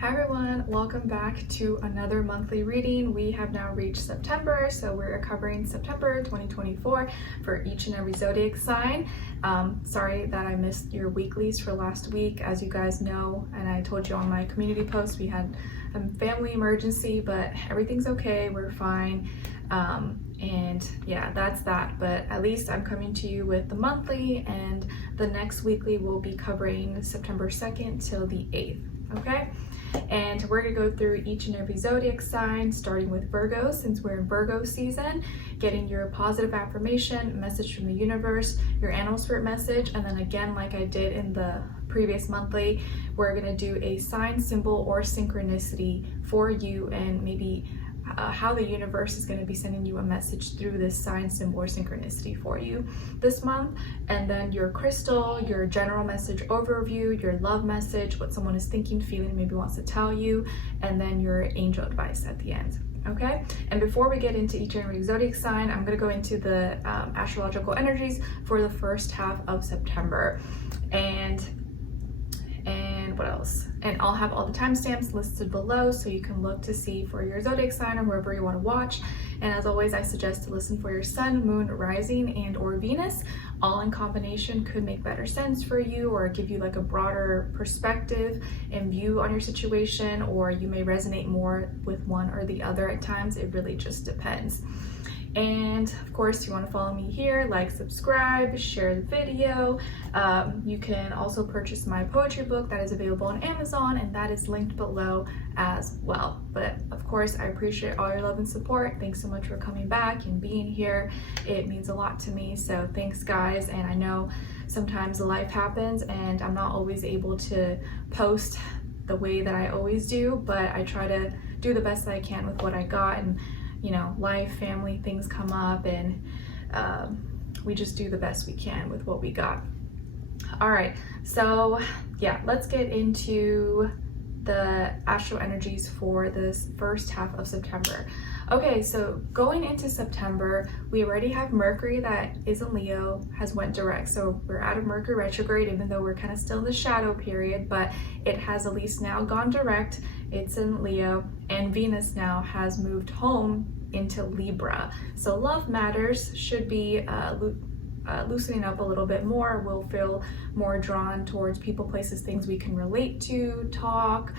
Hi everyone, welcome back to another monthly reading. We have now reached September, so we're covering September 2024 for each and every zodiac sign. Sorry that I missed your weeklies for last week. As you guys know, and I told you on my community post, we had a family emergency, but everything's okay, we're fine. And yeah, that's that. But at least I'm coming to you with the monthly, and the next weekly will be covering September 2nd till the 8th, okay? And we're going to go through each and every zodiac sign, starting with Virgo, since we're in Virgo season, getting your positive affirmation, message from the universe, your animal spirit message, and then again, like I did in the previous monthly, we're going to do a sign, symbol, or synchronicity for you, and maybe how the universe is going to be sending you a message through this sign, symbol, or synchronicity for you this month. And then your crystal, your general message overview, your love message, what someone is thinking, feeling, maybe wants to tell you, and then your angel advice at the end. Okay, and before we get into each and every zodiac sign, I'm going to go into the astrological energies for the first half of September. And what else? And I'll have all the timestamps listed below so you can look to see for your zodiac sign or wherever you want to watch. And as always, I suggest to listen for your sun, moon, rising, and or Venus. All in combination could make better sense for you or give you like a broader perspective and view on your situation, or you may resonate more with one or the other at times. It really just depends. And of course, you want to follow me here, like, subscribe, share the video. You can also purchase my poetry book that is available on Amazon, and that is linked below as well. But of course, I appreciate all your love and support. Thanks so much for coming back and being here. It means a lot to me. So thanks, guys. And I know sometimes life happens and I'm not always able to post the way that I always do, but I try to do the best that I can with what I got. And you know, life, family, things come up, and we just do the best we can with what we got. All right, so yeah, let's get into the astro energies for this first half of September. Okay, so going into September, we already have Mercury that is in Leo, has went direct. So we're out of Mercury retrograde, even though we're kind of still in the shadow period, but it has at least now gone direct. It's in Leo, and Venus now has moved home into Libra. So love matters should be loosening up a little bit more. We'll feel more drawn towards people, places, things we can relate to, talk,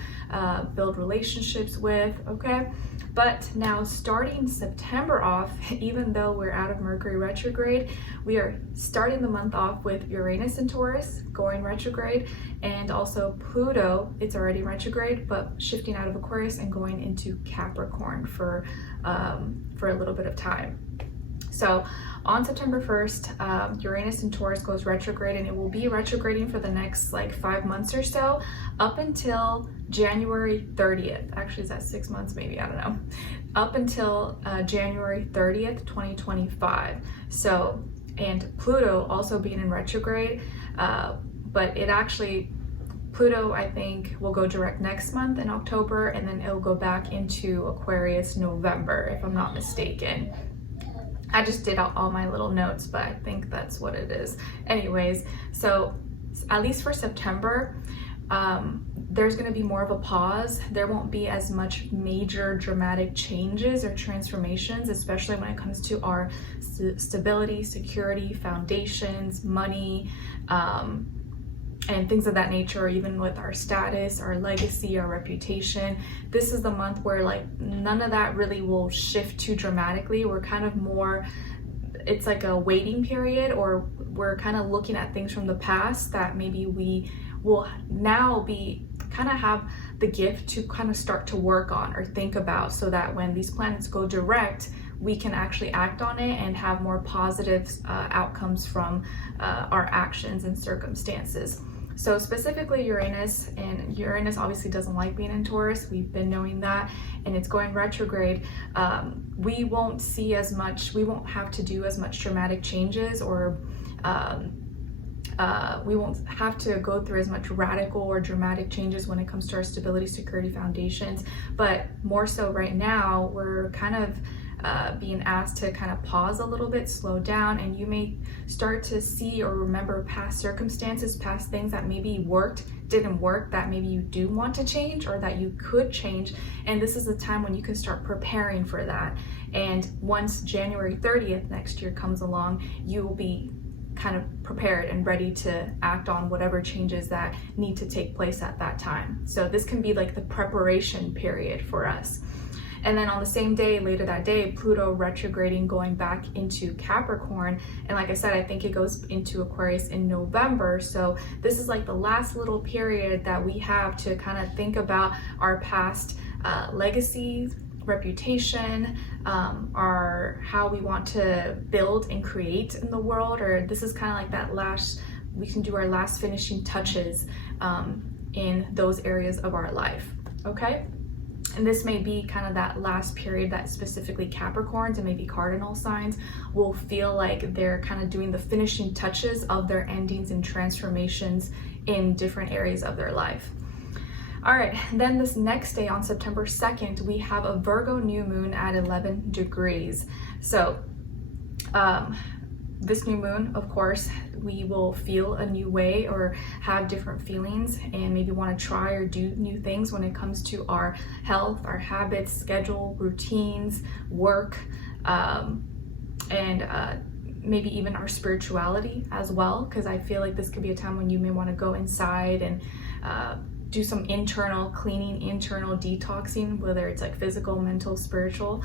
build relationships with, okay? But now starting September off, even though we're out of Mercury retrograde, we are starting the month off with Uranus in Taurus going retrograde, and also Pluto, it's already retrograde, but shifting out of Aquarius and going into Capricorn for a little bit of time. So on September 1st, Uranus in Taurus goes retrograde, and it will be retrograding for the next like 5 months or so, up until January 30th. Actually, is that 6 months? Maybe, I don't know. Up until January 30th, 2025. So, and Pluto also being in retrograde, but it actually, Pluto, I think, will go direct next month in October, and then it'll go back into Aquarius November, if I'm not mistaken. I just did all my little notes, but I think that's what it is. Anyways, so at least for September, there's going to be more of a pause. There won't be as much major dramatic changes or transformations, especially when it comes to our stability, security, foundations, money, and things of that nature, or even with our status, our legacy, our reputation. This is the month where like none of that really will shift too dramatically. We're kind of more, it's like a waiting period, or we're kind of looking at things from the past that maybe we will now be kind of have the gift to kind of start to work on or think about, so that when these planets go direct, we can actually act on it and have more positive outcomes from our actions and circumstances. So specifically Uranus, and Uranus obviously doesn't like being in Taurus. We've been knowing that, and it's going retrograde. We won't see as much, we won't have to do as much dramatic changes, or we won't have to go through as much radical or dramatic changes when it comes to our stability, security, foundations. But more so right now, we're kind of being asked to kind of pause a little bit, slow down, and you may start to see or remember past circumstances, past things that maybe worked didn't work that maybe you do want to change or that you could change. And this is the time when you can start preparing for that. And once January 30th next year comes along, you will be kind of prepared and ready to act on whatever changes that need to take place at that time. So this can be like the preparation period for us. And then on the same day, later that day, Pluto retrograding, going back into Capricorn. And like I said, I think it goes into Aquarius in November. So this is like the last little period that we have to kind of think about our past legacies, reputation, how we want to build and create in the world. Or this is kind of like that last, we can do our last finishing touches in those areas of our life, okay? And this may be kind of that last period that specifically Capricorns and maybe cardinal signs will feel like they're kind of doing the finishing touches of their endings and transformations in different areas of their life. All right, then this next day on September 2nd, we have a Virgo new moon at 11 degrees. So this new moon, of course, we will feel a new way or have different feelings and maybe want to try or do new things when it comes to our health, our habits, schedule, routines, work, and maybe even our spirituality as well, because I feel like this could be a time when you may want to go inside and do some internal cleaning, internal detoxing, whether it's like physical, mental, spiritual.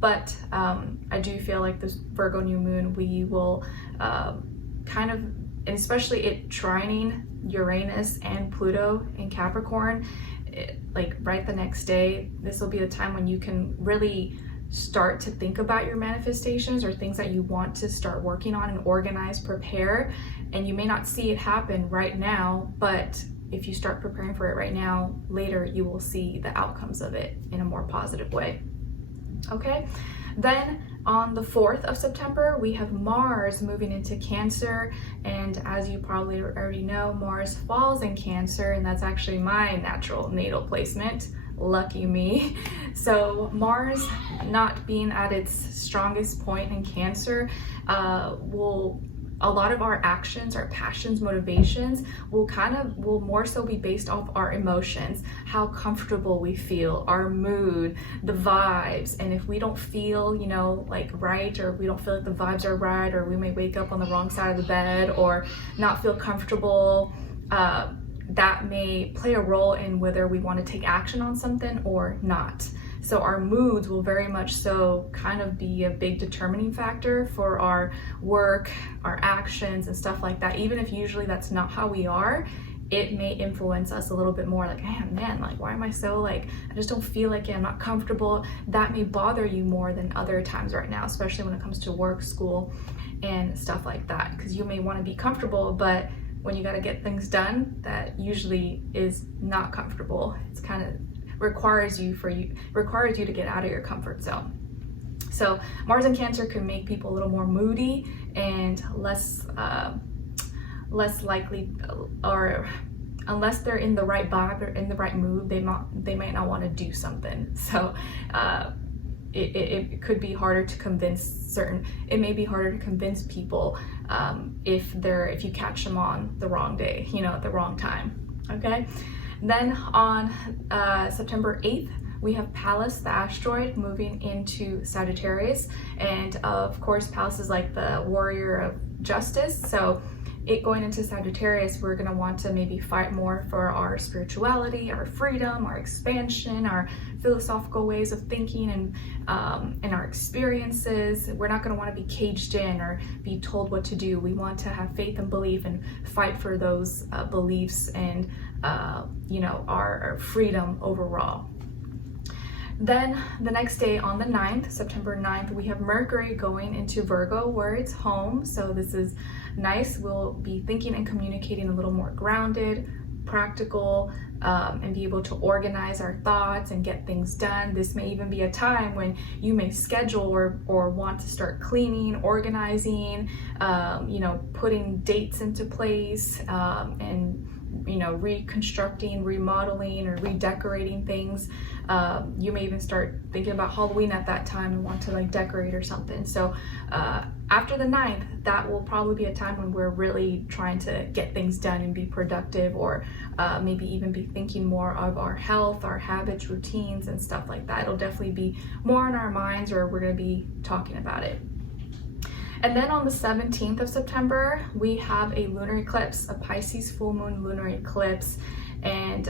But I do feel like this Virgo new moon, we will kind of, and especially it trining Uranus and Pluto in Capricorn, like right the next day, this will be the time when you can really start to think about your manifestations or things that you want to start working on and organize, prepare. And you may not see it happen right now, but if you start preparing for it right now, later you will see the outcomes of it in a more positive way. Okay, then on the 4th of September, we have Mars moving into Cancer. And as you probably already know, Mars falls in Cancer, and that's actually my natural natal placement. Lucky me. So Mars not being at its strongest point in Cancer a lot of our actions, our passions, motivations will more so be based off our emotions, how comfortable we feel, our mood, the vibes. And if we don't feel, like right, or we don't feel like the vibes are right, or we may wake up on the wrong side of the bed or not feel comfortable, that may play a role in whether we want to take action on something or not. So our moods will very much so kind of be a big determining factor for our work, our actions, and stuff like that. Even if usually that's not how we are, it may influence us a little bit more, like, hey, man, like, why am I so like, I just don't feel like it, I'm not comfortable. That may bother you more than other times right now, especially when it comes to work, school, and stuff like that. Because you may want to be comfortable, but when you got to get things done, that usually is not comfortable. It's kind of requires you to get out of your comfort zone. So Mars in Cancer can make people a little more moody and less likely, or unless they're in the right vibe or in the right mood, they might not want to do something. So it could be harder to convince it may be harder to convince people if you catch them on the wrong day, at the wrong time. Okay. Then on September 8th, we have Pallas, the asteroid, moving into Sagittarius. And of course, Pallas is like the warrior of justice. So it going into Sagittarius, we're going to want to maybe fight more for our spirituality, our freedom, our expansion, our philosophical ways of thinking, and our experiences. We're not going to want to be caged in or be told what to do. We want to have faith and belief and fight for those beliefs and our freedom overall. Then the next day on the 9th, September 9th, we have Mercury going into Virgo, where it's home. So this is nice. We'll be thinking and communicating a little more grounded, practical, and be able to organize our thoughts and get things done. This may even be a time when you may schedule or want to start cleaning, organizing, putting dates into place, and reconstructing, remodeling, or redecorating things. You may even start thinking about Halloween at that time and want to like decorate or something. So after the 9th, that will probably be a time when we're really trying to get things done and be productive, or maybe even be thinking more of our health, our habits, routines, and stuff like that. It'll definitely be more on our minds, or we're going to be talking about it. And then on the 17th of September, we have a lunar eclipse, a Pisces full moon lunar eclipse. And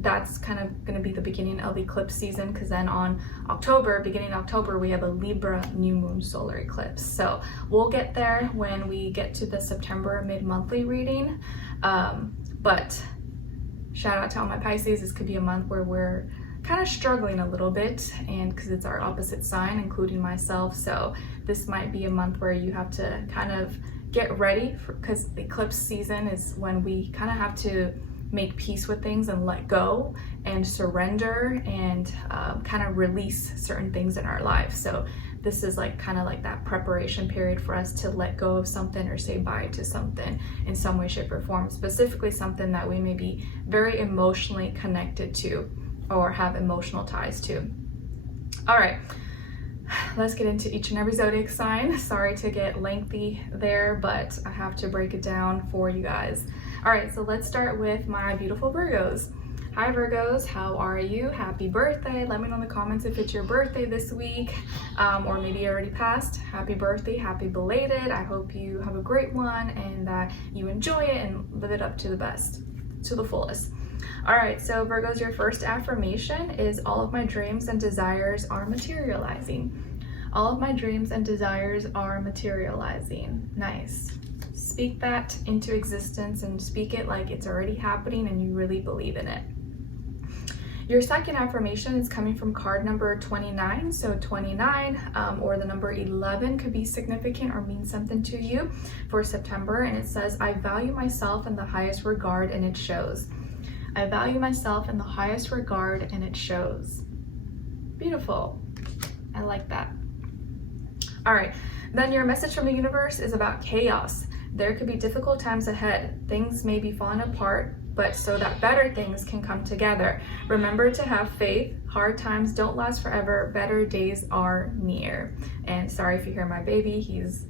that's kind of going to be the beginning of the eclipse season, because then on beginning October, we have a Libra new moon solar eclipse. So we'll get there when we get to the September mid-monthly reading. But shout out to all my Pisces. This could be a month where we're kind of struggling a little bit, and because it's our opposite sign, including myself. So this might be a month where you have to kind of get ready, because the eclipse season is when we kind of have to make peace with things and let go and surrender and kind of release certain things in our lives. So this is like kind of like that preparation period for us to let go of something or say bye to something in some way, shape, or form, specifically something that we may be very emotionally connected to or have emotional ties to. All right, let's get into each and every zodiac sign. Sorry to get lengthy there, but I have to break it down for you guys. All right, so let's start with my beautiful Virgos. Hi Virgos, how are you? Happy birthday. Let me know in the comments if it's your birthday this week, or maybe you already passed. Happy birthday, happy belated. I hope you have a great one and that you enjoy it and live it up to the best, to the fullest. All right, so Virgos, your first affirmation is all of my dreams and desires are materializing. All of my dreams and desires are materializing. Nice. Speak that into existence and speak it like it's already happening and you really believe in it. Your second affirmation is coming from card number 29. So 29 or the number 11 could be significant or mean something to you for September. And it says, I value myself in the highest regard and it shows. I value myself in the highest regard and it shows. Beautiful. I like that. All right, then your message from the universe is about chaos. There could be difficult times ahead. Things may be falling apart, but so that better things can come together. Remember to have faith. Hard times don't last forever. Better days are near. And sorry if you hear my baby, he's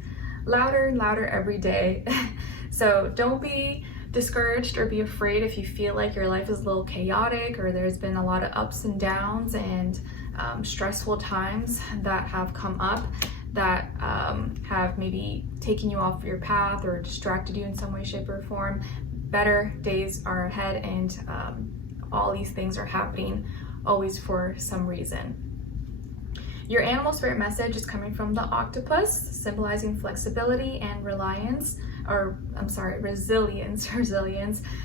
louder and louder every day. So don't be discouraged or be afraid if you feel like your life is a little chaotic or there's been a lot of ups and downs and stressful times that have come up that have maybe taken you off your path or distracted you in some way, shape, or form. Better days are ahead, and all these things are happening always for some reason. Your animal spirit message is coming from the octopus, symbolizing flexibility and resilience.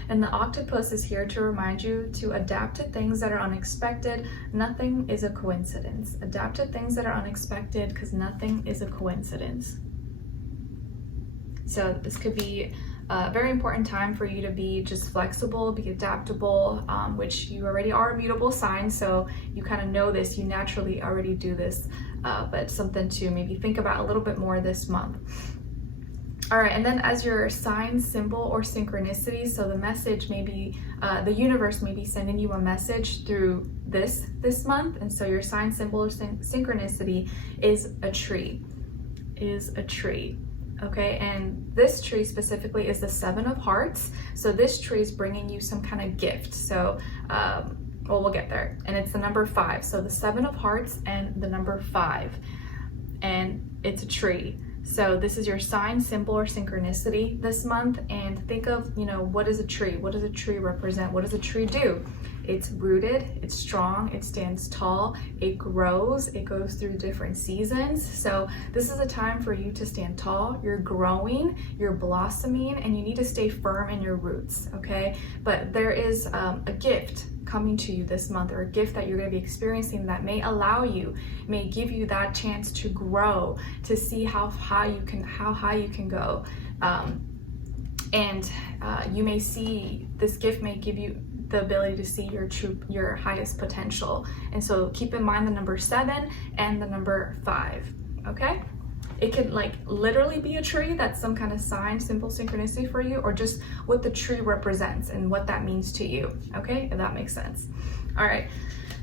And the octopus is here to remind you to adapt to things that are unexpected. Nothing is a coincidence. Adapt to things that are unexpected because nothing is a coincidence. So this could be a very important time for you to be just flexible, be adaptable, which you already are a mutable sign, so you kind of know this, you naturally already do this, but something to maybe think about a little bit more this month. All right, and then as your sign, symbol, or synchronicity, so the message may be, the universe may be sending you a message through this month, and so your sign, symbol, or synchronicity is a tree, okay? And this tree specifically is the 7 of Hearts, so this tree is bringing you some kind of gift, so, well, we'll get there, and it's the number 5, so the 7 of Hearts and the number 5, and it's a tree. So this is your sign, symbol, or synchronicity this month, and think of, what is a tree? What does a tree represent? What does a tree do? It's rooted, it's strong, it stands tall, it grows, it goes through different seasons. So this is a time for you to stand tall, you're growing, you're blossoming, and you need to stay firm in your roots, okay? But there is a gift coming to you this month, or a gift that you're going to be experiencing that may may give you that chance to grow, to see how high you can go, and you may see this gift may give you the ability to see your highest potential. And so keep in mind the number 7 and the number 5. Okay, it could like literally be a tree, that's some kind of sign, simple synchronicity for you, or just what the tree represents and what that means to you, okay, if that makes sense. All right,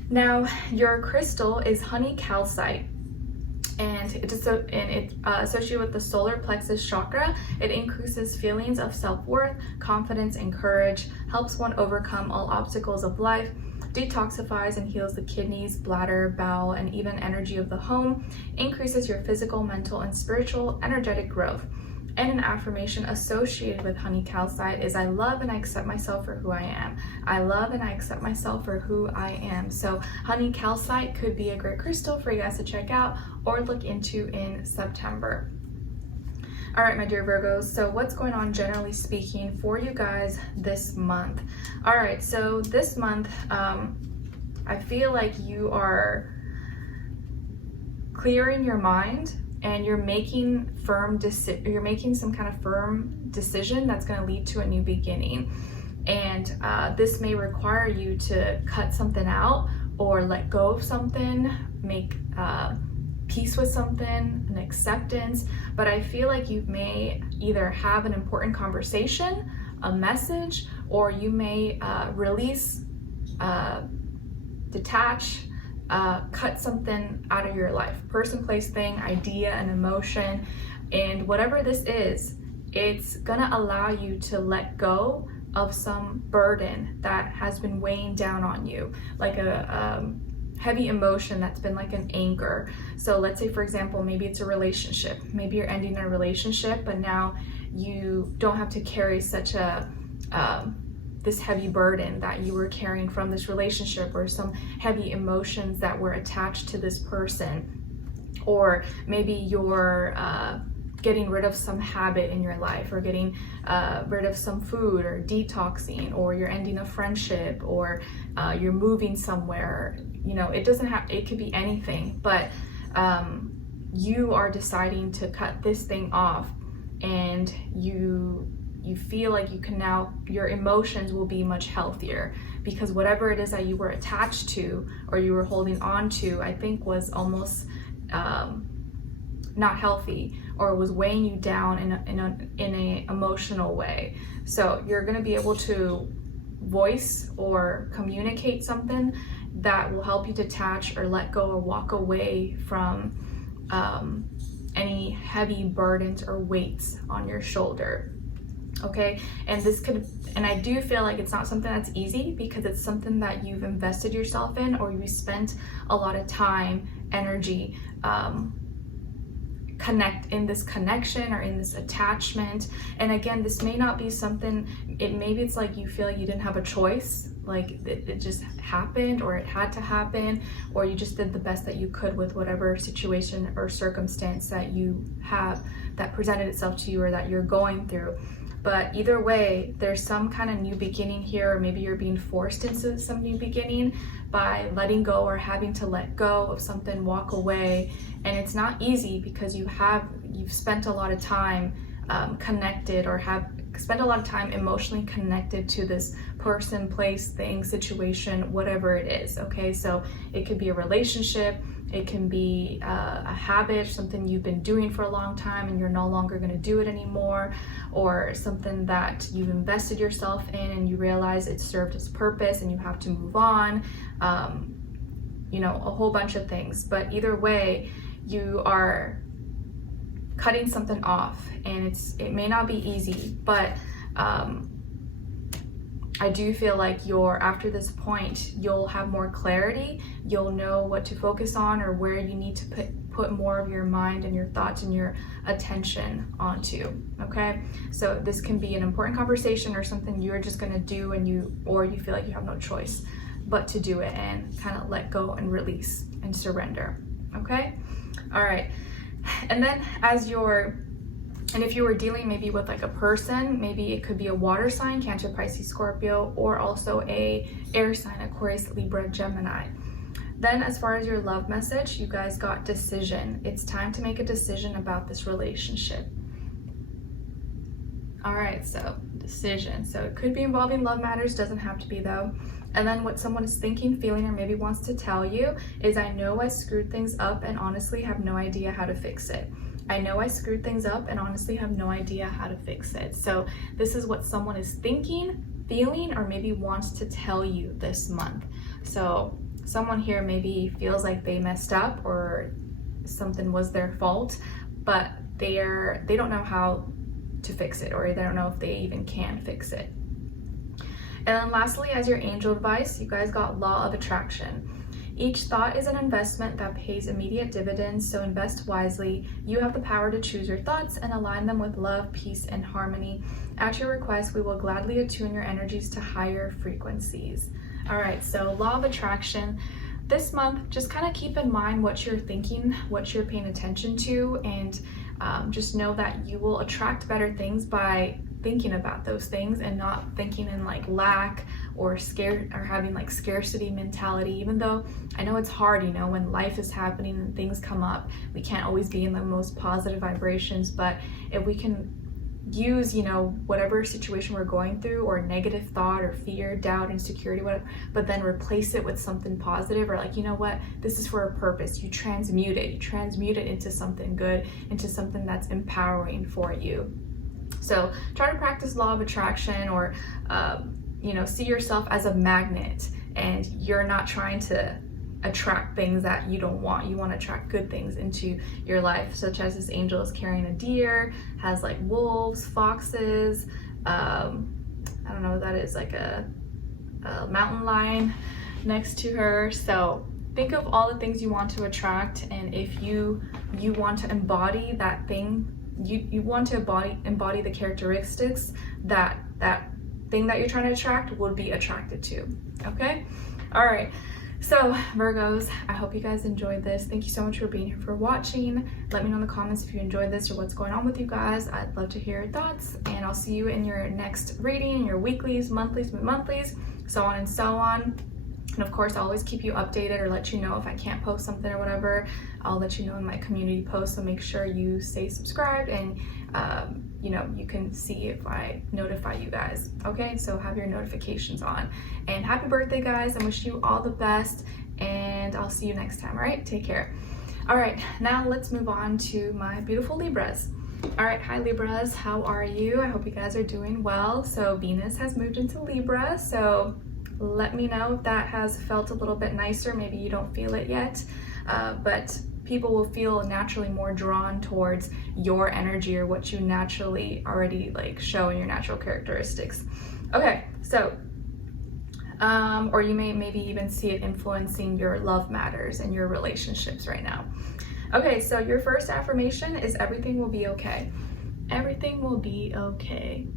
now your crystal is honey calcite, and it's associated with the solar plexus chakra. It increases feelings of self-worth, confidence, and courage, helps one overcome all obstacles of life, detoxifies and heals the kidneys, bladder, bowel, and even energy of the home, increases your physical, mental, and spiritual energetic growth. And an affirmation associated with honey calcite is, I love and I accept myself for who I am. I love and I accept myself for who I am. So honey calcite could be a great crystal for you guys to check out or look into in September. All right, my dear Virgos, so what's going on generally speaking for you guys this month? All right, so this month, I feel like you are clearing your mind and you're making some kind of firm decision that's going to lead to a new beginning. And this may require you to cut something out or let go of something, make peace with something, an acceptance. But I feel like you may either have an important conversation, a message, or you may release, detach, cut something out of your life, person, place, thing, idea, and emotion. And whatever this is, it's gonna allow you to let go of some burden that has been weighing down on you, like a heavy emotion that's been like an anchor. So let's say, for example, maybe it's a relationship. Maybe you're ending a relationship, but now you don't have to carry such a this heavy burden that you were carrying from this relationship, or some heavy emotions that were attached to this person. Or maybe you're getting rid of some habit in your life, or getting rid of some food, or detoxing, or you're ending a friendship, or you're moving somewhere. You know, it could be anything, but you are deciding to cut this thing off, and you feel like you can now, your emotions will be much healthier, because whatever it is that you were attached to or you were holding on to, I think was almost not healthy, or was weighing you down in a emotional way. So you're going to be able to voice or communicate something that will help you detach or let go or walk away from any heavy burdens or weights on your shoulder. Okay, and I do feel like it's not something that's easy, because it's something that you've invested yourself in, or you spent a lot of time, energy, in this connection or in this attachment. And again, this may not be something, maybe it's like you feel like you didn't have a choice, like it just happened, or it had to happen, or you just did the best that you could with whatever situation or circumstance that you have that presented itself to you, or that you're going through. But either way, there's some kind of new beginning here, or maybe you're being forced into some new beginning by letting go, or having to let go of something, walk away. And it's not easy, because you've spent a lot of time connected, or have spent a lot of time emotionally connected to this person, place, thing, situation, whatever it is. Okay, so it could be a relationship, it can be a habit, something you've been doing for a long time and you're no longer going to do it anymore, or something that you've invested yourself in and you realize it served its purpose and you have to move on. You know, a whole bunch of things. But either way, you are cutting something off, and it may not be easy, but I do feel like after this point, you'll have more clarity. You'll know what to focus on, or where you need to put more of your mind and your thoughts and your attention onto. Okay, so this can be an important conversation, or something you're just going to do, or you feel like you have no choice but to do it, and kind of let go and release and surrender. Okay, all right. And then if you were dealing maybe with like a person, maybe it could be a water sign, Cancer, Pisces, Scorpio, or also a air sign, Aquarius, Libra, Gemini. Then as far as your love message, you guys got decision. It's time to make a decision about this relationship. All right, so decision. So it could be involving love matters, doesn't have to be though. And then what someone is thinking, feeling, or maybe wants to tell you is, I know I screwed things up and honestly have no idea how to fix it. I know I screwed things up and honestly have no idea how to fix it. So this is what someone is thinking, feeling, or maybe wants to tell you this month. So someone here maybe feels like they messed up or something was their fault, but they don't know how to fix it, or they don't know if they even can fix it. And then lastly, as your angel advice, you guys got law of attraction. Each thought is an investment that pays immediate dividends, so invest wisely. You have the power to choose your thoughts and align them with love, peace, and harmony. At your request, we will gladly attune your energies to higher frequencies. All right, so law of attraction. This month, just kind of keep in mind what you're thinking, what you're paying attention to, and just know that you will attract better things by thinking about those things and not thinking in like lack or scared or having like scarcity mentality. Even though I know it's hard, you know, when life is happening and things come up, we can't always be in the most positive vibrations, but if we can use, you know, whatever situation we're going through, or negative thought or fear, doubt, insecurity, whatever, but then replace it with something positive, or like, you know what, this is for a purpose. You transmute it into something good, into something that's empowering for you. So try to practice law of attraction, or you know, see yourself as a magnet, and you're not trying to attract things that you don't want. You want to attract good things into your life, such as this angel is carrying a deer, has like wolves, foxes, I don't know what that is, like a mountain lion next to her. So think of all the things you want to attract, and if you want to embody that thing, you want to embody the characteristics that thing that you're trying to attract would be attracted to. Okay? All right. So Virgos, I hope you guys enjoyed this. Thank you so much for being here, for watching. Let me know in the comments if you enjoyed this or what's going on with you guys. I'd love to hear your thoughts, and I'll see you in your next reading, your weeklies, monthlies, mid-monthlies, so on and so on. And of course, I'll always keep you updated or let you know if I can't post something or whatever. I'll let you know in my community post, so make sure you stay subscribed, and you know, you can see if I notify you guys. Okay, so have your notifications on. And happy birthday, guys. I wish you all the best, and I'll see you next time. All right, take care. All right, now let's move on to my beautiful Libras. All right, hi Libras, how are you? I hope you guys are doing well. So Venus has moved into Libra, so let me know if that has felt a little bit nicer. Maybe you don't feel it yet, but people will feel naturally more drawn towards your energy, or what you naturally already like show in your natural characteristics. Okay, so or you may maybe even see it influencing your love matters and your relationships right now. Okay, so your first affirmation is everything will be okay. Everything will be okay.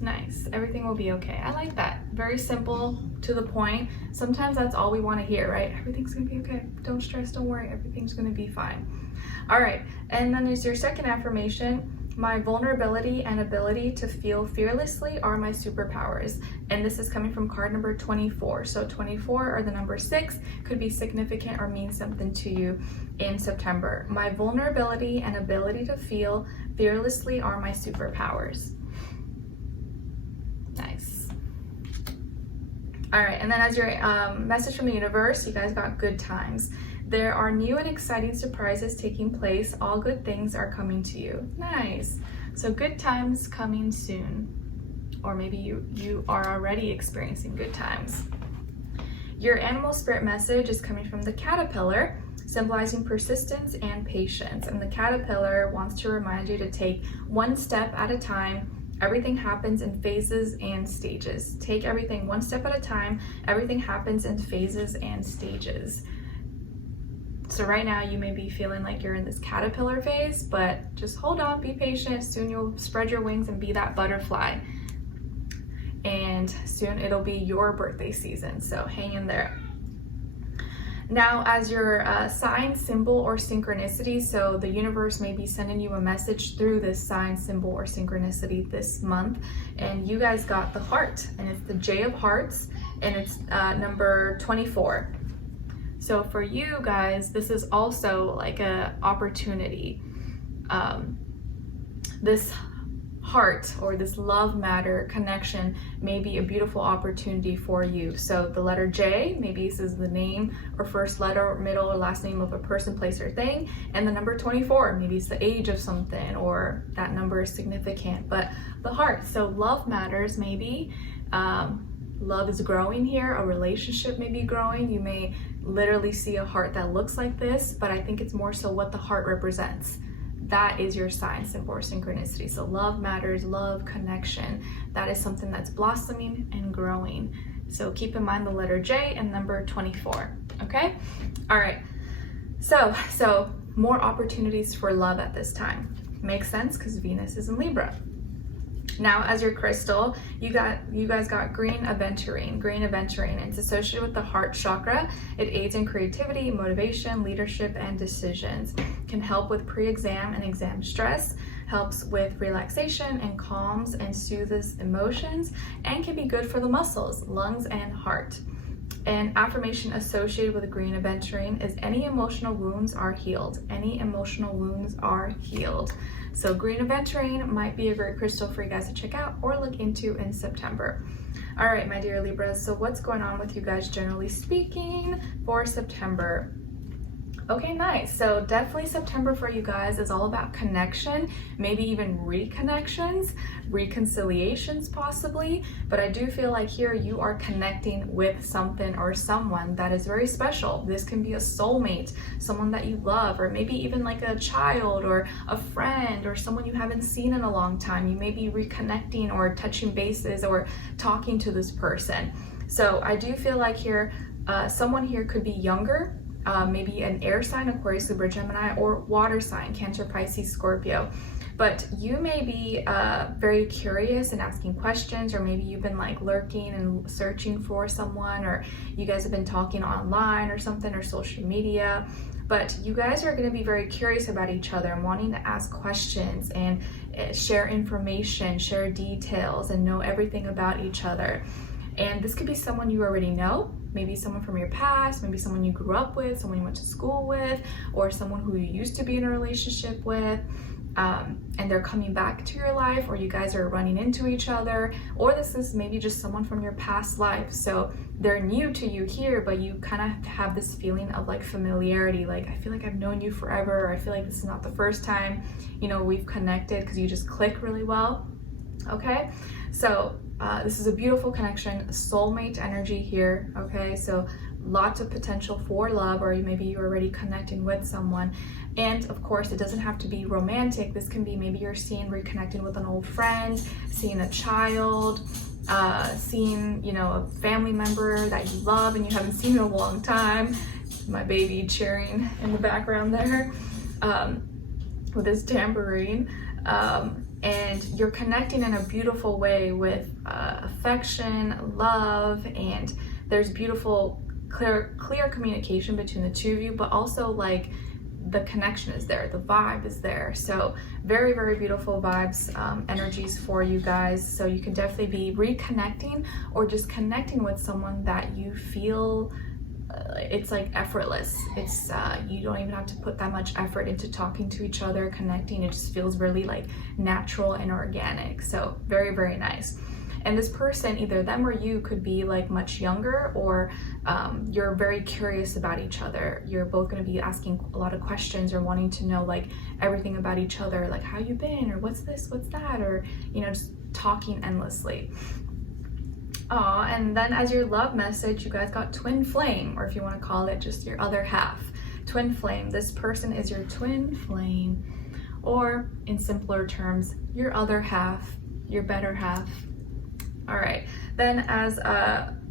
Nice. Everything will be okay. I like that. Very simple, to the point. Sometimes that's all we want to hear, right? Everything's gonna be okay. Don't stress, don't worry. Everything's gonna be fine. All right. And then is your second affirmation, my vulnerability and ability to feel fearlessly are my superpowers. And this is coming from card number 24. So 24 or the number 6 could be significant or mean something to you in September. My vulnerability and ability to feel fearlessly are my superpowers. Nice. All right, and then as your message from the universe, you guys got good times. There are new and exciting surprises taking place. All good things are coming to you. Nice. So good times coming soon. Or maybe you are already experiencing good times. Your animal spirit message is coming from the caterpillar, symbolizing persistence and patience. And the caterpillar wants to remind you to take one step at a time. Everything happens in phases and stages. Take everything one step at a time. Everything happens in phases and stages. So right now you may be feeling like you're in this caterpillar phase, but just hold on, be patient. Soon you'll spread your wings and be that butterfly. And soon it'll be your birthday season, so hang in there. Now, as your sign, symbol, or synchronicity, so the universe may be sending you a message through this sign, symbol, or synchronicity this month, and you guys got the heart, and it's the J of Hearts, and it's number 24. So for you guys, this is also like a opportunity. This heart or this love matter connection may be a beautiful opportunity for you. So the letter J, maybe this is the name or first letter, middle or last name of a person, place, or thing. And the number 24, maybe it's the age of something, or that number is significant. But the heart, so love matters maybe. Love is growing here, a relationship may be growing. You may literally see a heart that looks like this, but I think it's more so what the heart represents. That is your sign, symbol, or synchronicity. So love matters, love, connection. That is something that's blossoming and growing. So keep in mind the letter J and number 24, okay? All right, so more opportunities for love at this time. Makes sense because Venus is in Libra. Now, as your crystal, you guys got green aventurine. Green aventurine, it's associated with the heart chakra. It aids in creativity, motivation, leadership, and decisions. Can help with pre-exam and exam stress, helps with relaxation and calms and soothes emotions, and can be good for the muscles, lungs, and heart. An affirmation associated with green aventurine is any emotional wounds are healed. Any emotional wounds are healed. So green aventurine might be a great crystal for you guys to check out or look into in September. All right, my dear Libras, so what's going on with you guys generally speaking for September? Okay, nice. So definitely September for you guys is all about connection, maybe even reconnections, reconciliations possibly. But I do feel like here you are connecting with something or someone that is very special. This can be a soulmate, someone that you love, or maybe even like a child or a friend or someone you haven't seen in a long time. You may be reconnecting or touching bases or talking to this person. So I do feel like here, someone here could be younger, maybe an air sign, Aquarius, Libra, Gemini, or water sign, Cancer, Pisces, Scorpio. But you may be very curious and asking questions, or maybe you've been like lurking and searching for someone, or you guys have been talking online or something, or social media. But you guys are going to be very curious about each other and wanting to ask questions and share information, share details, and know everything about each other. And this could be someone you already know, maybe someone from your past, maybe someone you grew up with, someone you went to school with, or someone who you used to be in a relationship with, and they're coming back to your life, or you guys are running into each other, or this is maybe just someone from your past life. So they're new to you here, but you kind of have this feeling of like familiarity, like I feel like I've known you forever, or I feel like this is not the first time, you know, we've connected, because you just click really well. Okay, so this is a beautiful connection, soulmate energy here. Okay, so lots of potential for love, or maybe you're already connecting with someone. And of course, it doesn't have to be romantic. This can be maybe you're reconnecting with an old friend, seeing a child, seeing, you know, a family member that you love and you haven't seen in a long time. My baby cheering in the background there with his tambourine. And you're connecting in a beautiful way with affection, love, and there's beautiful, clear communication between the two of you, but also like the connection is there, the vibe is there. So very, very beautiful vibes, energies for you guys. So you can definitely be reconnecting or just connecting with someone that you feel it's like effortless. It's you don't even have to put that much effort into talking to each other, connecting. It just feels really like natural and organic. So very, very nice. And this person, either them or you, could be like much younger, or you're very curious about each other. You're both going to be asking a lot of questions or wanting to know like everything about each other, like how you been, or what's this, what's that, or you know, just talking endlessly. And then as your love message, you guys got twin flame, or if you want to call it just your other half. Twin flame. This person is your twin flame, or in simpler terms, your other half, your better half. All right. Then as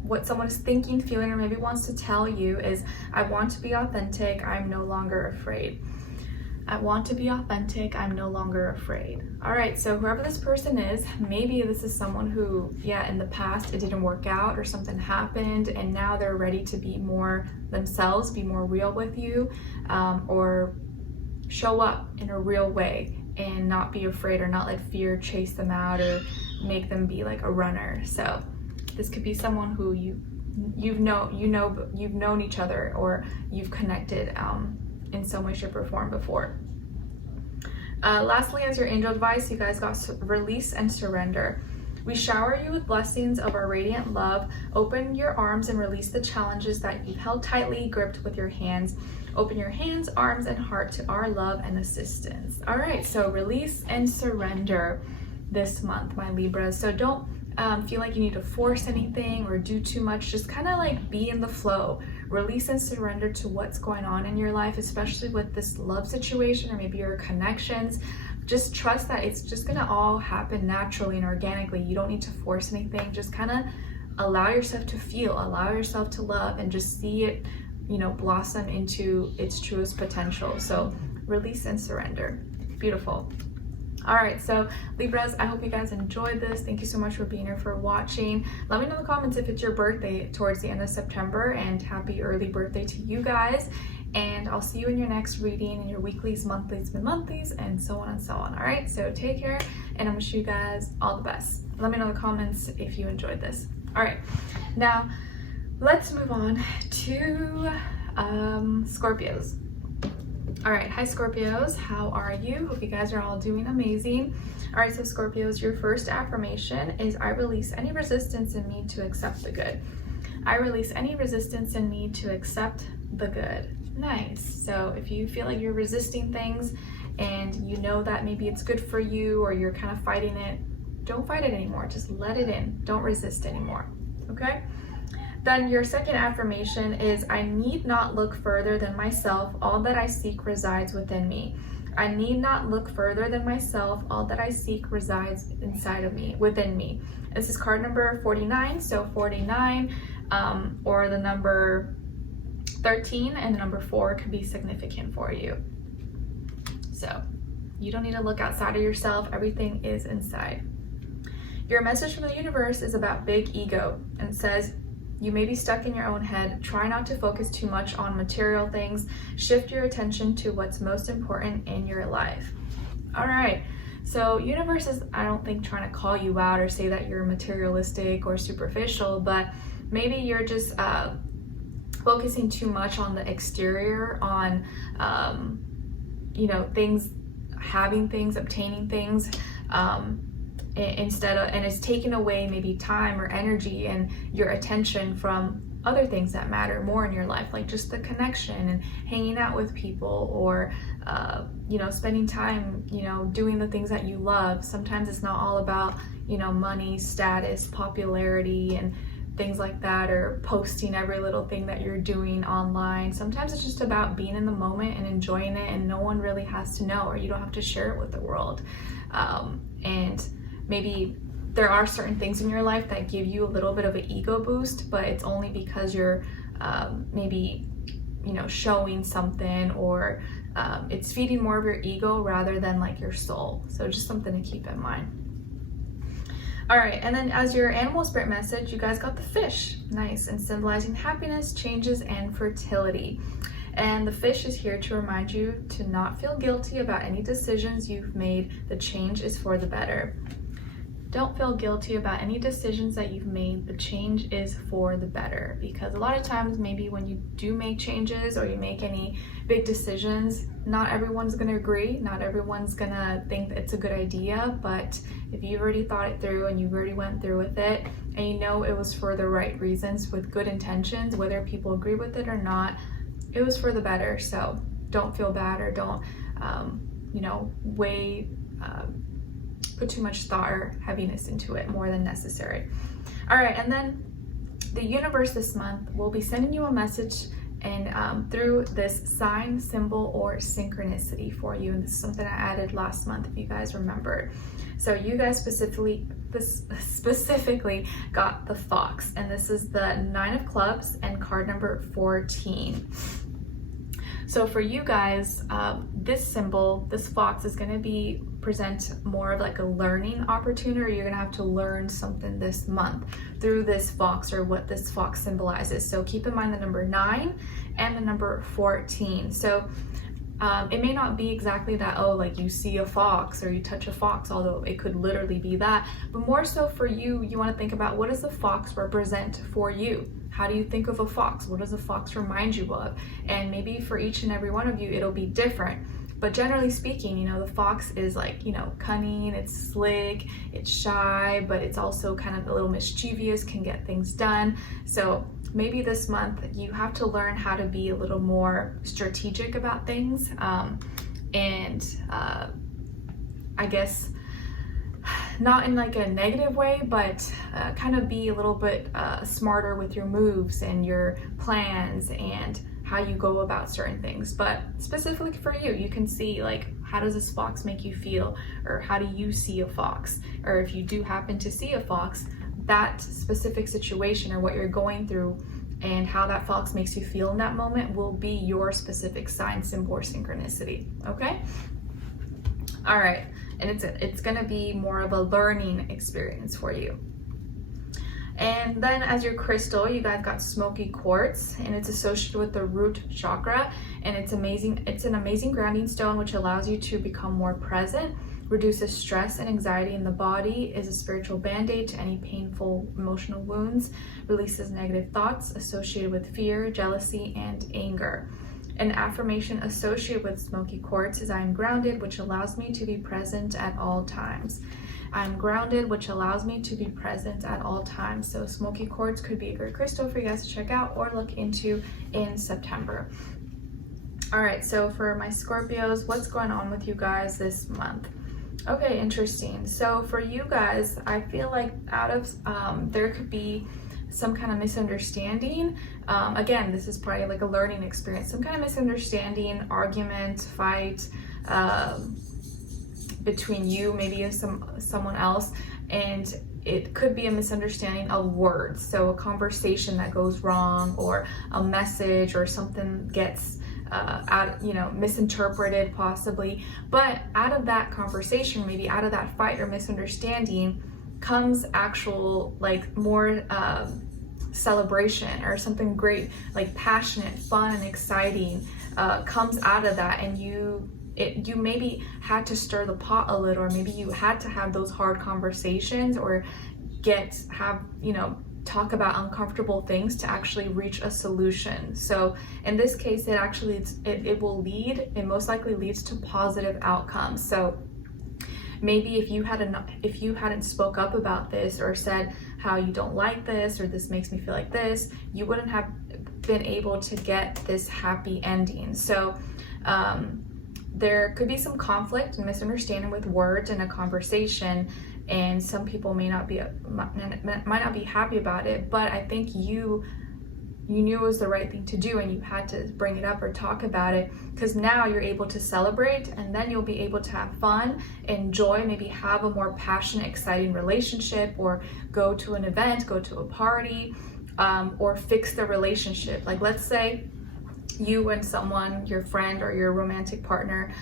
what someone is thinking, feeling, or maybe wants to tell you is, I want to be authentic. I'm no longer afraid. I want to be authentic. I'm no longer afraid. All right, so whoever this person is, maybe this is someone who, yeah, in the past it didn't work out or something happened, and now they're ready to be more themselves, be more real with you, or show up in a real way and not be afraid, or not let fear chase them out or make them be like a runner. So this could be someone who you've known each other, or you've connected in some way, shape, or form before. Lastly, as your angel advice, you guys got release and surrender. We shower you with blessings of our radiant love. Open your arms and release the challenges that you've held tightly gripped with your hands. Open your hands, arms, and heart to our love and assistance. All right, so release and surrender this month, my Libras. So don't feel like you need to force anything or do too much. Just kind of like be in the flow. Release and surrender to what's going on in your life, especially with this love situation or maybe your connections. Just trust that it's just gonna all happen naturally and organically. You don't need to force anything. Just kind of allow yourself to feel, allow yourself to love, and just see it, you know, blossom into its truest potential. So release and surrender. Beautiful. All right, so Libras, I hope you guys enjoyed this. Thank you so much for being here, for watching. Let me know in the comments if it's your birthday towards the end of September, and happy early birthday to you guys. And I'll see you in your next reading, in your weeklies, monthlies, mid-monthlies, and so on and so on. All right, so take care, and I wish you guys all the best. Let me know in the comments if you enjoyed this. All right, now let's move on to Scorpios. All right, hi Scorpios, how are you? Hope you guys are all doing amazing. All right, so Scorpios, your first affirmation is, I release any resistance in me to accept the good. I release any resistance in me to accept the good. Nice. So if you feel like you're resisting things and you know that maybe it's good for you, or you're kind of fighting it, don't fight it anymore. Just let it in. Don't resist anymore. Okay? Then your second affirmation is, I need not look further than myself. All that I seek resides within me. I need not look further than myself. All that I seek resides inside of me, within me. This is card number 49. So 49 or the number 13 and the number 4 could be significant for you. So you don't need to look outside of yourself. Everything is inside. Your message from the universe is about big ego, and it says, you may be stuck in your own head. Try not to focus too much on material things. Shift your attention to what's most important in your life. All right. So universe is, I don't think, trying to call you out or say that you're materialistic or superficial, but maybe you're just focusing too much on the exterior, on, you know, things, having things, obtaining things, instead of, and it's taking away maybe time or energy and your attention from other things that matter more in your life, like just the connection and hanging out with people, or you know, spending time, you know, doing the things that you love. Sometimes it's not all about, you know, money, status, popularity, and things like that, or posting every little thing that you're doing online. Sometimes it's just about being in the moment and enjoying it, and no one really has to know, or you don't have to share it with the world. And maybe there are certain things in your life that give you a little bit of an ego boost, but it's only because you're maybe, you know, showing something, or it's feeding more of your ego rather than like your soul. So just something to keep in mind. All right, and then as your animal spirit message, you guys got the fish. Nice, and symbolizing happiness, changes, and fertility. And the fish is here to remind you to not feel guilty about any decisions you've made. The change is for the better. Don't feel guilty about any decisions that you've made. The change is for the better, because a lot of times maybe when you do make changes or you make any big decisions, not everyone's gonna agree, not everyone's gonna think that it's a good idea, but if you've already thought it through and you've already went through with it, and you know it was for the right reasons with good intentions, whether people agree with it or not, it was for the better. So don't feel bad, or don't you know, put too much thought or heaviness into it more than necessary. All right, and then the universe this month will be sending you a message, and through this sign, symbol, or synchronicity for you. And this is something I added last month, if you guys remembered. So you guys specifically got the fox, and this is the 9 of clubs and card number 14. So for you guys, this symbol, this fox, is going to present more of like a learning opportunity, or you're going to have to learn something this month through this fox, or what this fox symbolizes. So keep in mind the number 9 and the number 14. So it may not be exactly that, oh, like you see a fox or you touch a fox, although it could literally be that, but more so for you, you want to think about, what does the fox represent for you? How do you think of a fox? What does a fox remind you of? And maybe for each and every one of you, it'll be different. But generally speaking, you know, the fox is like, you know, cunning, it's slick, it's shy, but it's also kind of a little mischievous, can get things done. So maybe this month you have to learn how to be a little more strategic about things, I guess not in like a negative way, but kind of be a little bit smarter with your moves and your plans and how you go about certain things. But specifically for you, you can see like, how does this fox make you feel? Or how do you see a fox? Or if you do happen to see a fox, that specific situation or what you're going through and how that fox makes you feel in that moment will be your specific sign, symbol, or synchronicity, okay? All right, and it's gonna be more of a learning experience for you. And then as your crystal, you guys got smoky quartz, and it's associated with the root chakra, and it's amazing. It's an amazing grounding stone which allows you to become more present, reduces stress and anxiety in the body, is a spiritual band-aid to any painful emotional wounds, releases negative thoughts associated with fear, jealousy, and anger. An affirmation associated with smoky quartz is, I am grounded, which allows me to be present at all times. I'm grounded, which allows me to be present at all times. So smoky quartz could be a great crystal for you guys to check out or look into in September. All right, so for my Scorpios, what's going on with you guys this month? Okay, interesting. So for you guys, I feel like there could be some kind of misunderstanding. Again, this is probably like a learning experience, some kind of misunderstanding, argument, fight, between you, maybe someone else, and it could be a misunderstanding of words. So a conversation that goes wrong, or a message, or something gets misinterpreted possibly. But out of that conversation, maybe out of that fight or misunderstanding, comes actual like more celebration or something great, like passionate, fun, and exciting comes out of that, and you maybe had to stir the pot a little, or maybe you had to have those hard conversations, or talk about uncomfortable things to actually reach a solution. So in this case, it most likely leads to positive outcomes. So maybe if you hadn't spoke up about this, or said how you don't like this, or this makes me feel like this, you wouldn't have been able to get this happy ending. So there could be some conflict and misunderstanding with words in a conversation, and some people might not be happy about it, but I think you knew it was the right thing to do, and you had to bring it up or talk about it, because now you're able to celebrate, and then you'll be able to have fun, enjoy, maybe have a more passionate, exciting relationship, or go to an event, go to a party, or fix the relationship. Like, let's say you and someone, your friend or your romantic partner,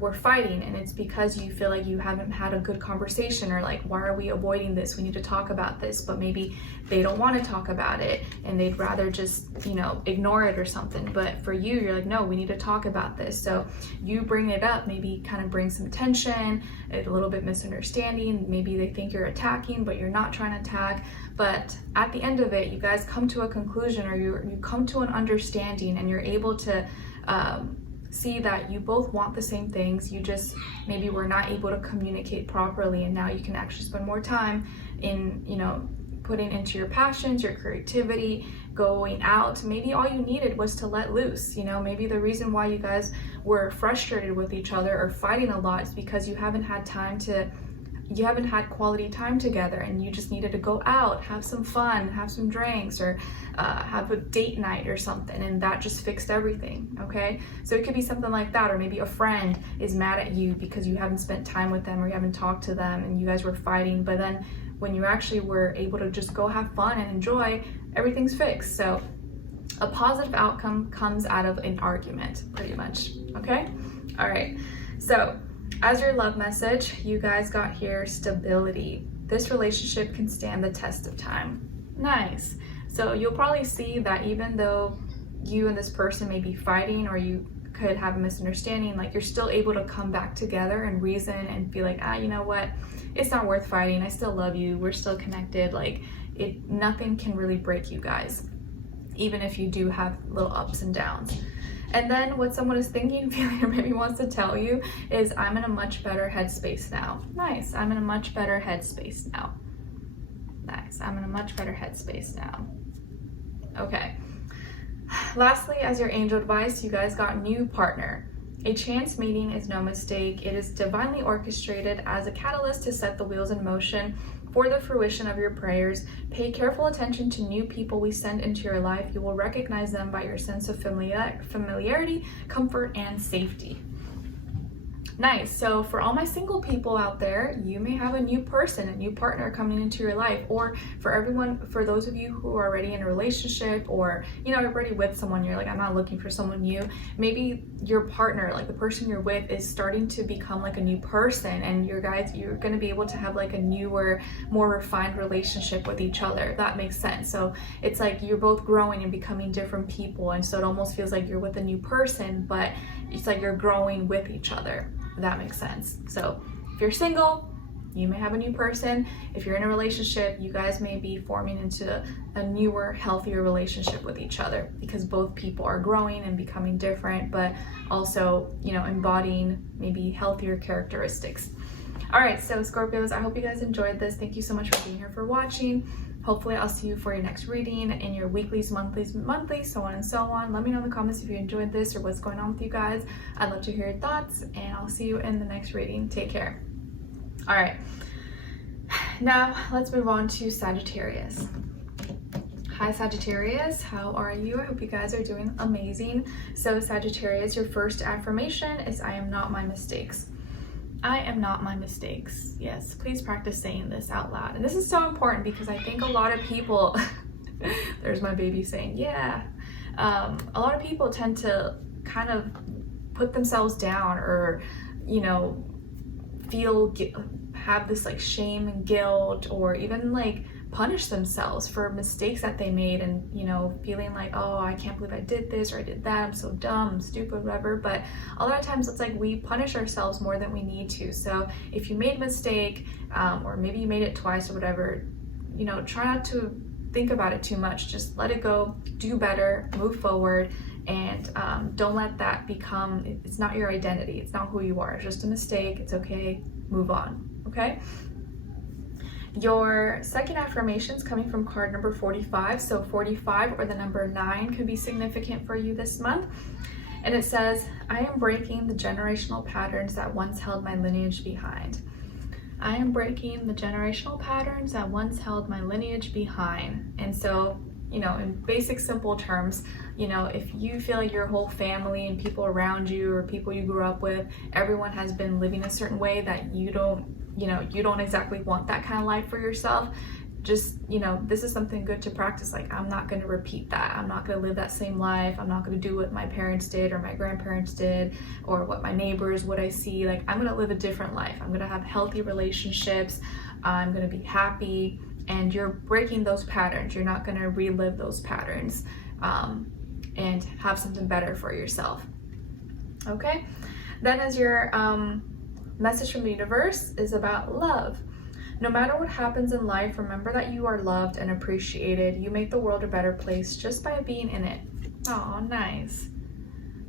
were fighting, and it's because you feel like you haven't had a good conversation, or like, why are we avoiding this? We need to talk about this. But maybe they don't want to talk about it, and they'd rather just ignore it or something. But for you, you're like, no, we need to talk about this. So you bring it up, maybe kind of bring some tension, a little bit misunderstanding. Maybe they think you're attacking, but you're not trying to attack. But at the end of it, you guys come to a conclusion, or you come to an understanding, and you're able to see that you both want the same things. You just maybe were not able to communicate properly, and now you can actually spend more time in putting into your passions, your creativity, going out. Maybe all you needed was to let loose. Maybe the reason why you guys were frustrated with each other or fighting a lot is because you haven't had quality time together, and you just needed to go out, have some fun, have some drinks, or have a date night or something, and that just fixed everything. Okay, so it could be something like that. Or maybe a friend is mad at you because you haven't spent time with them, or you haven't talked to them, and you guys were fighting, but then when you actually were able to just go have fun and enjoy, everything's fixed. So a positive outcome comes out of an argument, pretty much. Okay, all right, so as your love message, you guys got here stability. This relationship can stand the test of time. Nice. So you'll probably see that even though you and this person may be fighting, or you could have a misunderstanding, like, you're still able to come back together and reason and be like, you know what? It's not worth fighting. I still love you. We're still connected. Like, nothing can really break you guys, even if you do have little ups and downs. And then what someone is thinking, feeling, or maybe wants to tell you is, I'm in a much better headspace now. Nice. I'm in a much better headspace now. Nice. I'm in a much better headspace now. Okay. Lastly, as your angel advice, you guys got new partner. A chance meeting is no mistake. It is divinely orchestrated as a catalyst to set the wheels in motion for the fruition of your prayers. Pay careful attention to new people we send into your life. You will recognize them by your sense of familiarity, comfort, and safety. Nice. So for all my single people out there, you may have a new person, a new partner coming into your life. Or for everyone, for those of you who are already in a relationship, or you're already with someone, you're like, I'm not looking for someone new. Maybe your partner, like the person you're with, is starting to become like a new person, and you're going to be able to have like a newer, more refined relationship with each other. That makes sense. So it's like you're both growing and becoming different people, and so it almost feels like you're with a new person, but it's like you're growing with each other. That makes sense. So if you're single, you may have a new person. If you're in a relationship, you guys may be forming into a newer, healthier relationship with each other, because both people are growing and becoming different, but also, embodying maybe healthier characteristics. All right, so Scorpios, I hope you guys enjoyed this. Thank you so much for being here, for watching. Hopefully I'll see you for your next reading, in your weeklies, monthlies, so on and so on. Let me know in the comments if you enjoyed this or what's going on with you guys. I'd love to hear your thoughts, and I'll see you in the next reading. Take care. All right, now let's move on to Sagittarius. Hi Sagittarius, how are you? I hope you guys are doing amazing. So Sagittarius, your first affirmation is, I am not my mistakes. I am not my mistakes. Yes, please practice saying this out loud. And this is so important, because I think a lot of people, there's my baby saying, yeah. A lot of people tend to kind of put themselves down, or, have this like shame and guilt, or even like punish themselves for mistakes that they made, and feeling like, oh, I can't believe I did this or I did that, I'm so dumb, I'm stupid, whatever. But a lot of times it's like we punish ourselves more than we need to. So if you made a mistake, or maybe you made it twice or whatever, try not to think about it too much. Just let it go, do better, move forward, and don't let that become, it's not your identity, it's not who you are, it's just a mistake, it's okay, move on. Okay? Your second affirmation is coming from card number 45. So 45, or the number 9, could be significant for you this month. And it says, I am breaking the generational patterns that once held my lineage behind. I am breaking the generational patterns that once held my lineage behind. And so, in basic, simple terms, if you feel like your whole family and people around you, or people you grew up with, everyone has been living a certain way that you don't exactly want that kind of life for yourself, just, this is something good to practice. Like, I'm not going to repeat that. I'm not going to live that same life. I'm not going to do what my parents did, or my grandparents did, or what my neighbors, what I see. Like, I'm going to live a different life. I'm going to have healthy relationships. I'm going to be happy. And you're breaking those patterns. You're not going to relive those patterns, and have something better for yourself. Okay? Then as your message from the universe is about love. No matter what happens in life, remember that you are loved and appreciated. You make the world a better place just by being in it. Oh, nice.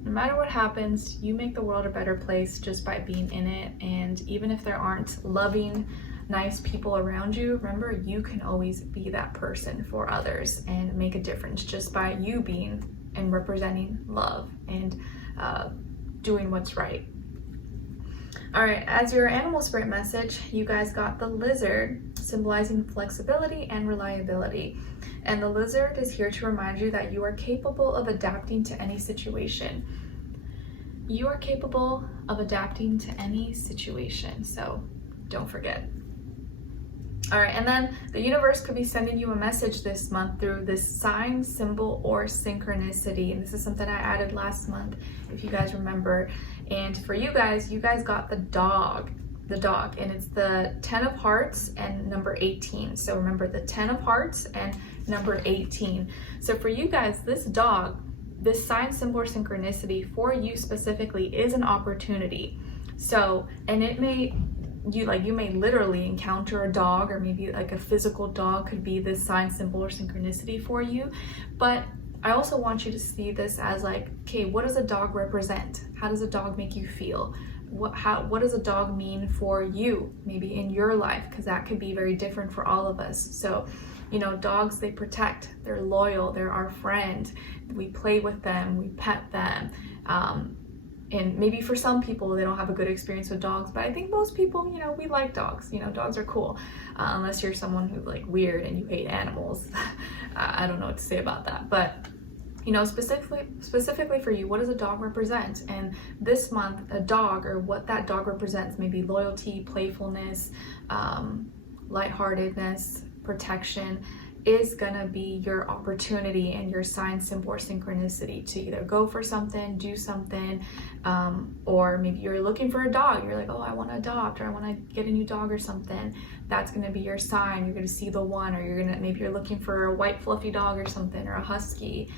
No matter what happens, you make the world a better place just by being in it. And even if there aren't loving, nice people around you, remember, you can always be that person for others and make a difference just by you being and representing love and doing what's right. All right, as your animal spirit message, you guys got the lizard, symbolizing flexibility and reliability. And the lizard is here to remind you that you are capable of adapting to any situation. You are capable of adapting to any situation, so don't forget. All right, and then the universe could be sending you a message this month through this sign, symbol, or synchronicity. And this is something I added last month, if you guys remember. And for you guys got the dog, and it's the 10 of hearts and number 18. So remember, the 10 of hearts and number 18. So for you guys, this dog, this sign, symbol, or synchronicity for you specifically is an opportunity. So, and it may, you may literally encounter a dog, or maybe like a physical dog could be this sign, symbol, or synchronicity for you. But I also want you to see this as like, okay, what does a dog represent? How does a dog make you feel? What does a dog mean for you, maybe in your life? Because that could be very different for all of us. So, you know, dogs, they protect, they're loyal, they're our friend. We play with them, we pet them. And maybe for some people, they don't have a good experience with dogs, but I think most people, you know, we like dogs. You know, dogs are cool. Unless you're someone who's like weird and you hate animals. I don't know what to say about that. But, you know, specifically for you, what does a dog represent? And this month, a dog, or what that dog represents, maybe loyalty, playfulness, lightheartedness, protection, is gonna be your opportunity and your sign, symbol, or synchronicity to either go for something, do something, or maybe you're looking for a dog. You're like, oh, I want to adopt, or I want to get a new dog or something. That's gonna be your sign. You're gonna see the one, or maybe you're looking for a white fluffy dog or something, or a husky,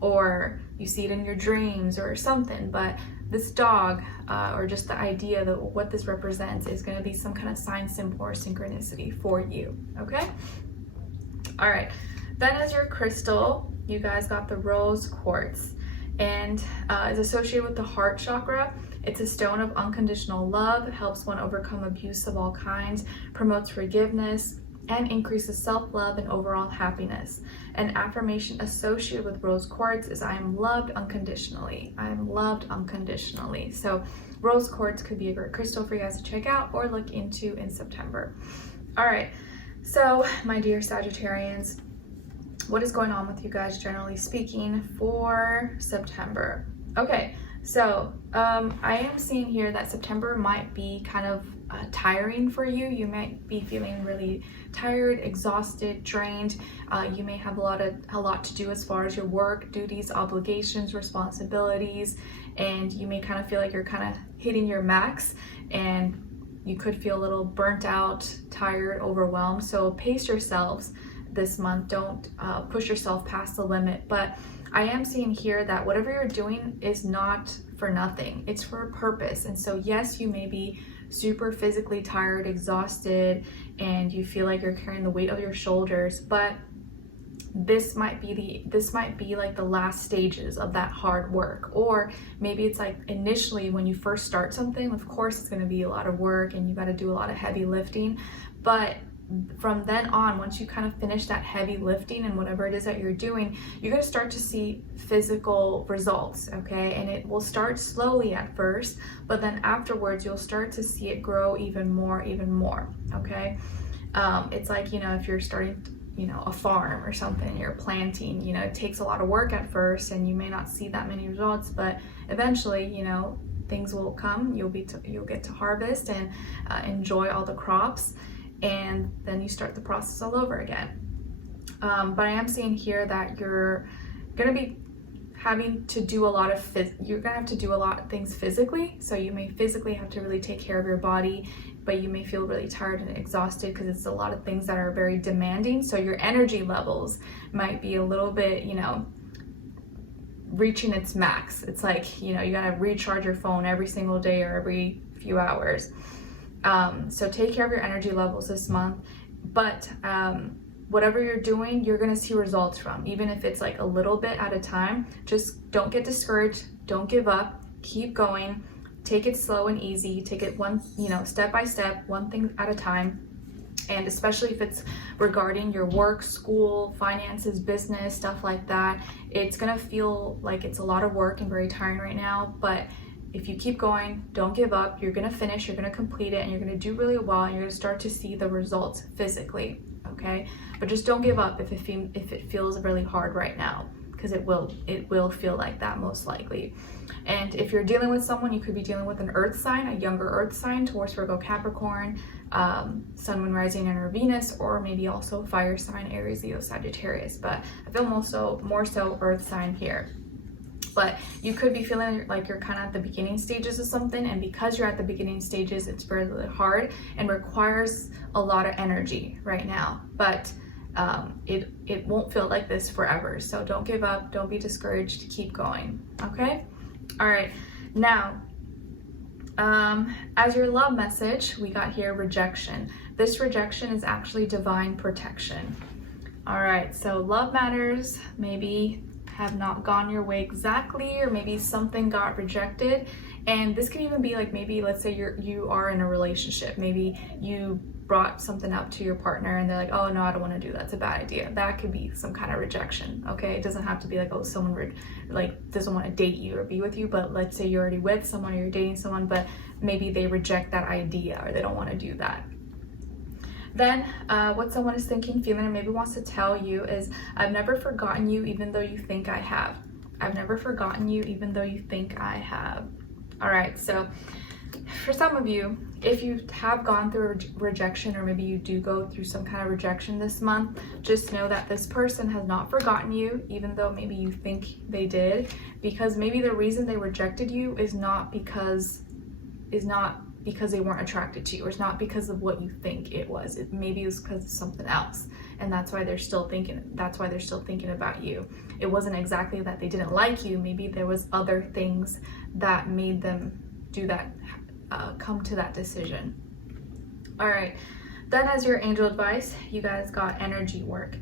or you see it in your dreams or something. But this dog, or just the idea that what this represents, is going to be some kind of sign, symbol, or synchronicity for you. Okay. All right. Then as your crystal, you guys got the rose quartz, and is associated with the heart chakra. It's a stone of unconditional love, helps one overcome abuse of all kinds, promotes forgiveness, and increases self-love and overall happiness. An affirmation associated with rose quartz is, I am loved unconditionally. I am loved unconditionally. So rose quartz could be a great crystal for you guys to check out or look into in September. All right, so my dear Sagittarians, what is going on with you guys generally speaking for September? Okay, so I am seeing here that September might be kind of tiring for you. You might be feeling really tired, exhausted, drained. You may have a lot to do as far as your work, duties, obligations, responsibilities, and you may kind of feel like you're kind of hitting your max, and you could feel a little burnt out, tired, overwhelmed. So pace yourselves this month. Don't push yourself past the limit. But I am seeing here that whatever you're doing is not for nothing. It's for a purpose. And so yes, you may be super physically tired, exhausted, and you feel like you're carrying the weight of your shoulders, but this might be like the last stages of that hard work. Or maybe it's like initially when you first start something, of course it's going to be a lot of work and you got to do a lot of heavy lifting, but from then on, once you kind of finish that heavy lifting and whatever it is that you're doing, you're going to start to see physical results, okay? And it will start slowly at first, but then afterwards you'll start to see it grow even more, okay? It's like, you know, if you're starting, you know, a farm or something, you're planting, you know, it takes a lot of work at first and you may not see that many results, but eventually, you know, things will come, you'll get to harvest and enjoy all the crops, and then you start the process all over again. But I am seeing here that you're gonna be having to do a lot of things physically. So you may physically have to really take care of your body, but you may feel really tired and exhausted because it's a lot of things that are very demanding. So your energy levels might be a little bit, you know, reaching its max. It's like, you know, you gotta recharge your phone every single day or every few hours. So take care of your energy levels this month, but whatever you're doing, you're gonna see results from, even if it's like a little bit at a time. Just don't get discouraged, don't give up, keep going, take it slow and easy, take it one, you know, step by step, one thing at a time. And especially if it's regarding your work, school, finances, business, stuff like that, it's gonna feel like it's a lot of work and very tiring right now, but if you keep going, don't give up, you're gonna finish, you're gonna complete it, and you're gonna do really well, and you're gonna start to see the results physically, okay? But just don't give up if it feels really hard right now, because it will feel like that most likely. And if you're dealing with someone, you could be dealing with an earth sign, a younger earth sign, Taurus, Virgo, Capricorn, Sun, Moon, Rising, and or Venus, or maybe also fire sign, Aries, Leo, Sagittarius. But I feel more so earth sign here. But you could be feeling like you're kind of at the beginning stages of something, and because you're at the beginning stages, it's really hard and requires a lot of energy right now. But it won't feel like this forever. So don't give up, don't be discouraged, keep going, okay? All right, now, as your love message, we got here rejection. This rejection is actually divine protection. All right, so love matters maybe have not gone your way exactly, or maybe something got rejected. And this can even be like, maybe let's say you are in a relationship, maybe you brought something up to your partner and they're like, oh no, I don't want to do that, it's a bad idea. That could be some kind of rejection. Okay, it doesn't have to be like, oh, someone like doesn't want to date you or be with you, but let's say you're already with someone or you're dating someone, but maybe they reject that idea or they don't want to do that. Then what someone is thinking, feeling, and maybe wants to tell you is, I've never forgotten you even though you think I have. I've never forgotten you even though you think I have. All right, so for some of you, if you have gone through rejection, or maybe you do go through some kind of rejection this month, just know that this person has not forgotten you, even though maybe you think they did, because maybe the reason they rejected you is not because they weren't attracted to you, or it's not because of what you think it was. Maybe it was because of something else, and that's why they're still thinking about you. It wasn't exactly that they didn't like you. Maybe there was other things that made them do that, come to that decision. All right, then as your angel advice, you guys got energy work.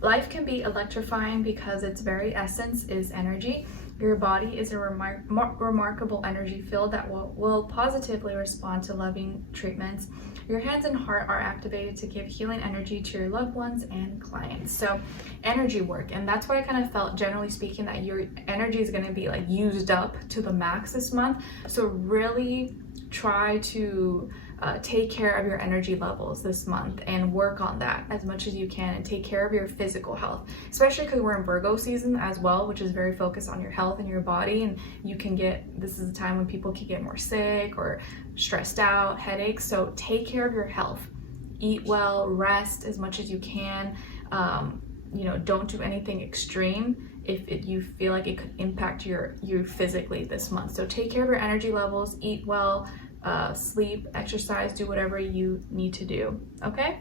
Life can be electrifying because its very essence is energy. Your body is a remarkable energy field that will positively respond to loving treatments. Your hands and heart are activated to give healing energy to your loved ones and clients. So energy work, and that's what I kind of felt, generally speaking, that your energy is going to be like used up to the max this month. So really try to take care of your energy levels this month and work on that as much as you can, and take care of your physical health, especially because we're in Virgo season as well, which is very focused on your health and your body. And this is a time when people can get more sick or stressed out, headaches. So take care of your health, eat well, rest as much as you can. Don't do anything extreme if you feel like it could impact you physically this month. So take care of your energy levels, eat well, sleep, exercise, do whatever you need to do. Okay?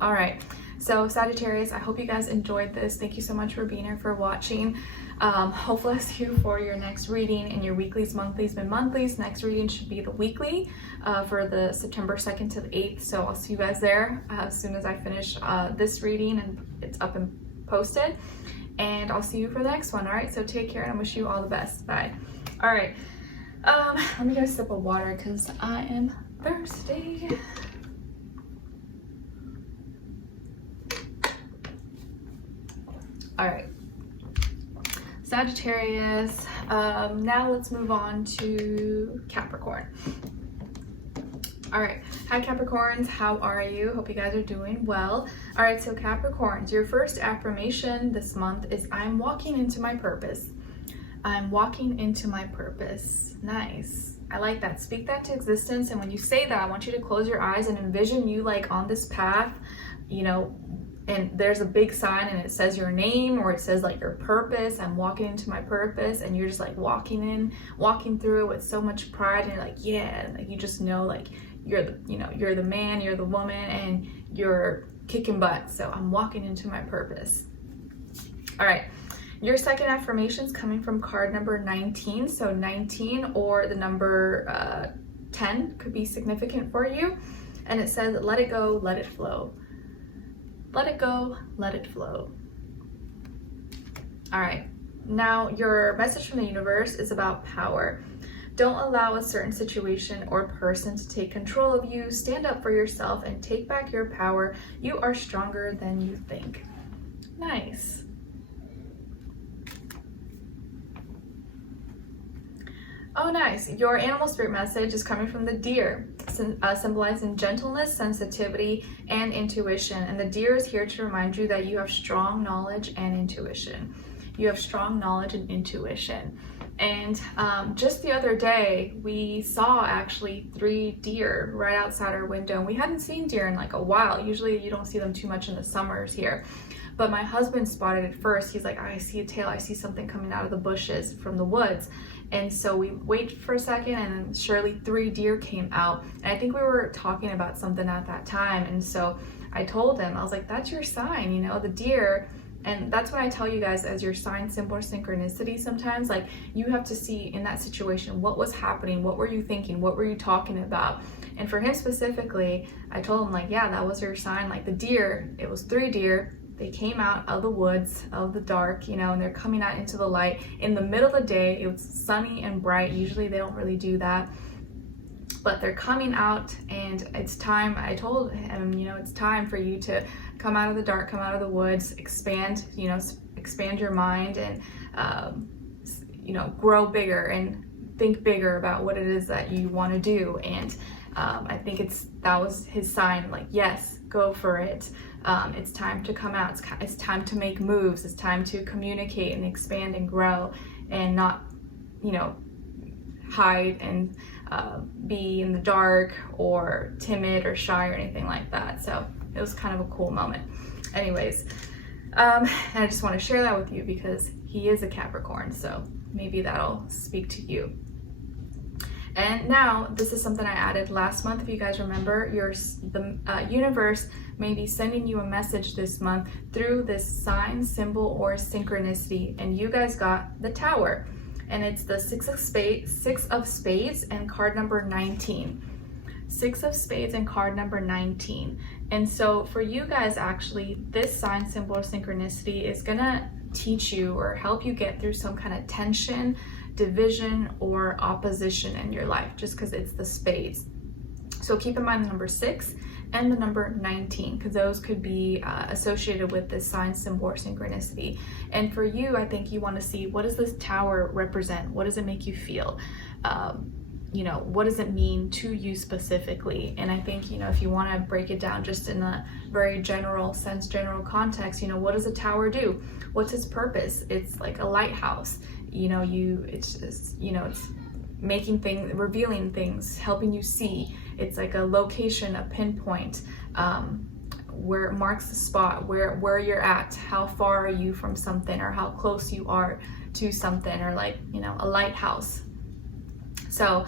All right. So Sagittarius, I hope you guys enjoyed this. Thank you so much for being here, for watching. Hopefully I'll see you for your next reading in your weeklies, monthlies, and monthlies. Next reading should be the weekly for the September 2nd to the 8th. So I'll see you guys there as soon as I finish this reading and it's up and posted. And I'll see you for the next one. All right, so take care and I wish you all the best. Bye. All right, let me get a sip of water because I am thirsty. All right, Sagittarius, now let's move on to Capricorn. All right, hi Capricorns, how are you? Hope you guys are doing well. All right, so Capricorns, your first affirmation this month is, I'm walking into my purpose. I'm walking into my purpose. Nice. I like that. Speak that to existence. And when you say that, I want you to close your eyes and envision you like on this path, and there's a big sign and it says your name, or it says like your purpose. I'm walking into my purpose, and you're just like walking through it with so much pride, and you're like, yeah, and like you just know like you're the man, you're the woman, and you're kicking butt. So I'm walking into my purpose. All right, your second affirmation is coming from card number 19. So 19 or the number 10 could be significant for you, and it says, let it go, let it flow. Let it go, let it flow. All right, now your message from the universe is about power. Don't allow a certain situation or person to take control of you. Stand up for yourself and take back your power. You are stronger than you think. Nice. Oh, nice. Your animal spirit message is coming from the deer, symbolizing gentleness, sensitivity, and intuition. And the deer is here to remind you that you have strong knowledge and intuition. You have strong knowledge and intuition. And just the other day, we saw actually 3 deer right outside our window. And we hadn't seen deer in like a while. Usually you don't see them too much in the summers here. But my husband spotted it first. He's like, I see a tail. I see something coming out of the bushes from the woods. And so we wait for a second, and then surely 3 deer came out. And I think we were talking about something at that time. And so I told him, I was like, that's your sign, the deer. And that's what I tell you guys as your sign, symbol, or synchronicity sometimes. Like, you have to see in that situation, what was happening? What were you thinking? What were you talking about? And for him specifically, I told him like, yeah, that was your sign. Like the deer, it was 3 deer. They came out of the woods, of the dark, you know, and they're coming out into the light in the middle of the day. It was sunny and bright. Usually they don't really do that, but they're coming out, and it's time. I told him, you know, it's time for you to come out of the dark, come out of the woods, expand, you know, expand your mind, and you know, grow bigger and think bigger about what it is that you want to do. And I think that was his sign, like, yes, go for it. It's time to come out. It's time to make moves. It's time to communicate and expand and grow, and not, you know, hide and be in the dark or timid or shy or anything like that. So it was kind of a cool moment. Anyways, and I just want to share that with you because he is a Capricorn, so maybe that'll speak to you. And now, this is something I added last month. If you guys remember, the universe may be sending you a message this month through this sign, symbol, or synchronicity. And you guys got the Tower. And it's the Six of Spades and card number 19. 6 of Spades and card number 19. And so for you guys, actually, this sign, symbol, or synchronicity is gonna teach you or help you get through some kind of tension, division, or opposition in your life, just because it's the spades. So keep in mind the number 6 and the number 19, because those could be associated with this sign, symbol, or synchronicity. And for you, I think you want to see, what does this Tower represent? What does it make you feel? You know, what does it mean to you specifically? And I think, you know, if you want to break it down just in a very general sense, general context, you know, what does a tower do? What's its purpose? It's like a lighthouse. You know, it's just, you know, it's making things, revealing things, helping you see. It's like a location, a pinpoint, where it marks the spot, where you're at, how far are you from something, or how close you are to something, or like, you know, a lighthouse. So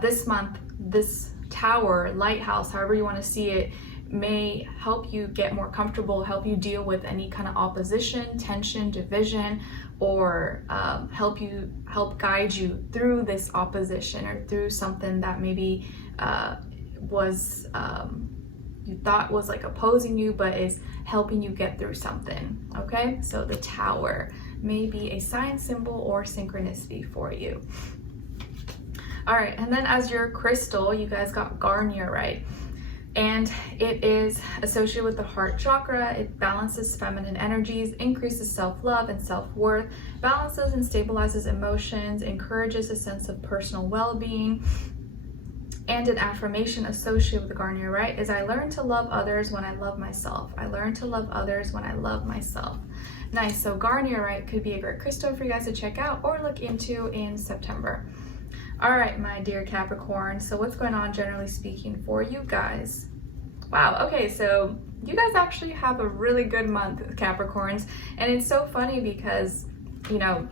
this month, this tower, lighthouse, however you want to see it, may help you get more comfortable, help you deal with any kind of opposition, tension, division, or help guide you through this opposition, or through something that maybe was you thought was like opposing you, but is helping you get through something. Okay, so the Tower may be a sign, symbol, or synchronicity for you. All right, and then as your crystal, you guys got Garnierite, and it is associated with the heart chakra. It balances feminine energies, increases self-love and self-worth, balances and stabilizes emotions, encourages a sense of personal well-being. And an affirmation associated with the Garnierite is, I learn to love others when I love myself. I learn to love others when I love myself. Nice, so Garnierite could be a great crystal for you guys to check out or look into in September. All right, my dear Capricorn, so what's going on generally speaking for you guys? Wow, okay, so you guys actually have a really good month, Capricorns, and it's so funny because, you know,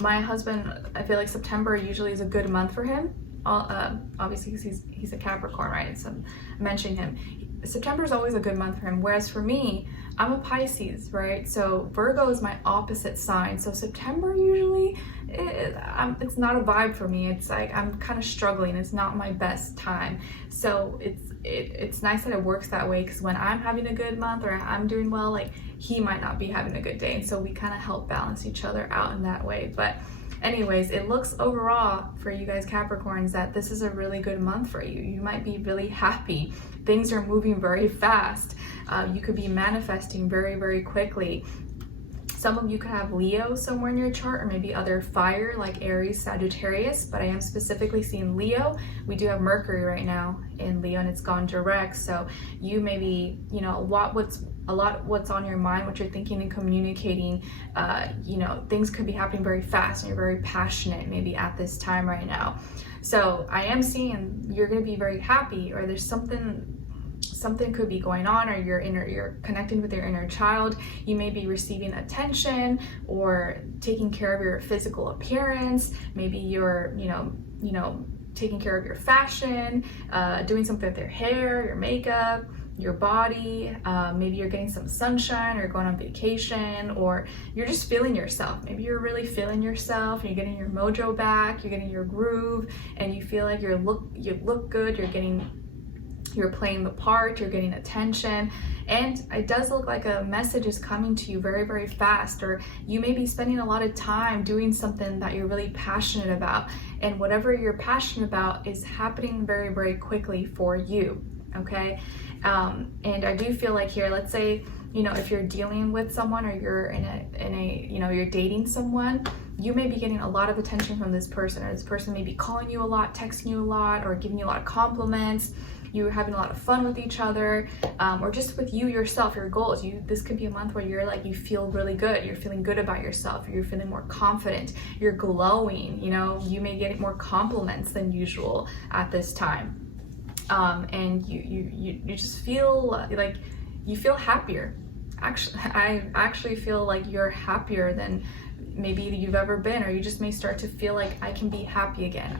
my husband, I feel like September usually is a good month for him, obviously because he's a Capricorn, right? So I'm mentioning him. September is always a good month for him, whereas for me, I'm a Pisces, right? So Virgo is my opposite sign. So September usually, it's not a vibe for me. It's like I'm kind of struggling. It's not my best time. So it's nice that it works that way, because when I'm having a good month or I'm doing well, like he might not be having a good day. And so we kind of help balance each other out in that way. But anyways, it looks overall for you guys Capricorns that this is a really good month for you. You might be really happy. Things are moving very fast. You could be manifesting very, very quickly. Some of you could have Leo somewhere in your chart, or maybe other fire like Aries, Sagittarius, but I am specifically seeing Leo. We do have Mercury right now in Leo, and it's gone direct. So you maybe, you know, what's on your mind, what you're thinking and communicating, you know, things could be happening very fast, and you're very passionate maybe at this time right now. So I am seeing you're going to be very happy, or there's something could be going on, or you're connecting with your inner child. You may be receiving attention or taking care of your physical appearance. Maybe you're, you know, taking care of your fashion, doing something with your hair, your makeup, your body. Maybe you're getting some sunshine, or going on vacation, or you're just feeling yourself. Maybe you're really feeling yourself, and you're getting your mojo back, you're getting your groove, and you feel like you look good, you're playing the part, you're getting attention, And it does look like a message is coming to you very, very fast, or you may be spending a lot of time doing something that you're really passionate about. And whatever you're passionate about is happening very, very quickly for you, okay? And I do feel like here, let's say, you know, if you're dealing with someone or you're in a you know, you're dating someone, you may be getting a lot of attention from this person, or this person may be calling you a lot, texting you a lot, or giving you a lot of compliments. You're having a lot of fun with each other, or just with you yourself, your goals. This could be a month where you're like, you feel really good. You're feeling good about yourself. You're feeling more confident. You're glowing. You know, you may get more compliments than usual at this time. And you just feel like you feel happier. Actually, I actually feel like you're happier than maybe you've ever been, or you just may start to feel like, I can be happy again.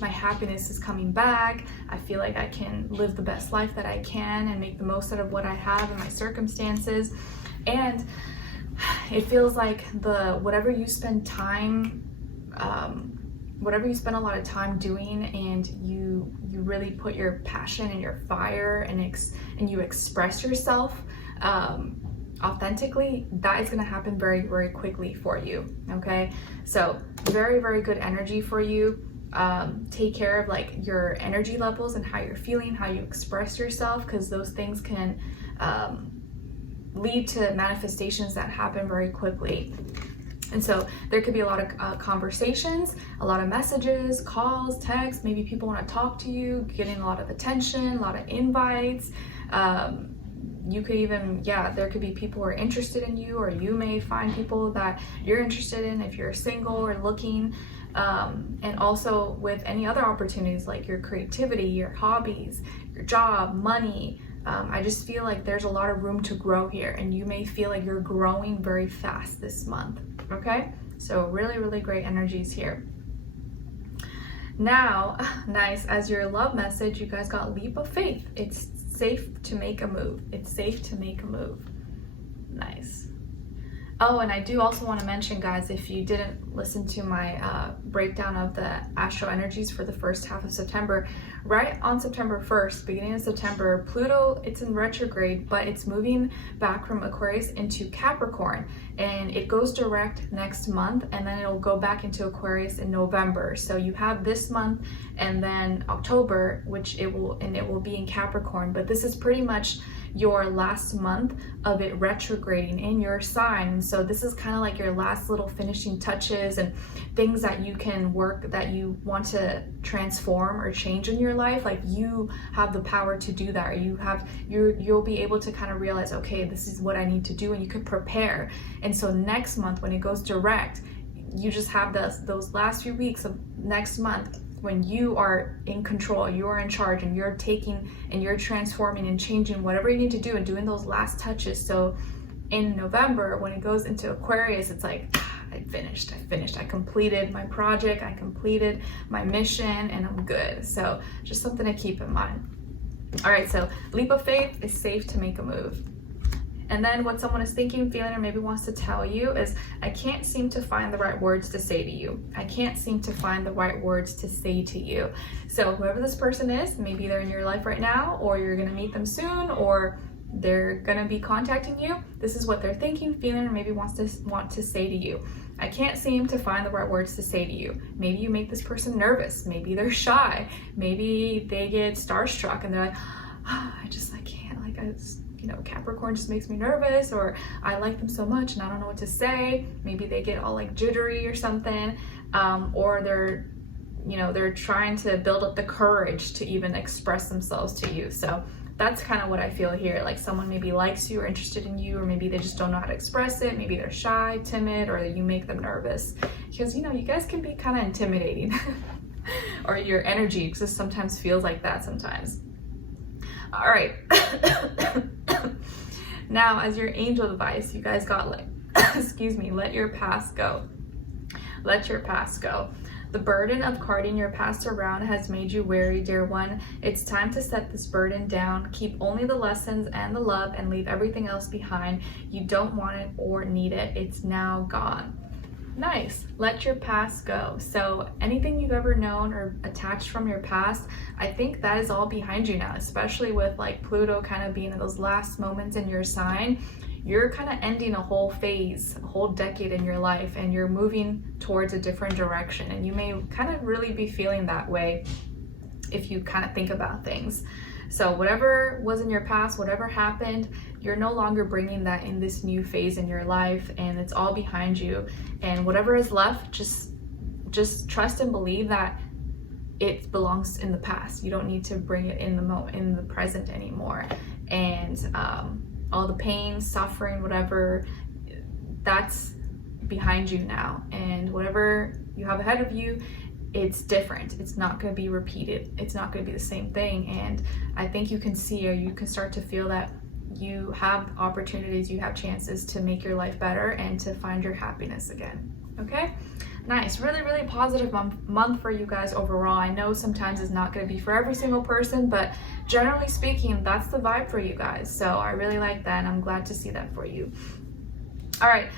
My happiness is coming back. I feel like I can live the best life that I can and make the most out of what I have and my circumstances. And it feels like whatever you spend a lot of time doing, and you really put your passion and your fire and you express yourself authentically, that is going to happen very, very quickly for you. Okay, so very, very good energy for you. Take care of like your energy levels and how you're feeling, how you express yourself, because those things can lead to manifestations that happen very quickly. And so there could be a lot of conversations, a lot of messages, calls, texts. Maybe people want to talk to you, getting a lot of attention, a lot of invites. You could even, there could be people who are interested in you, or you may find people that you're interested in if you're single or looking. And also with any other opportunities like your creativity, your hobbies, your job, money. I just feel like there's a lot of room to grow here, and you may feel like you're growing very fast this month. Okay, so really, really great energies here. Now, nice, as your love message, you guys got leap of faith. It's safe to make a move. It's safe to make a move. Nice. Oh, and I do also want to mention, guys, if you didn't listen to my breakdown of the Astro Energies for the first half of September, right on September 1st, beginning of September, Pluto, it's in retrograde, but it's moving back from Aquarius into Capricorn, and it goes direct next month, and then it'll go back into Aquarius in November. So you have this month and then October, which it will be in Capricorn, but this is pretty much your last month of it retrograding in your sign. And so this is kind of like your last little finishing touches and things that you can work, that you want to transform or change in your life. Like, you have the power to do that, or you'll be able to kind of realize, okay, this is what I need to do, and you could prepare. And so next month when it goes direct, you just have those last few weeks of next month when you are in control, you're in charge, and you're taking and you're transforming and changing whatever you need to do and doing those last touches. So in November, when it goes into Aquarius, it's like, I finished, I completed my project, I completed my mission, and I'm good. So just something to keep in mind. All right, so leap of faith is safe to make a move. And then what someone is thinking, feeling, or maybe wants to tell you is, I can't seem to find the right words to say to you. I can't seem to find the right words to say to you. So whoever this person is, maybe they're in your life right now, or you're gonna meet them soon, or they're gonna be contacting you. This is what they're thinking, feeling, or maybe want to say to you. I can't seem to find the right words to say to you. Maybe you make this person nervous. Maybe they're shy. Maybe they get starstruck and they're like, I can't, like, Capricorn just makes me nervous, or I like them so much and I don't know what to say. Maybe they get all like jittery or something, or they're trying to build up the courage to even express themselves to you. So that's kind of what I feel here. Like, someone maybe likes you or interested in you, or maybe they just don't know how to express it. Maybe they're shy, timid, or you make them nervous, because you guys can be kind of intimidating or your energy just sometimes feels like that sometimes. All right. Now, as your angel advice, you guys got let your past go. Let your past go. The burden of carting your past around has made you weary, dear one. It's time to set this burden down. Keep only the lessons and the love, and leave everything else behind. You don't want it or need it. It's now gone. Nice. Let your past go. So anything you've ever known or attached from your past, I think that is all behind you now, especially with like Pluto kind of being in those last moments in your sign. You're kind of ending a whole phase, a whole decade in your life, and you're moving towards a different direction. And you may kind of really be feeling that way if you kind of think about things. So whatever was in your past, whatever happened, you're no longer bringing that in this new phase in your life, and it's all behind you. And whatever is left, just trust and believe that it belongs in the past. You don't need to bring it in the present anymore. And all the pain, suffering, whatever, that's behind you now. And whatever you have ahead of you, it's different. It's not going to be repeated. It's not going to be the same thing. And I think you can see, or you can start to feel that you have opportunities, you have chances to make your life better and to find your happiness again. Okay? Nice. Really, really positive month for you guys overall. I know sometimes it's not going to be for every single person, but generally speaking, that's the vibe for you guys. So I really like that, and I'm glad to see that for you. All right.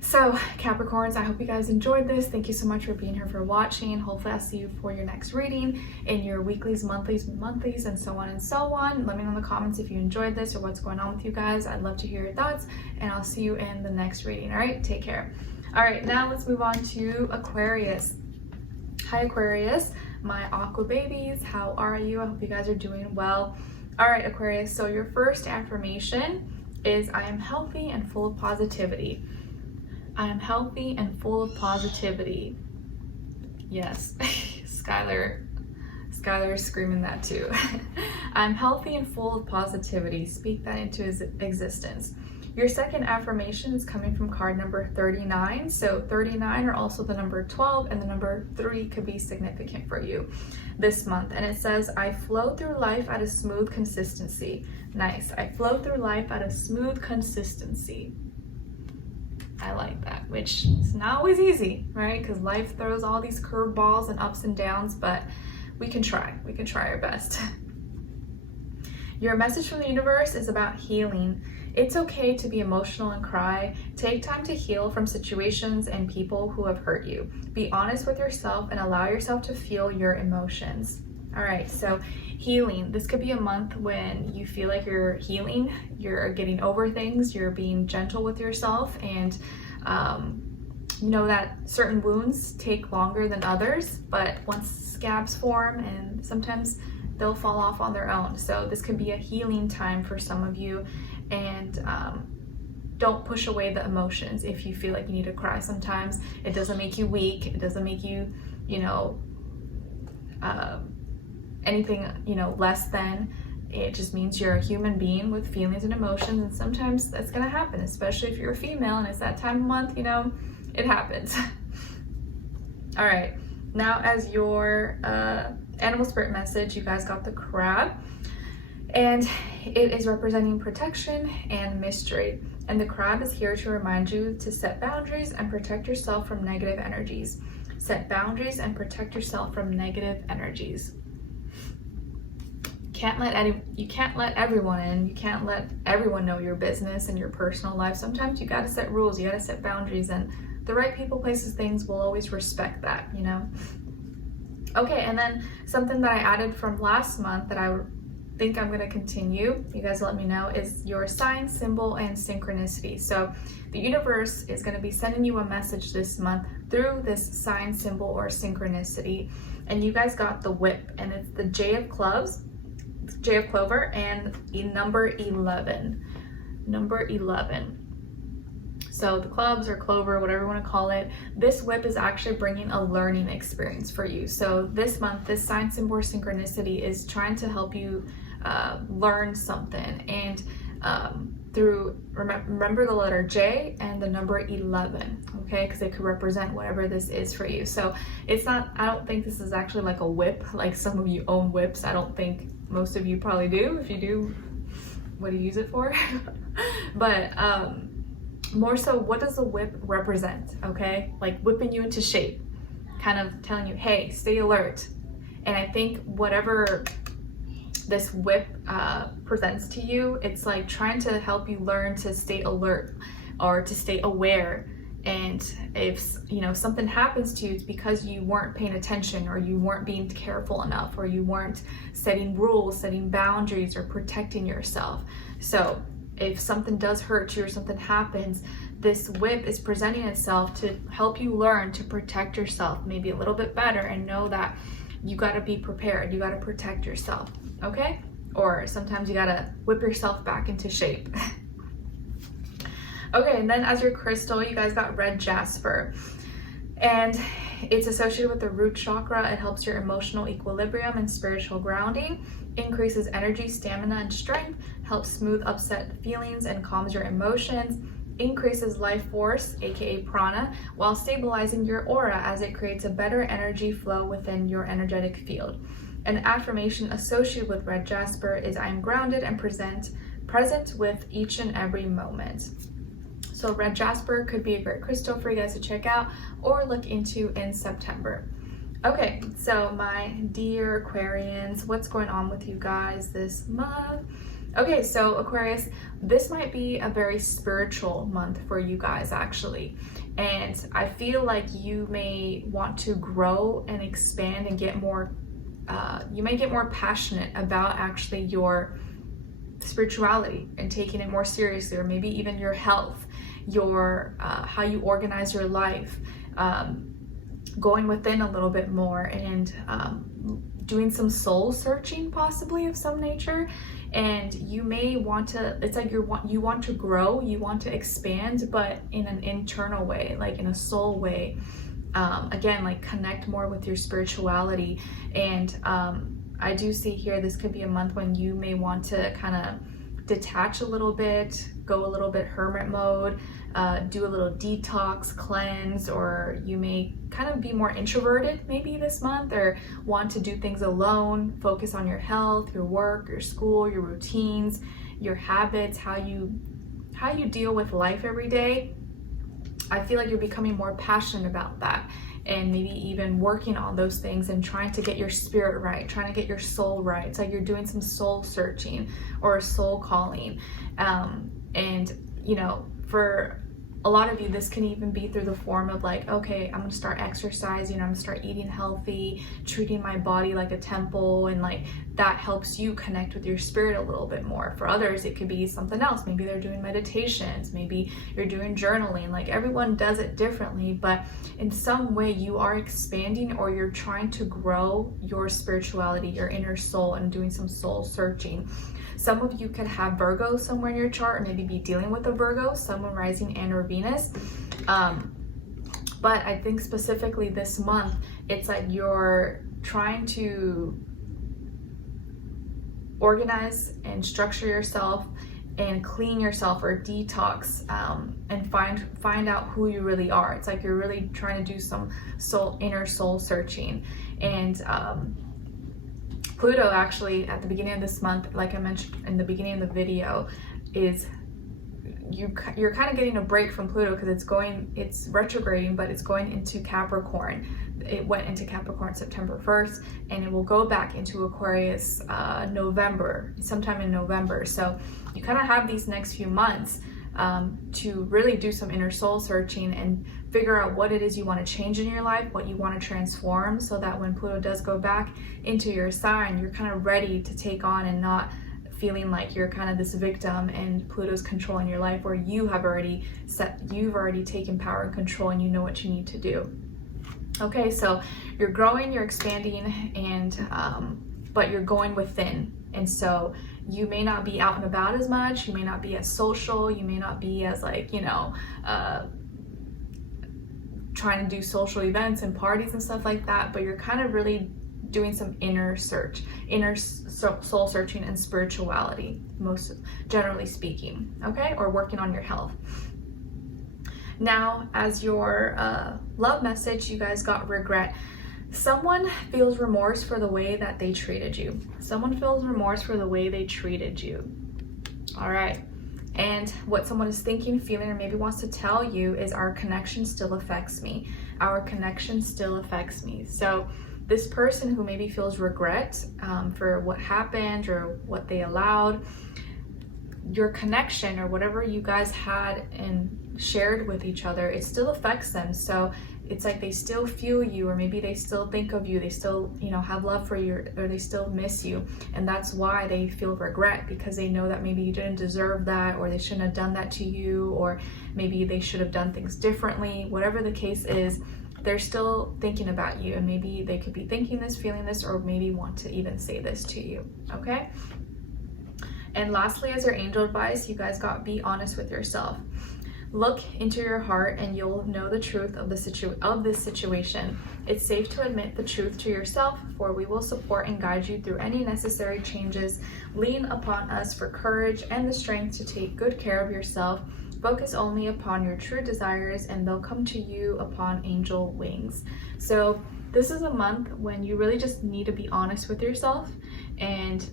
So Capricorns, I hope you guys enjoyed this. Thank you so much for being here, for watching. Hopefully I'll see you for your next reading in your weeklies, monthlies, and so on and so on. Let me know in the comments if you enjoyed this or what's going on with you guys. I'd love to hear your thoughts, and I'll see you in the next reading. All right, take care. All right, now let's move on to Aquarius. Hi Aquarius, my aqua babies. How are you? I hope you guys are doing well. All right, Aquarius, so your first affirmation is I am healthy and full of positivity. I am healthy and full of positivity. Yes, Skylar is screaming that too. I'm healthy and full of positivity. Speak that into existence. Your second affirmation is coming from card number 39. So 39 or also the number 12 and the number 3 could be significant for you this month. And it says, I flow through life at a smooth consistency. Nice. I flow through life at a smooth consistency. I like that, which is not always easy, right? Because life throws all these curveballs and ups and downs, but we can try our best. Your message from the universe is about healing. It's okay to be emotional and cry. Take time to heal from situations and people who have hurt you. Be honest with yourself and allow yourself to feel your emotions. All right, so healing. This could be a month when you feel like you're healing, you're getting over things, you're being gentle with yourself, and you know that certain wounds take longer than others, but once scabs form, and sometimes they'll fall off on their own. So this could be a healing time for some of you, and don't push away the emotions. If you feel like you need to cry sometimes, it doesn't make you weak, it doesn't make you, anything, less than. It just means you're a human being with feelings and emotions, and sometimes that's gonna happen, especially if you're a female and it's that time of month, it happens. All right, now as your animal spirit message, you guys got the crab, and it is representing protection and mystery. And the crab is here to remind you to set boundaries and protect yourself from negative energies. Set boundaries and protect yourself from negative energies. You can't let everyone in. You can't let everyone know your business and your personal life. Sometimes you gotta set rules, you gotta set boundaries, and the right people, places, things will always respect that, Okay, and then something that I added from last month that I think I'm gonna continue, you guys let me know, is your sign, symbol, and synchronicity. So the universe is gonna be sending you a message this month through this sign, symbol, or synchronicity. And you guys got the whip, and it's the J of clubs, J of clover, and number 11. Number 11. So the clubs or clover, whatever you want to call it, this whip is actually bringing a learning experience for you. So this month, this sign, symbol, or synchronicity is trying to help you learn something. And remember the letter J and the number 11, okay? Because it could represent whatever this is for you. So it's not, I don't think this is actually like a whip, like some of you own whips. I don't think most of you probably do. If you do, what do you use it for? But more so, what does the whip represent, okay? Like whipping you into shape, kind of telling you, hey, stay alert. And I think whatever this whip presents to you, it's like trying to help you learn to stay alert or to stay aware And if, you know, something happens to you, it's because you weren't paying attention, or you weren't being careful enough, or you weren't setting rules, setting boundaries, or protecting yourself. So if something does hurt you or something happens, this whip is presenting itself to help you learn to protect yourself maybe a little bit better, and know that you got to be prepared. You got to protect yourself, okay? Or sometimes you got to whip yourself back into shape. Okay, and then as your crystal, you guys got red jasper. And it's associated with the root chakra. It helps your emotional equilibrium and spiritual grounding, increases energy, stamina, and strength, helps smooth upset feelings and calms your emotions, increases life force, aka prana, while stabilizing your aura as it creates a better energy flow within your energetic field. An affirmation associated with red jasper is I am grounded and present with each and every moment. So red jasper could be a great crystal for you guys to check out or look into in September. Okay, so my dear Aquarians, what's going on with you guys this month? Okay, so Aquarius, this might be a very spiritual month for you guys actually. And I feel like you may want to grow and expand and get more, you may get more passionate about actually your spirituality and taking it more seriously, or maybe even your health, your how you organize your life, going within a little bit more, and doing some soul searching possibly of some nature. And you may want to, it's like you want to grow, you want to expand, but in an internal way, like in a soul way. Again, like connect more with your spirituality. And I do see here, this could be a month when you may want to kind of detach a little bit, go a little bit hermit mode, do a little detox, cleanse, or you may kind of be more introverted maybe this month, or want to do things alone, focus on your health, your work, your school, your routines, your habits, how you deal with life every day. I feel like you're becoming more passionate about that, and maybe even working on those things and trying to get your spirit right, trying to get your soul right. It's like you're doing some soul searching or soul calling. And you know, for a lot of you, this can even be through the form of like, okay, I'm gonna start exercising, I'm gonna start eating healthy, treating my body like a temple, and like that helps you connect with your spirit a little bit more. For others, it could be something else. Maybe they're doing meditations, maybe you're doing journaling. Like everyone does it differently, but in some way you are expanding, or you're trying to grow your spirituality, your inner soul, and doing some soul searching. Some of you could have Virgo somewhere in your chart, or maybe be dealing with a Virgo, Sun, Moon, Rising, and or Venus. But I think specifically this month, it's like you're trying to organize and structure yourself and clean yourself, or detox, and find out who you really are. It's like you're really trying to do some inner soul searching. And Pluto actually at the beginning of this month, like I mentioned in the beginning of the video, is you're kind of getting a break from Pluto, because it's retrograding, but it's going into Capricorn. It went into Capricorn September 1st, and it will go back into Aquarius sometime in November. So you kind of have these next few months to really do some inner soul searching and figure out what it is you want to change in your life, what you want to transform, so that when Pluto does go back into your sign, you're kind of ready to take on, and not feeling like you're kind of this victim and Pluto's controlling your life, where you've already taken power and control, and you know what you need to do. Okay, so you're growing, you're expanding, and but you're going within. And so you may not be out and about as much, you may not be as social, you may not be as like, you know, trying to do social events and parties and stuff like that, but you're kind of really doing some inner soul searching and spirituality, most generally speaking, okay? Or working on your health. Now, as your love message, you guys got regret. Someone feels remorse for the way that they treated you. Someone feels remorse for the way they treated you. All right. And what someone is thinking, feeling, or maybe wants to tell you is, our connection still affects me. Our connection still affects me. So this person who maybe feels regret for what happened or what they allowed, your connection, or whatever you guys had in shared with each other, it still affects them. So it's like they still feel you, or maybe they still think of you, they still, you know, have love for you, or they still miss you. And that's why they feel regret, because they know that maybe you didn't deserve that, or they shouldn't have done that to you, or maybe they should have done things differently. Whatever the case is, they're still thinking about you, and maybe they could be thinking this, feeling this, or maybe want to even say this to you, okay? And lastly, as your angel advice, you guys got be honest with yourself. Look into your heart and you'll know the truth of this situation. It's safe to admit the truth to yourself, for we will support and guide you through any necessary changes. Lean upon us for courage and the strength to take good care of yourself. Focus only upon your true desires and they'll come to you upon angel wings. So this is a month when you really just need to be honest with yourself and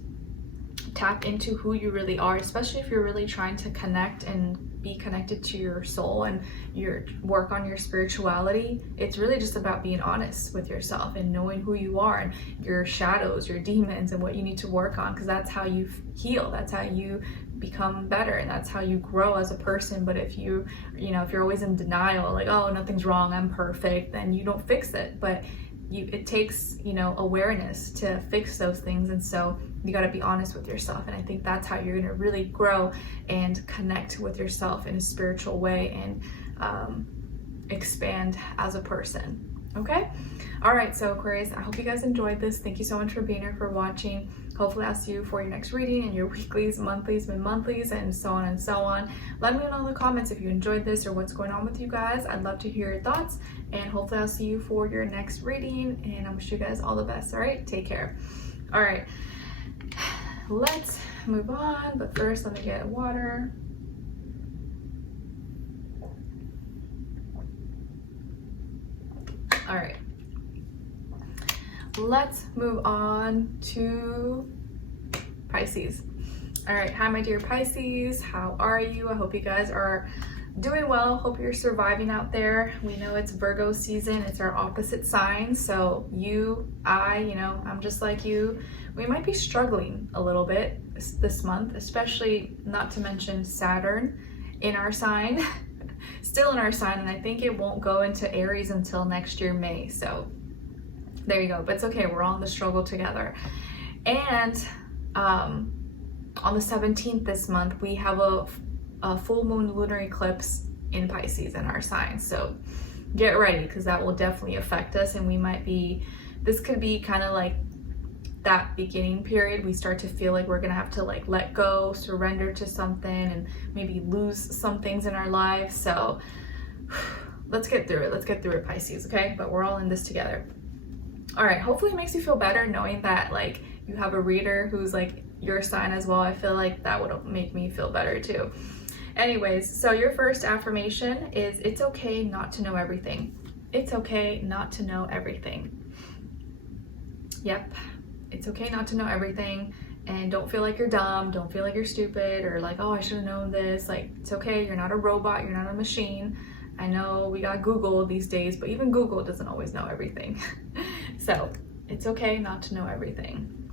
tap into who you really are, especially if you're really trying to connect and be connected to your soul and your work on your spirituality. It's really just about being honest with yourself and knowing who you are and your shadows, your demons, and what you need to work on, because that's how you heal, that's how you become better, and that's how you grow as a person. But if you know, if you're always in denial, like, oh, nothing's wrong, I'm perfect, then you don't fix it. But it takes, you know, awareness to fix those things. And so you got to be honest with yourself. And I think that's how you're going to really grow and connect with yourself in a spiritual way and expand as a person. Okay? All right, so Aquarius, I hope you guys enjoyed this. Thank you so much for being here, for watching. Hopefully I'll see you for your next reading and your weeklies, monthlies, mid-monthlies, and so on and so on. Let me know in the comments if you enjoyed this or what's going on with you guys. I'd love to hear your thoughts, and hopefully I'll see you for your next reading, and I wish you guys all the best. All right, take care. All right, let's move on, but first let me get water. All right, let's move on to Pisces. All right, hi my dear Pisces, how are you? I hope you guys are doing well. Hope you're surviving out there. We know it's Virgo season, it's our opposite sign, so you, you know, I'm just like you. We might be struggling a little bit this month, especially, not to mention Saturn in our sign. Still in our sign, and I think it won't go into Aries until next year, May. So there you go, but it's okay, we're all in the struggle together. And on the 17th this month, we have a full moon lunar eclipse in Pisces in our sign. So get ready, because that will definitely affect us, and we might be, this could be kind of like that beginning period. We start to feel like we're gonna have to like let go, surrender to something, and maybe lose some things in our lives. So let's get through it. Let's get through it, Pisces, okay? But we're all in this together. All right, hopefully it makes you feel better knowing that like you have a reader who's like your sign as well. I feel like that would make me feel better too. Anyways, so your first affirmation is, it's okay not to know everything. It's okay not to know everything. Yep. It's okay not to know everything, and don't feel like you're dumb, don't feel like you're stupid, or like, oh, I should have known this. Like, it's okay, you're not a robot, you're not a machine. I know we got Google these days, but even Google doesn't always know everything. So it's okay not to know everything.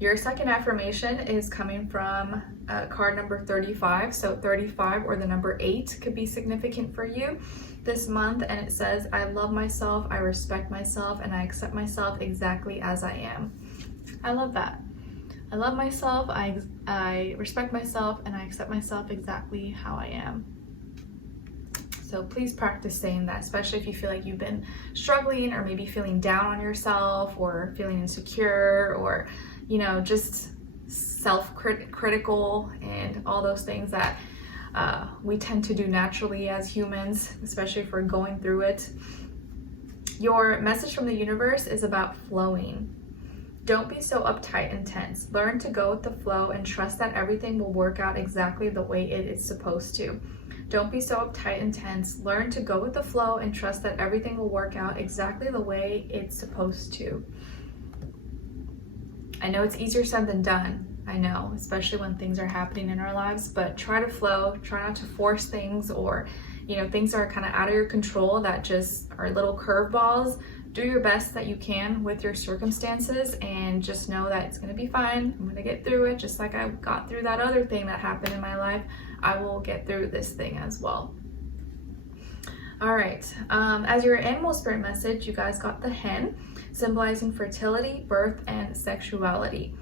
Your second affirmation is coming from card number 35. So 35 or the number 8 could be significant for you this month, and it says, I love myself, I respect myself, and I accept myself exactly as I am. I love that. I love myself, I respect myself, and I accept myself exactly how I am. So please practice saying that, especially if you feel like you've been struggling, or maybe feeling down on yourself, or feeling insecure, or, you know, just self-critical and all those things that we tend to do naturally as humans, especially if we're going through it. Your message from the universe is about flowing. Don't be so uptight and tense. Learn to go with the flow and trust that everything will work out exactly the way it is supposed to. Don't be so uptight and tense. Learn to go with the flow and trust that everything will work out exactly the way it's supposed to. I know it's easier said than done. I know, especially when things are happening in our lives, but try to flow, try not to force things, or, you know, things that are kind of out of your control that just are little curveballs. Do your best that you can with your circumstances, and just know that it's going to be fine. I'm going to get through it, just like I got through that other thing that happened in my life. I will get through this thing as well. All right, as your animal spirit message, you guys got the hen, symbolizing fertility, birth, and sexuality.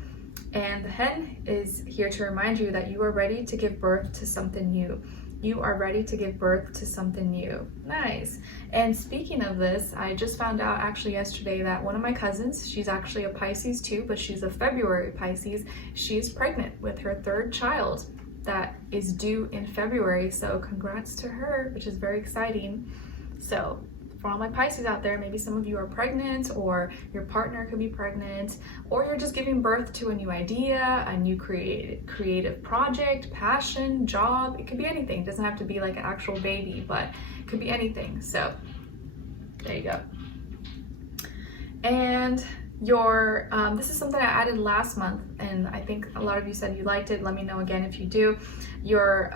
And the hen is here to remind you that you are ready to give birth to something new. You are ready to give birth to something new. Nice. And speaking of this, I just found out actually yesterday that one of my cousins, she's actually a Pisces too, but she's a February Pisces. She's pregnant with her third child that is due in February. So congrats to her, which is very exciting. So for all my Pisces out there, maybe some of you are pregnant, or your partner could be pregnant, or you're just giving birth to a new idea, a new creative project, passion, job. It could be anything. It doesn't have to be like an actual baby, but it could be anything. So there you go. And your this is something I added last month, and I think a lot of you said you liked it. Let me know again if you do. Your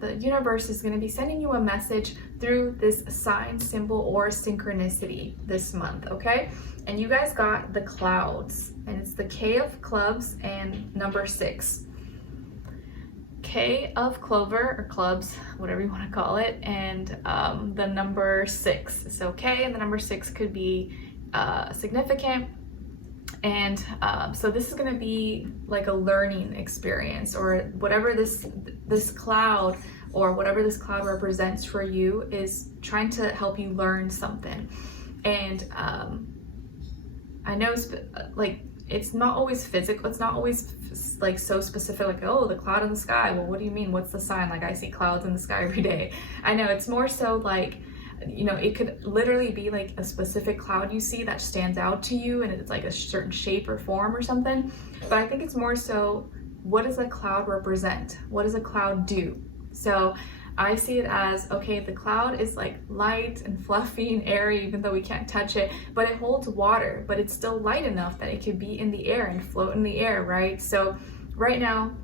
the universe is going to be sending you a message through this sign, symbol, or synchronicity this month, okay? And you guys got the clouds, and it's the K of clubs and number 6. K of clover or clubs, whatever you want to call it, and the number 6. So K and the number 6 could be significant. And so this is going to be like a learning experience, or whatever this cloud or whatever this cloud represents for you is trying to help you learn something. And I know like it's not always physical, it's not always like so specific, like, oh, the cloud in the sky. Well, what do you mean? What's the sign? Like, I see clouds in the sky every day. I know it's more so like, you know, it could literally be like a specific cloud you see that stands out to you, and it's like a certain shape or form or something. But I think it's more so, what does a cloud represent? What does a cloud do? So I see it as, okay, the cloud is like light and fluffy and airy, even though we can't touch it, but it holds water, but it's still light enough that it could be in the air and float in the air, right? So right now,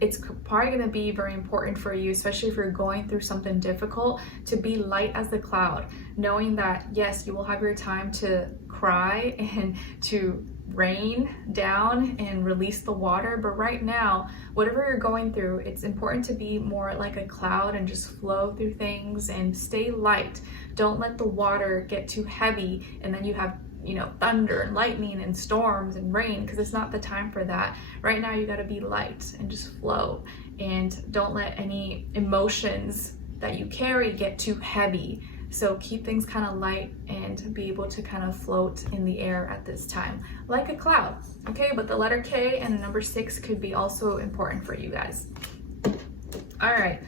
it's probably going to be very important for you, especially if you're going through something difficult, to be light as the cloud, knowing that yes, you will have your time to cry and to rain down and release the water, but right now, whatever you're going through, it's important to be more like a cloud and just flow through things and stay light. Don't let the water get too heavy and then you have, you know, thunder and lightning and storms and rain, because it's not the time for that. Right now you got to be light and just flow, and don't let any emotions that you carry get too heavy. So keep things kind of light and be able to kind of float in the air at this time, like a cloud, okay? But the letter K and the number 6 could be also important for you guys. All right,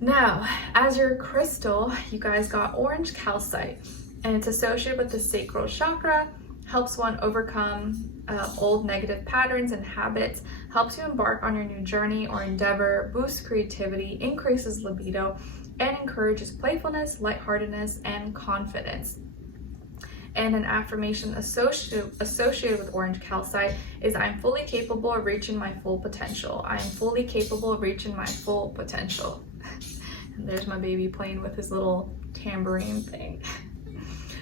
now as your crystal, you guys got orange calcite, and it's associated with the sacral chakra, helps one overcome old negative patterns and habits, helps you embark on your new journey or endeavor, boosts creativity, increases libido, and encourages playfulness, lightheartedness, and confidence. And an affirmation associated with orange calcite is, I'm fully capable of reaching my full potential. I am fully capable of reaching my full potential. And there's my baby playing with his little tambourine thing.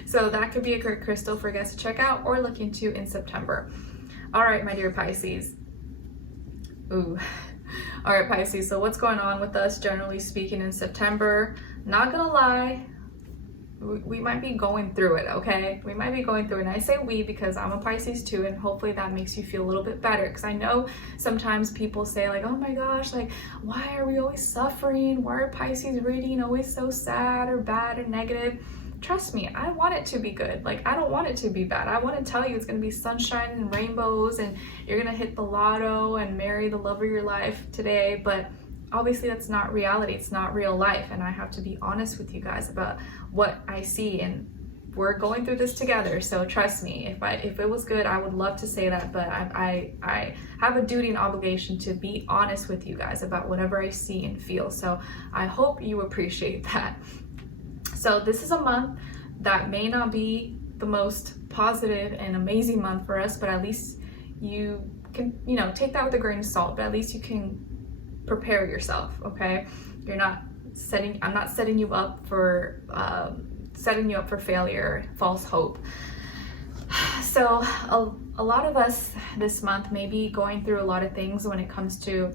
So that could be a great crystal for you guys to check out or look into in September. All right, my dear Pisces. Ooh. All right, Pisces, so what's going on with us generally speaking in September? Not gonna lie, we might be going through it, okay? We might be going through it, and I say we because I'm a Pisces too, and hopefully that makes you feel a little bit better, because I know sometimes people say like, oh my gosh, like, why are we always suffering? Why are Pisces reading always so sad or bad or negative? Trust me, I want it to be good. Like, I don't want it to be bad. I want to tell you it's going to be sunshine and rainbows, and you're going to hit the lotto and marry the love of your life today. But obviously that's not reality. It's not real life. And I have to be honest with you guys about what I see, and we're going through this together. So trust me, if it was good, I would love to say that, but I have a duty and obligation to be honest with you guys about whatever I see and feel. So I hope you appreciate that. So this is a month that may not be the most positive and amazing month for us, but at least you can, you know, take that with a grain of salt, but at least you can prepare yourself, okay? I'm not setting you up for failure, false hope. So a lot of us this month may be going through a lot of things when it comes to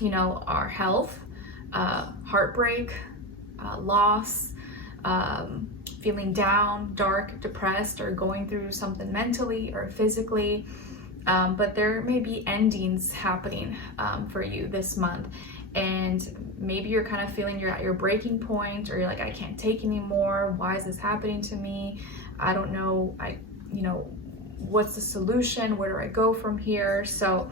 you know, our health, heartbreak, loss, feeling down, dark, depressed, or going through something mentally or physically. But there may be endings happening for you this month. And maybe you're kind of feeling you're at your breaking point, or you're like, I can't take anymore. Why is this happening to me? I don't know. You know, what's the solution? Where do I go from here? So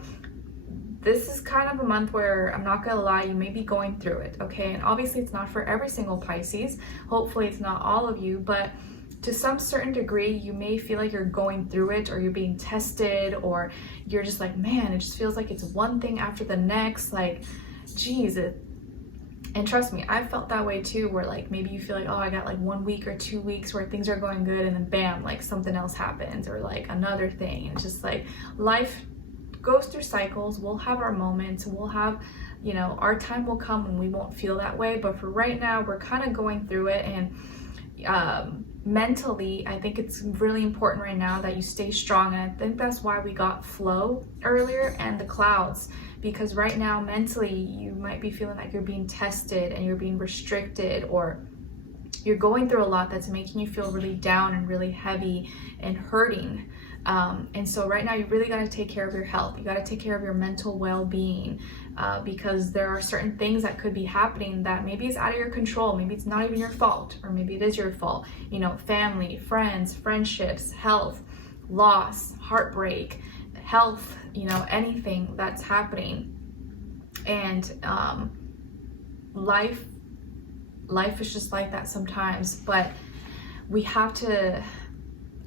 this is kind of a month where, I'm not gonna lie, you may be going through it, okay? And obviously it's not for every single Pisces. Hopefully it's not all of you, but to some certain degree, you may feel like you're going through it, or you're being tested, or you're just like, man, it just feels like it's one thing after the next, like, geez. And trust me, I've felt that way too, where like maybe you feel like, oh, I got like 1 week or 2 weeks where things are going good, and then bam, like something else happens, or like another thing. It's just like life goes through cycles. We'll have our moments, we'll have, you know, our time will come when we won't feel that way. But for right now, we're kind of going through it. And mentally, I think it's really important right now that you stay strong. And I think that's why we got flow earlier and the clouds, because right now mentally you might be feeling like you're being tested and you're being restricted, or you're going through a lot that's making you feel really down and really heavy and hurting. And so right now you really got to take care of your health. You got to take care of your mental well-being, because there are certain things that could be happening that maybe is out of your control. Maybe it's not even your fault, or maybe it is your fault. You know, family, friends, friendships, health, loss, heartbreak, health, you know, anything that's happening. And life is just like that sometimes, but we have to,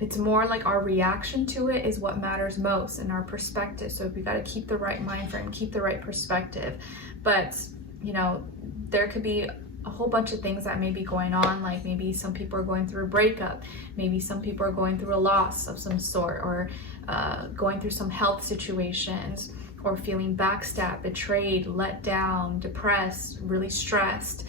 it's more like our reaction to it is what matters most, and our perspective. So we got to keep the right mind frame, keep the right perspective. But, you know, there could be a whole bunch of things that may be going on. Like maybe some people are going through a breakup. Maybe some people are going through a loss of some sort, or going through some health situations, or feeling backstabbed, betrayed, let down, depressed, really stressed.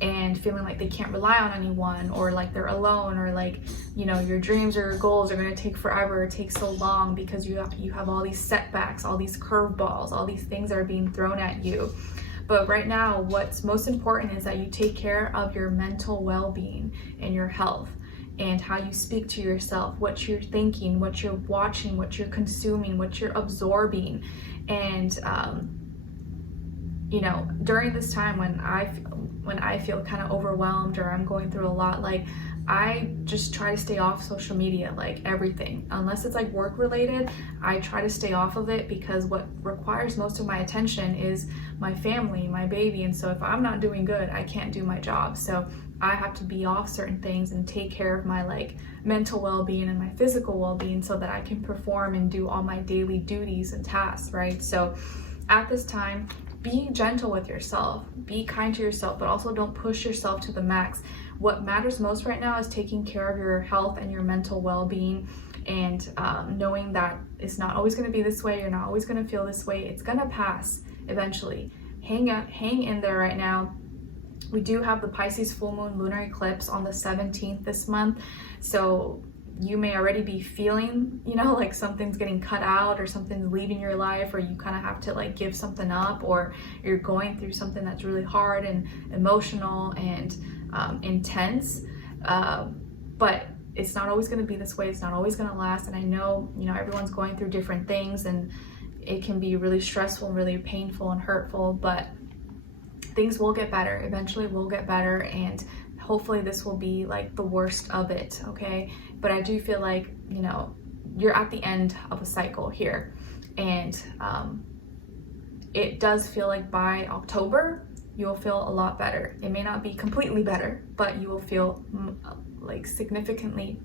And feeling like they can't rely on anyone, or like they're alone, or like, you know, your dreams or your goals are going to take forever, or take so long because you have all these setbacks, all these curveballs, all these things that are being thrown at you. But right now, what's most important is that you take care of your mental well-being and your health, and how you speak to yourself, what you're thinking, what you're watching, what you're consuming, what you're absorbing. And you know, during this time when I feel kind of overwhelmed, or I'm going through a lot, like I just try to stay off social media, like everything, unless it's like work related. I try to stay off of it, because what requires most of my attention is my family, my baby. And so if I'm not doing good, I can't do my job. So I have to be off certain things and take care of my like mental well-being and my physical well-being, so that I can perform and do all my daily duties and tasks, right? So at this time, be gentle with yourself, be kind to yourself, but also don't push yourself to the max. What matters most right now is taking care of your health and your mental well-being, and knowing that it's not always going to be this way. You're not always going to feel this way. It's going to pass eventually. Hang in there right now. We do have the Pisces full moon lunar eclipse on the 17th this month. So you may already be feeling, you know, like something's getting cut out, or something's leaving your life, or you kind of have to like give something up, or you're going through something that's really hard and emotional and intense. But it's not always going to be this way. It's not always going to last. And I know, you know, everyone's going through different things, and it can be really stressful, really painful and hurtful, but things will get better. Eventually will get better, and hopefully this will be like the worst of it, okay? But I do feel like, you know, you're at the end of a cycle here, and it does feel like by October you'll feel a lot better. It may not be completely better, but you will feel like significantly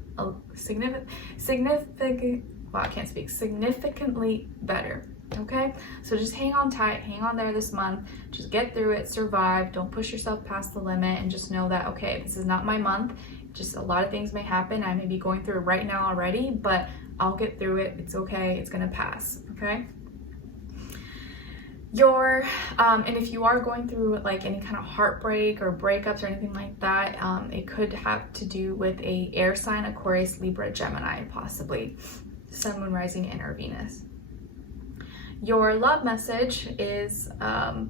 better. Okay, so just hang on tight, hang on there this month, just get through it, survive, don't push yourself past the limit, and just know that, okay, this is not my month. Just a lot of things may happen. I may be going through it right now already, but I'll get through it. It's okay, it's gonna pass. Okay, and if you are going through like any kind of heartbreak or breakups or anything like that, it could have to do with a air sign, Aquarius, Libra, Gemini, possibly Sun, Moon, Rising, and or Venus. Your love message is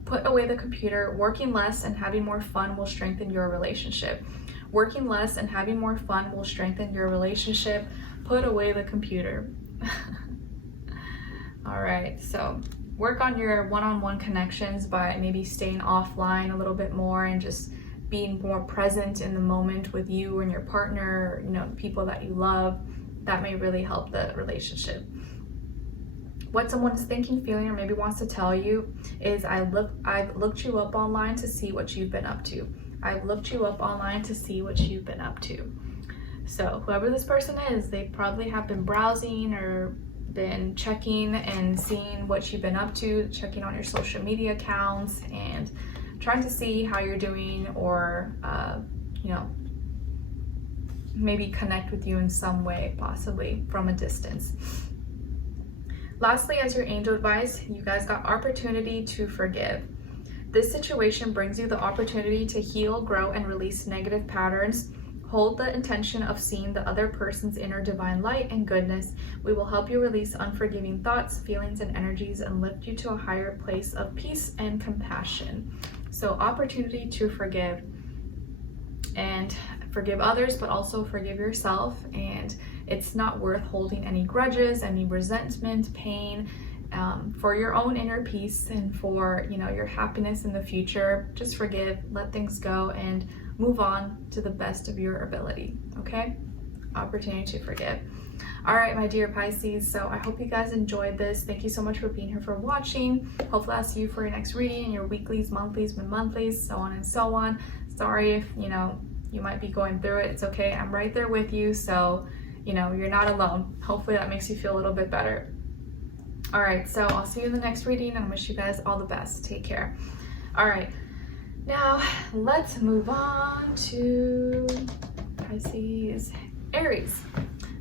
put away the computer. Working less and having more fun will strengthen your relationship. Working less and having more fun will strengthen your relationship. Put away the computer. All right, so work on your one-on-one connections by maybe staying offline a little bit more and just being more present in the moment with you and your partner, you know, people that you love. That may really help the relationship. What someone's thinking, feeling, or maybe wants to tell you is, I've looked you up online to see what you've been up to. I've looked you up online to see what you've been up to. So whoever this person is, they probably have been browsing or been checking and seeing what you've been up to, checking on your social media accounts and trying to see how you're doing, or you know, maybe connect with you in some way, possibly from a distance. Lastly, as your angel advice, you guys got opportunity to forgive. This situation brings you the opportunity to heal, grow, and release negative patterns. Hold the intention of seeing the other person's inner divine light and goodness. We will help you release unforgiving thoughts, feelings, and energies and lift you to a higher place of peace and compassion. So opportunity to forgive, and forgive others, but also forgive yourself. And it's not worth holding any grudges, any resentment, pain, for your own inner peace and for, you know, your happiness in the future. Just forgive, let things go, and move on to the best of your ability. Okay? Opportunity to forgive. All right, my dear Pisces, so I hope you guys enjoyed this. Thank you so much for being here, for watching. Hopefully I'll see you for your next reading, your weeklies, monthlies, mid-monthlies, so on and so on. Sorry if, you know, you might be going through it. It's okay. I'm right there with you. So, you know, you're not alone. Hopefully that makes you feel a little bit better. All right, so I'll see you in the next reading, and I wish you guys all the best. Take care. All right, now let's move on to Pisces, Aries.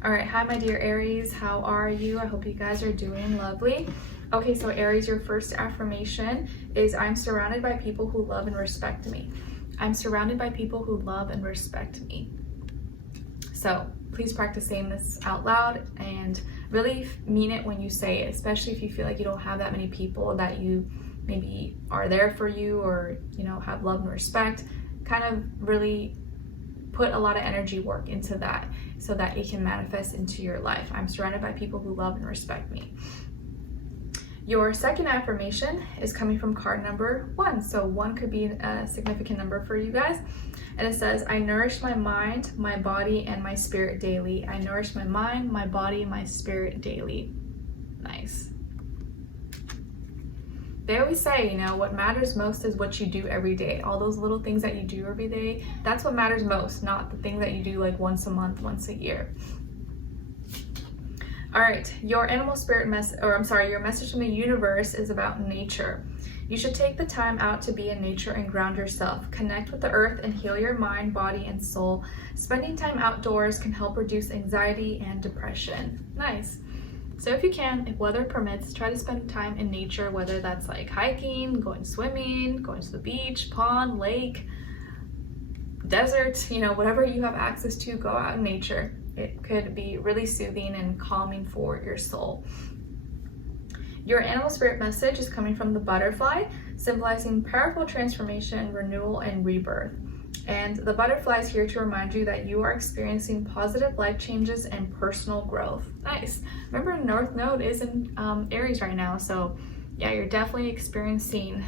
All right, hi my dear Aries, how are you? I hope you guys are doing lovely. Okay, so Aries, your first affirmation is, I'm surrounded by people who love and respect me. I'm surrounded by people who love and respect me. So please practice saying this out loud and really mean it when you say it, especially if you feel like you don't have that many people that you maybe are there for you, or, you know, have love and respect. Kind of really put a lot of energy work into that so that it can manifest into your life. I'm surrounded by people who love and respect me. Your second affirmation is coming from card number 1. So 1 could be a significant number for you guys. And it says, I nourish my mind, my body, and my spirit daily. I nourish my mind, my body, my spirit daily. Nice. They always say, you know, what matters most is what you do every day. All those little things that you do every day, that's what matters most, not the things that you do like once a month, once a year. All right, your animal spirit your message from the universe is about nature. You should take the time out to be in nature and ground yourself. Connect with the earth and heal your mind, body, and soul. Spending time outdoors can help reduce anxiety and depression. Nice. So if you can, if weather permits, try to spend time in nature, whether that's like hiking, going swimming, going to the beach, pond, lake, desert, you know, whatever you have access to, go out in nature. It could be really soothing and calming for your soul. Your animal spirit message is coming from the butterfly, symbolizing powerful transformation, renewal, and rebirth. And the butterfly is here to remind you that you are experiencing positive life changes and personal growth. Nice. Remember, North Node is in Aries right now. So yeah, you're definitely experiencing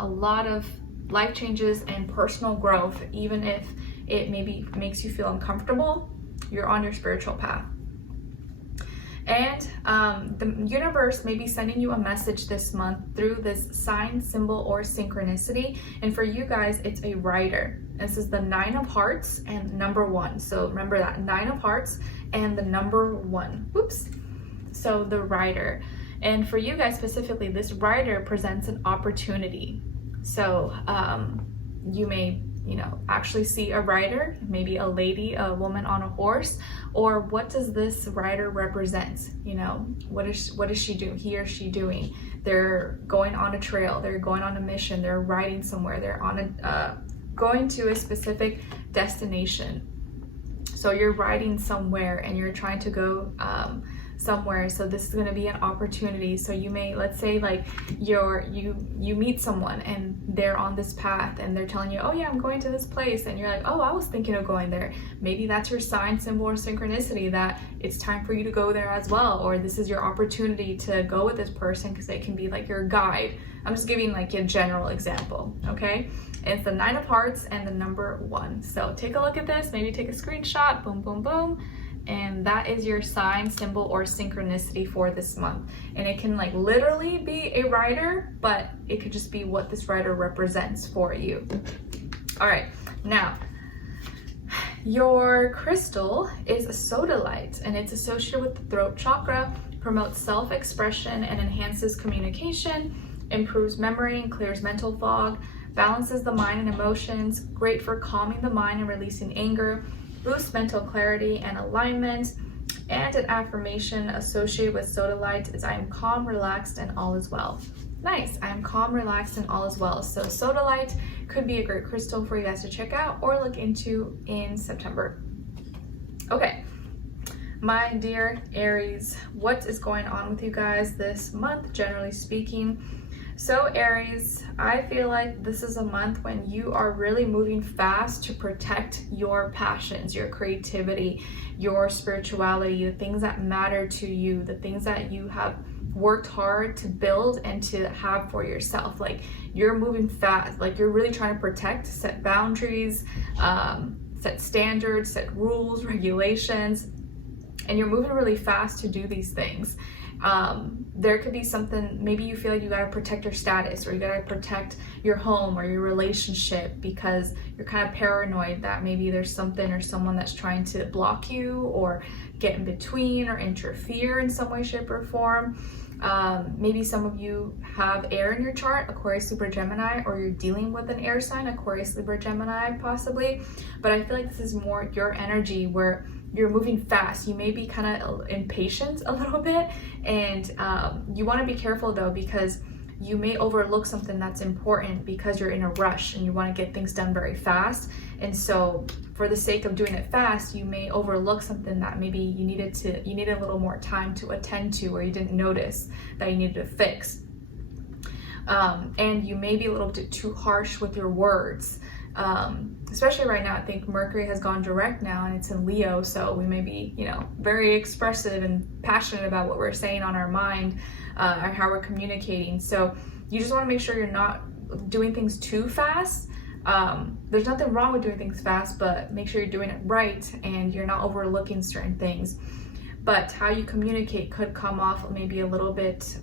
a lot of life changes and personal growth. Even if it maybe makes you feel uncomfortable, you're on your spiritual path. And the universe may be sending you a message this month through this sign, symbol, or synchronicity. And for you guys, it's a rider. This is the 9 of Hearts and number 1. So remember that, 9 of Hearts and the number 1. Oops. So the rider. And for you guys specifically, this rider presents an opportunity. So you may, you know, actually see a rider, maybe a lady, a woman on a horse, or what does this rider represent? You know, what is she doing? He or she doing? They're going on a trail. They're going on a mission. They're riding somewhere. They're on going to a specific destination. So you're riding somewhere and you're trying to go somewhere. So this is going to be an opportunity. So you may, let's say like you meet someone and they're on this path and they're telling you, oh yeah, I'm going to this place, and you're like, oh, I was thinking of going there. Maybe that's your sign, symbol, or synchronicity that it's time for you to go there as well, or this is your opportunity to go with this person because they can be like your guide. I'm just giving like a general example, okay? And it's the 9 of Hearts and the number 1. So take a look at this, maybe take a screenshot, boom, boom, boom. And that is your sign, symbol, or synchronicity for this month. And it can like literally be a rider, but it could just be what this rider represents for you. All right, now, your crystal is a sodalite, and it's associated with the throat chakra, promotes self-expression and enhances communication, improves memory and clears mental fog, balances the mind and emotions, great for calming the mind and releasing anger, boosts mental clarity and alignment. And an affirmation associated with sodalite is I am calm, relaxed, and all is well. Nice, I am calm, relaxed, and all is well. So sodalite could be a great crystal for you guys to check out or look into in September. Okay, my dear Aries, what is going on with you guys this month, generally speaking? So Aries, I feel like this is a month when you are really moving fast to protect your passions, your creativity, your spirituality, the things that matter to you, the things that you have worked hard to build and to have for yourself. Like you're moving fast, like you're really trying to protect, set boundaries, set standards, set rules, regulations, and you're moving really fast to do these things. There could be something, maybe you feel like you gotta protect your status, or you gotta protect your home or your relationship because you're kind of paranoid that maybe there's something or someone that's trying to block you or get in between or interfere in some way, shape, or form. Maybe some of you have air in your chart, Aquarius, Libra, Gemini, or you're dealing with an air sign, Aquarius, Libra, Gemini, possibly. But I feel like this is more your energy where you're moving fast. You may be kind of impatient a little bit, and you want to be careful though, because you may overlook something that's important because you're in a rush and you want to get things done very fast. And so for the sake of doing it fast, you may overlook something that maybe you needed a little more time to attend to, or you didn't notice that you needed to fix. And you may be a little bit too harsh with your words. Especially right now, I think Mercury has gone direct now and it's in Leo, so we may be, very expressive and passionate about what we're saying on our mind, and how we're communicating. So you just want to make sure you're not doing things too fast. There's nothing wrong with doing things fast, but make sure you're doing it right and you're not overlooking certain things. But how you communicate could come off maybe a little bit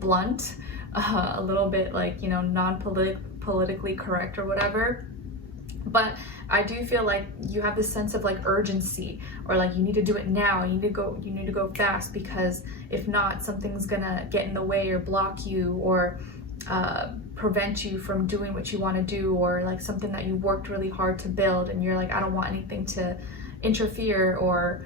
blunt, a little bit like, non-politically correct or whatever. But I do feel like you have this sense of like urgency, or like you need to do it now. You need to go fast, because if not, something's gonna get in the way or block you, or prevent you from doing what you want to do, or like something that you worked really hard to build, and you're like, I don't want anything to interfere or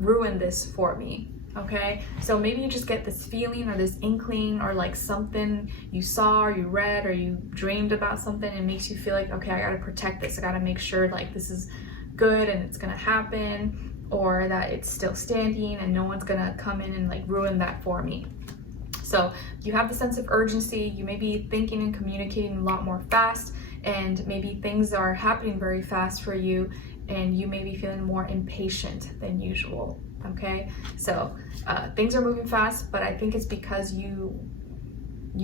ruin this for me. Okay, so maybe you just get this feeling or this inkling, or like something you saw or you read or you dreamed about something, and it makes you feel like, okay, I gotta protect this. I gotta make sure like this is good and it's gonna happen, or that it's still standing and no one's gonna come in and like ruin that for me. So you have the sense of urgency. You may be thinking and communicating a lot more fast, and maybe things are happening very fast for you, and you may be feeling more impatient than usual. Okay, so things are moving fast, but I think it's because you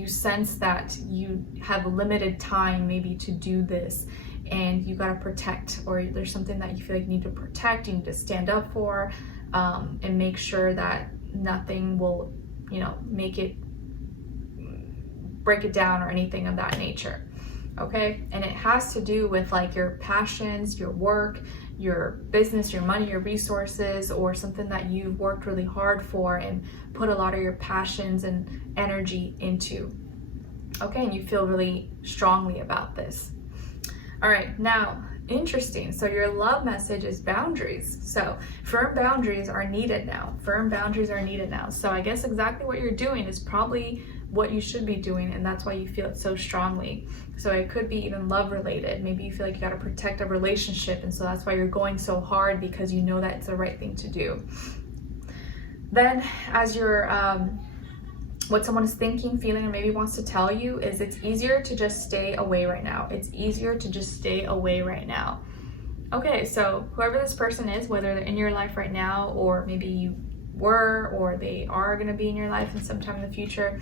sense that you have limited time maybe to do this, and you got to protect, or there's something that you feel like you need to protect, you need to stand up for, and make sure that nothing will, make it, break it down or anything of that nature. Okay, and it has to do with like your passions, your work, your business, your money, your resources, or something that you've worked really hard for and put a lot of your passions and energy into. Okay, and you feel really strongly about this. All right, now, interesting. So your love message is boundaries. So firm boundaries are needed now. Firm boundaries are needed now. So I guess exactly what you're doing is probably what you should be doing, and that's why you feel it so strongly. So it could be even love related. Maybe you feel like you got to protect a relationship, and so that's why you're going so hard, because you know that it's the right thing to do. Then as you're, what someone is thinking, feeling, or maybe wants to tell you is it's easier to just stay away right now. It's easier to just stay away right now. Okay, so whoever this person is, whether they're in your life right now, or maybe you were, or they are going to be in your life in some time in the future,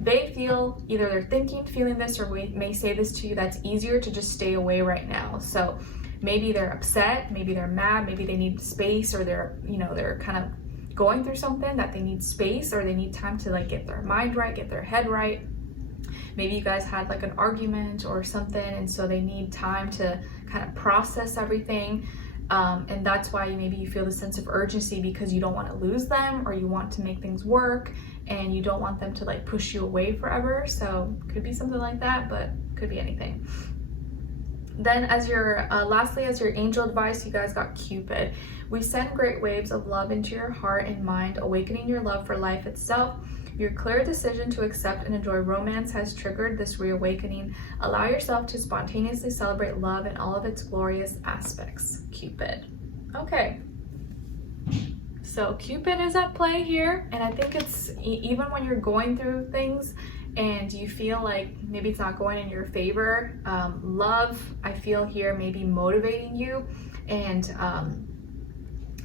they feel, either they're thinking, feeling this, or we may say this to you, that's easier to just stay away right now. So maybe they're upset, maybe they're mad, maybe they need space, or they're, you know, they're kind of going through something that they need space, or they need time to like get their mind right, get their head right. Maybe you guys had like an argument or something, and so they need time to kind of process everything. And that's why maybe you feel the sense of urgency, because you don't want to lose them, or you want to make things work, and you don't want them to like push you away forever. So could be something like that, but could be anything. Then as your, lastly, as your angel advice, you guys got Cupid. We send great waves of love into your heart and mind, awakening your love for life itself. Your clear decision to accept and enjoy romance has triggered this reawakening. Allow yourself to spontaneously celebrate love in all of its glorious aspects. Cupid. Okay. So Cupid is at play here, and I think it's even when you're going through things and you feel like maybe it's not going in your favor, love, I feel here, maybe motivating you and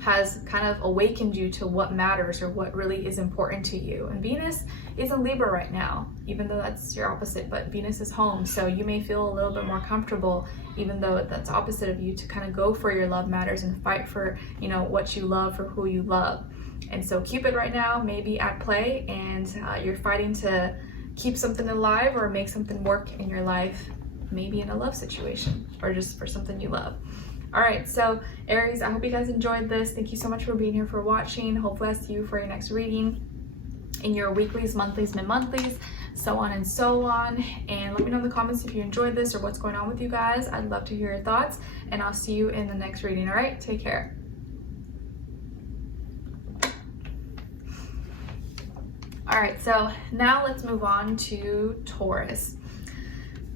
has kind of awakened you to what matters or what really is important to you. And Venus is in Libra right now, even though that's your opposite, but Venus is home. So you may feel a little bit more comfortable, even though that's opposite of you, to kind of go for your love matters and fight for, you know, what you love, for who you love. And so Cupid right now may be at play, and you're fighting to keep something alive or make something work in your life, maybe in a love situation or just for something you love. All right, so Aries, I hope you guys enjoyed this. Thank you so much for being here, for watching. Hopefully I'll see you for your next reading in your weeklies, monthlies, mid-monthlies, so on and so on. And let me know in the comments if you enjoyed this or what's going on with you guys. I'd love to hear your thoughts, and I'll see you in the next reading. All right, take care. All right, so now let's move on to Taurus.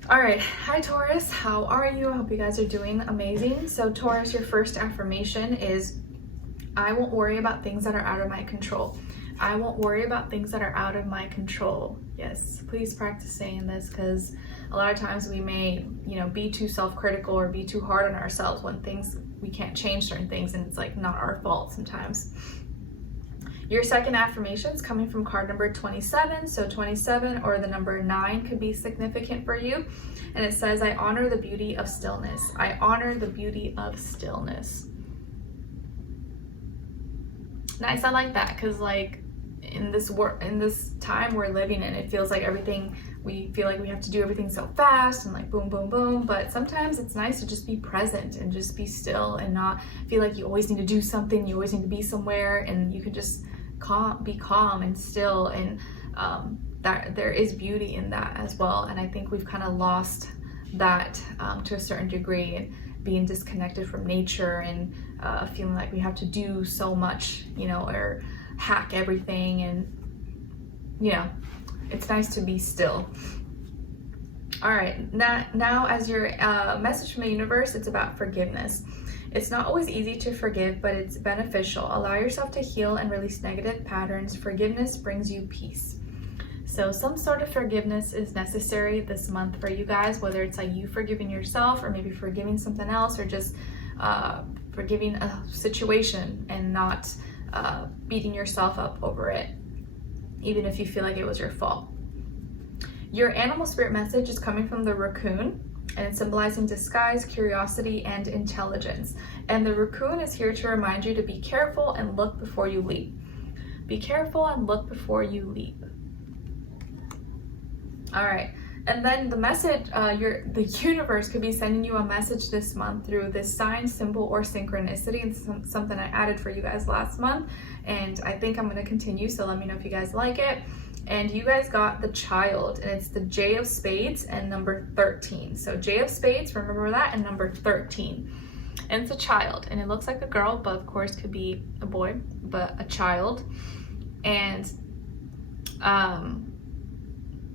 All right, hi Taurus, how are you? I hope you guys are doing amazing. So Taurus, your first affirmation is, I won't worry about things that are out of my control. I won't worry about things that are out of my control. Yes, please practice saying this, because a lot of times we may, you know, be too self-critical or be too hard on ourselves when we can't change certain things, and it's like not our fault sometimes. Your second affirmation is coming from card number 27. So 27 or the number 9 could be significant for you. And it says, I honor the beauty of stillness. I honor the beauty of stillness. Nice, I like that, because like in this time we're living in, it feels like we feel like we have to do everything so fast and like boom, boom, boom. But sometimes it's nice to just be present and just be still and not feel like you always need to do something, you always need to be somewhere, and you can just be calm and still, and that there is beauty in that as well. And I think we've kind of lost that to a certain degree, and being disconnected from nature and feeling like we have to do so much, you know, or hack everything. And you know, it's nice to be still. All right, now as your message from the universe, it's about forgiveness. It's not always easy to forgive, but it's beneficial. Allow yourself to heal and release negative patterns. Forgiveness brings you peace. So some sort of forgiveness is necessary this month for you guys, whether it's like you forgiving yourself, or maybe forgiving something else, or just forgiving a situation and not beating yourself up over it, even if you feel like it was your fault. Your animal spirit message is coming from the raccoon, and it's symbolizing disguise, curiosity, and intelligence. And the raccoon is here to remind you to be careful and look before you leap. Be careful and look before you leap. All right, and then the message, the universe could be sending you a message this month through this sign, symbol, or synchronicity. It's something I added for you guys last month, and I think I'm going to continue, so let me know if you guys like it. And you guys got the Child, and it's the J of Spades and number 13. So J of Spades, remember that, and number 13. And it's a child, and it looks like a girl, but of course could be a boy, but a child. And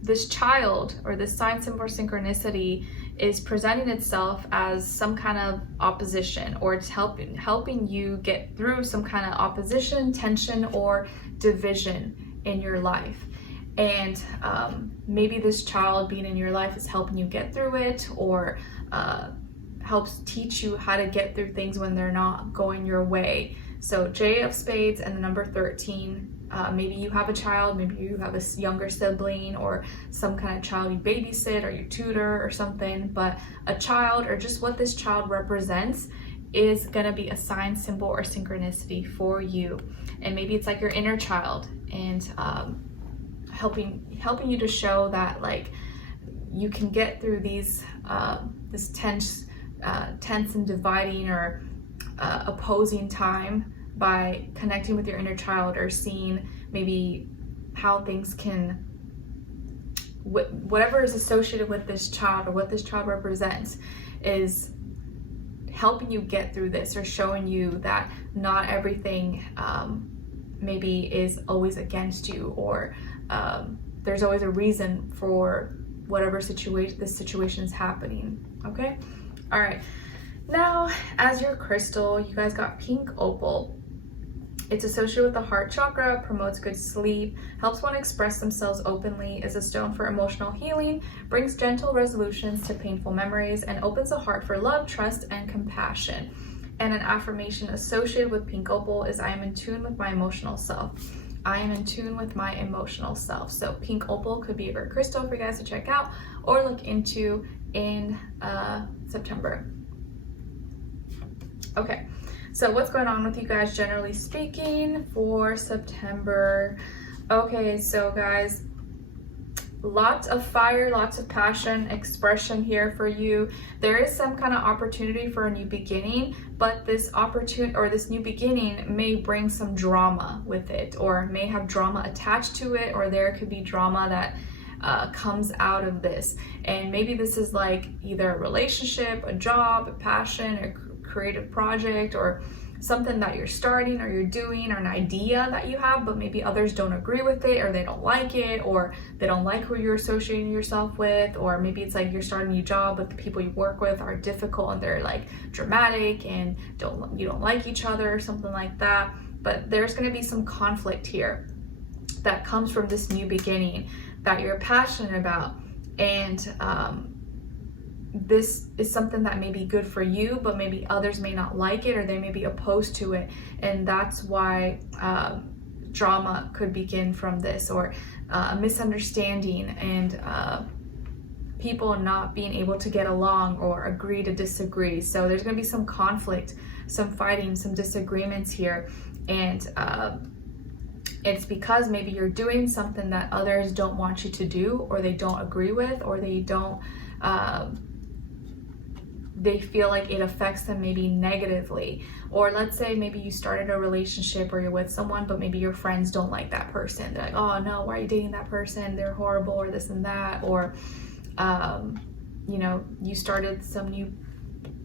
this child, or this sign, symbol, or synchronicity, is presenting itself as some kind of opposition, or it's helping you get through some kind of opposition, tension, or division in your life. And maybe this child being in your life is helping you get through it, or helps teach you how to get through things when they're not going your way. So J of Spades and the number 13. Maybe you have a child, maybe you have a younger sibling, or some kind of child you babysit or you tutor or something, but a child, or just what this child represents, is going to be a sign, symbol, or synchronicity for you. And maybe it's like your inner child, and helping you to show that like you can get through these this tense and dividing or opposing time by connecting with your inner child, or seeing maybe how things can, whatever is associated with this child or what this child represents, is helping you get through this, or showing you that not everything maybe is always against you, or there's always a reason for whatever this situation is happening. Okay, all right. Now, as your crystal, you guys got pink opal. It's associated with the heart chakra, promotes good sleep, helps one express themselves openly, is a stone for emotional healing, brings gentle resolutions to painful memories, and opens the heart for love, trust, and compassion. And an affirmation associated with pink opal is, I am in tune with my emotional self. I am in tune with my emotional self. So pink opal could be a great crystal for you guys to check out or look into in September. Okay, so what's going on with you guys generally speaking for September? Okay, so guys, lots of fire, lots of passion, expression here for you. There is some kind of opportunity for a new beginning, but this opportunity or this new beginning may bring some drama with it, or may have drama attached to it, or there could be drama that comes out of this. And maybe this is like either a relationship, a job, a passion, a creative project, or something that you're starting or you're doing, or an idea that you have, but maybe others don't agree with it, or they don't like it, or they don't like who you're associating yourself with, or maybe it's like you're starting a new job but the people you work with are difficult and they're like dramatic and you don't like each other, or something like that. But there's going to be some conflict here that comes from this new beginning that you're passionate about, and this is something that may be good for you, but maybe others may not like it, or they may be opposed to it, and that's why drama could begin from this, or misunderstanding, and people not being able to get along or agree to disagree. So there's going to be some conflict, some fighting, some disagreements here, and it's because maybe you're doing something that others don't want you to do, or they don't agree with, or they don't they feel like it affects them maybe negatively. Or let's say maybe you started a relationship, or you're with someone, but maybe your friends don't like that person. They're like, oh no, why are you dating that person? They're horrible, or this and that. Or you know, you started some new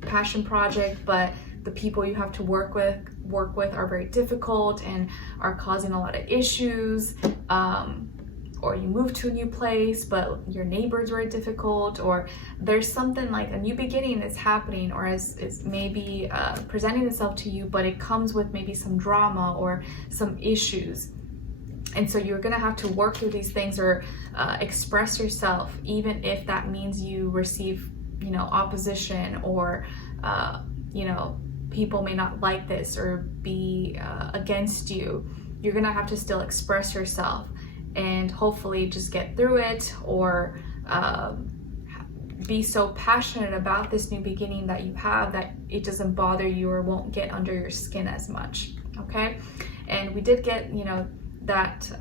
passion project, but the people you have to work with are very difficult and are causing a lot of issues. Or you move to a new place, but your neighbors were difficult, or there's something like a new beginning is happening, or is maybe presenting itself to you, but it comes with maybe some drama or some issues. And so you're gonna have to work through these things, or express yourself, even if that means you receive, you know, opposition, or you know, people may not like this or be against you. You're gonna have to still express yourself, and hopefully just get through it, or be so passionate about this new beginning that you have that it doesn't bother you or won't get under your skin as much. Okay, and we did get, you know, that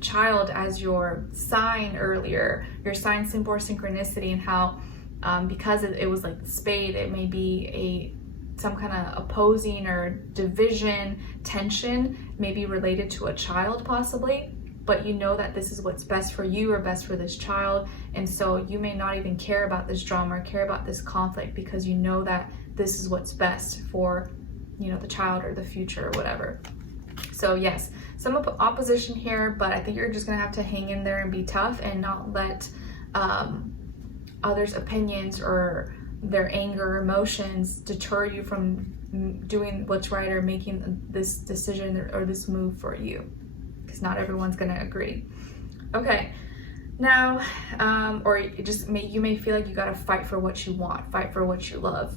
child as your sign earlier, your sign, symbol, or synchronicity, and how because it was like the spade, it may be some kind of opposing or division, tension, maybe related to a child possibly. But you know that this is what's best for you, or best for this child, and so you may not even care about this drama or care about this conflict, because you know that this is what's best for, you know, the child or the future or whatever. So yes, some opposition here, but I think you're just gonna have to hang in there and be tough, and not let others' opinions or their anger, emotions deter you from doing what's right or making this decision or this move for you, because not everyone's gonna agree. Okay, now, or you may feel like you gotta fight for what you want, fight for what you love.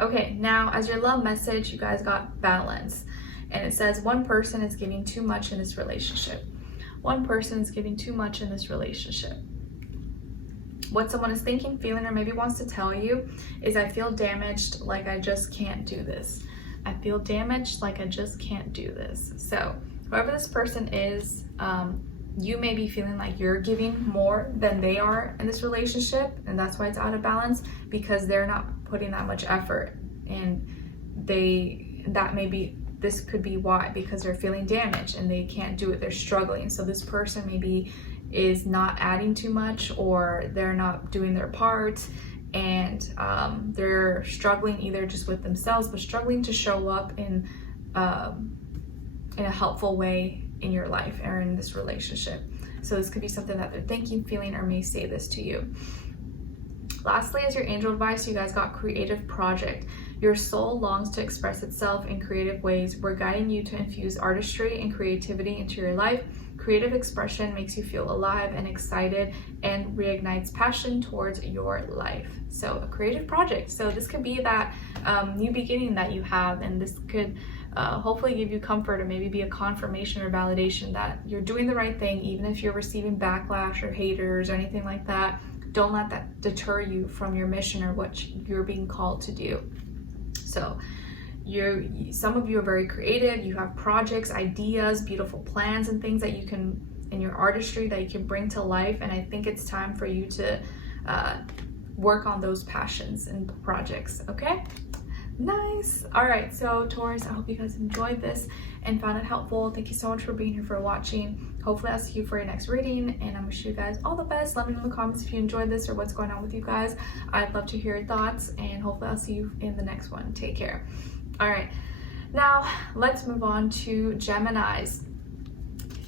Okay, now as your love message, you guys got balance. And it says one person is giving too much in this relationship. One person is giving too much in this relationship. What someone is thinking, feeling, or maybe wants to tell you is, I feel damaged, like I just can't do this. I feel damaged, like I just can't do this. So whoever this person is, you may be feeling like you're giving more than they are in this relationship, and that's why it's out of balance, because they're not putting that much effort, and this could be why, because they're feeling damaged and they can't do it, they're struggling. So this person maybe is not adding too much, or they're not doing their part, and they're struggling either just with themselves, but struggling to show up in a helpful way in your life or in this relationship. So this could be something that they're thinking, feeling, or may say this to you. Lastly, as your angel advice, you guys got creative project. Your soul longs to express itself in creative ways. We're guiding you to infuse artistry and creativity into your life. Creative expression makes you feel alive and excited and reignites passion towards your life. So a creative project. So this could be that new beginning that you have, and this could hopefully give you comfort, or maybe be a confirmation or validation that you're doing the right thing, even if you're receiving backlash or haters or anything like that. Don't let that deter you from your mission or what you're being called to do. So some of you are very creative. You have projects, ideas, beautiful plans, and things that you can, in your artistry, that you can bring to life. And I think it's time for you to work on those passions and projects. Okay, nice. All right, so Taurus, I hope you guys enjoyed this and found it helpful. Thank you so much for being here, for watching. Hopefully I'll see you for your next reading, and I wish you guys all the best. Let me know in the comments if you enjoyed this or what's going on with you guys. I'd love to hear your thoughts, and hopefully I'll see you in the next one. Take care. All right, now let's move on to Geminis.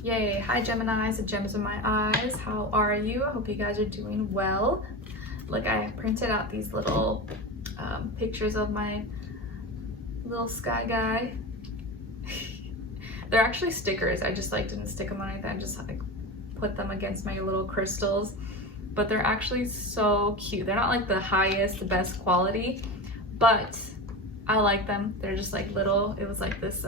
Yay, hi Geminis, the gems in my eyes. How are you? I hope you guys are doing well. Look, I printed out these little pictures of my little sky guy. They're actually stickers. I just didn't stick them on anything. I just put them against my little crystals, but they're actually so cute. They're not like the highest, the best quality, but I like them. They're just like little, it was like this,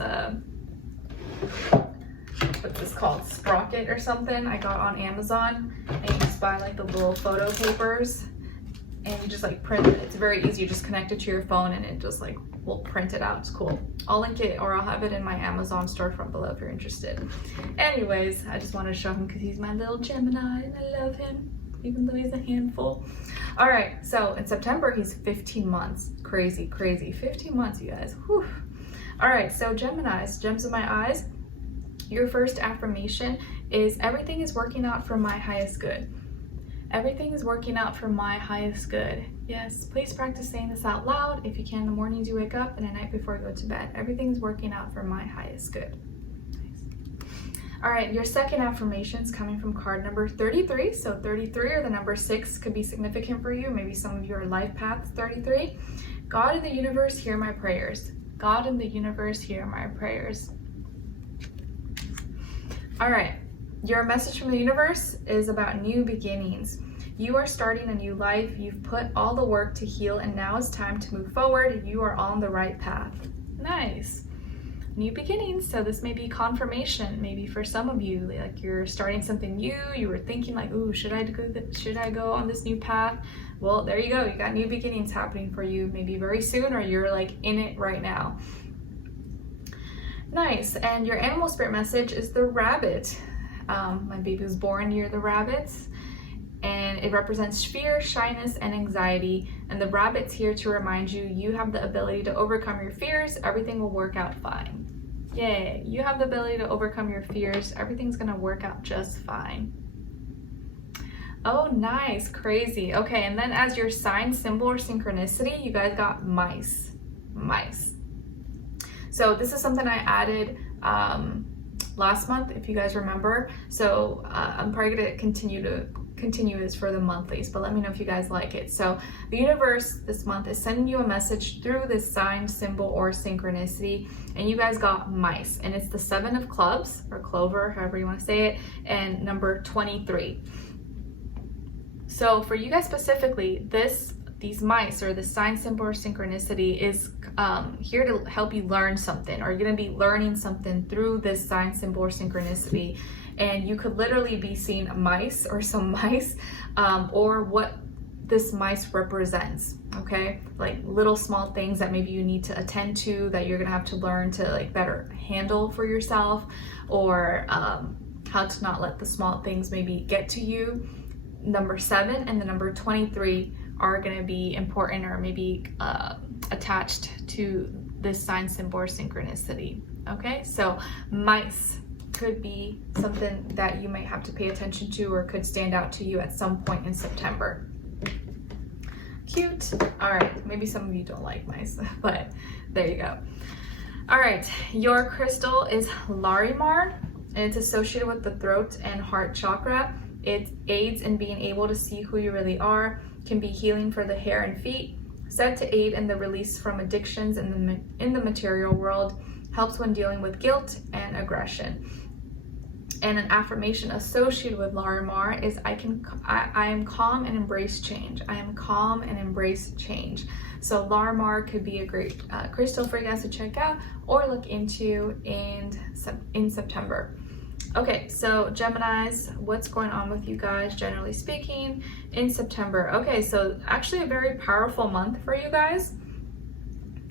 what's this called? Sprocket or something I got on Amazon, and you just buy like the little photo papers and you just print it. It's very easy. You just connect it to your phone and it just will print it out. It's cool. I'll link it, or I'll have it in my Amazon storefront below if you're interested. Anyways, I just wanted to show him because he's my little Gemini and I love him, even though he's a handful. All right, so in September, he's 15 months. Crazy, crazy. 15 months, you guys. Whew. All right, so Geminis, gems in my eyes. Your first affirmation is, everything is working out for my highest good. Everything is working out for my highest good. Yes, please practice saying this out loud if you can in the mornings you wake up and at night before you go to bed. Everything is working out for my highest good. Nice. All right, your second affirmation is coming from card number 33. So 33 or the number 6 could be significant for you. Maybe some of your life paths 33. God in the universe, hear my prayers. God in the universe, hear my prayers. All right, your message from the universe is about new beginnings. You are starting a new life. You've put all the work to heal, and now it's time to move forward. You are on the right path. Nice. New beginnings. So this may be confirmation, maybe for some of you, like you're starting something new. You were thinking like, ooh, should I go on this new path? Well, there you go. You got new beginnings happening for you, maybe very soon, or you're in it right now. Nice. And your animal spirit message is the rabbit. My baby was born near the rabbits, and it represents fear, shyness, and anxiety. And the rabbit's here to remind you, you have the ability to overcome your fears. Everything will work out fine. Yay, you have the ability to overcome your fears. Everything's gonna work out just fine. Oh, nice, crazy. Okay, and then as your sign, symbol, or synchronicity, you guys got mice. Mice. So this is something I added last month, if you guys remember. So I'm probably gonna continue to continue this for the monthlies, but let me know if you guys like it. So the universe this month is sending you a message through this sign, symbol, or synchronicity, and you guys got mice, and it's the 7 of clubs, or clover, however you want to say it, and number 23. So for you guys specifically, these mice, or the sign, symbol, or synchronicity is here to help you learn something, or you're going to be learning something through this sign, symbol, or synchronicity. And you could literally be seeing mice, or some mice, or what this mice represents, okay? Like little small things that maybe you need to attend to, that you're gonna have to learn to like better handle for yourself, or how to not let the small things maybe get to you. Number 7 and the number 23 are gonna be important, or maybe attached to this sign, symbol, or synchronicity, okay? So mice could be something that you might have to pay attention to, or could stand out to you at some point in September. Cute. All right, maybe some of you don't like mice, but there you go. All right, your crystal is Larimar, and it's associated with the throat and heart chakra. It aids in being able to see who you really are, can be healing for the hair and feet, said to aid in the release from addictions in the material world, helps when dealing with guilt and aggression. And an affirmation associated with Larimar is I am calm and embrace change. I am calm and embrace change. So Larimar could be a great crystal for you guys to check out or look into in September. Okay, so Geminis, what's going on with you guys generally speaking in September? Okay, so actually a very powerful month for you guys,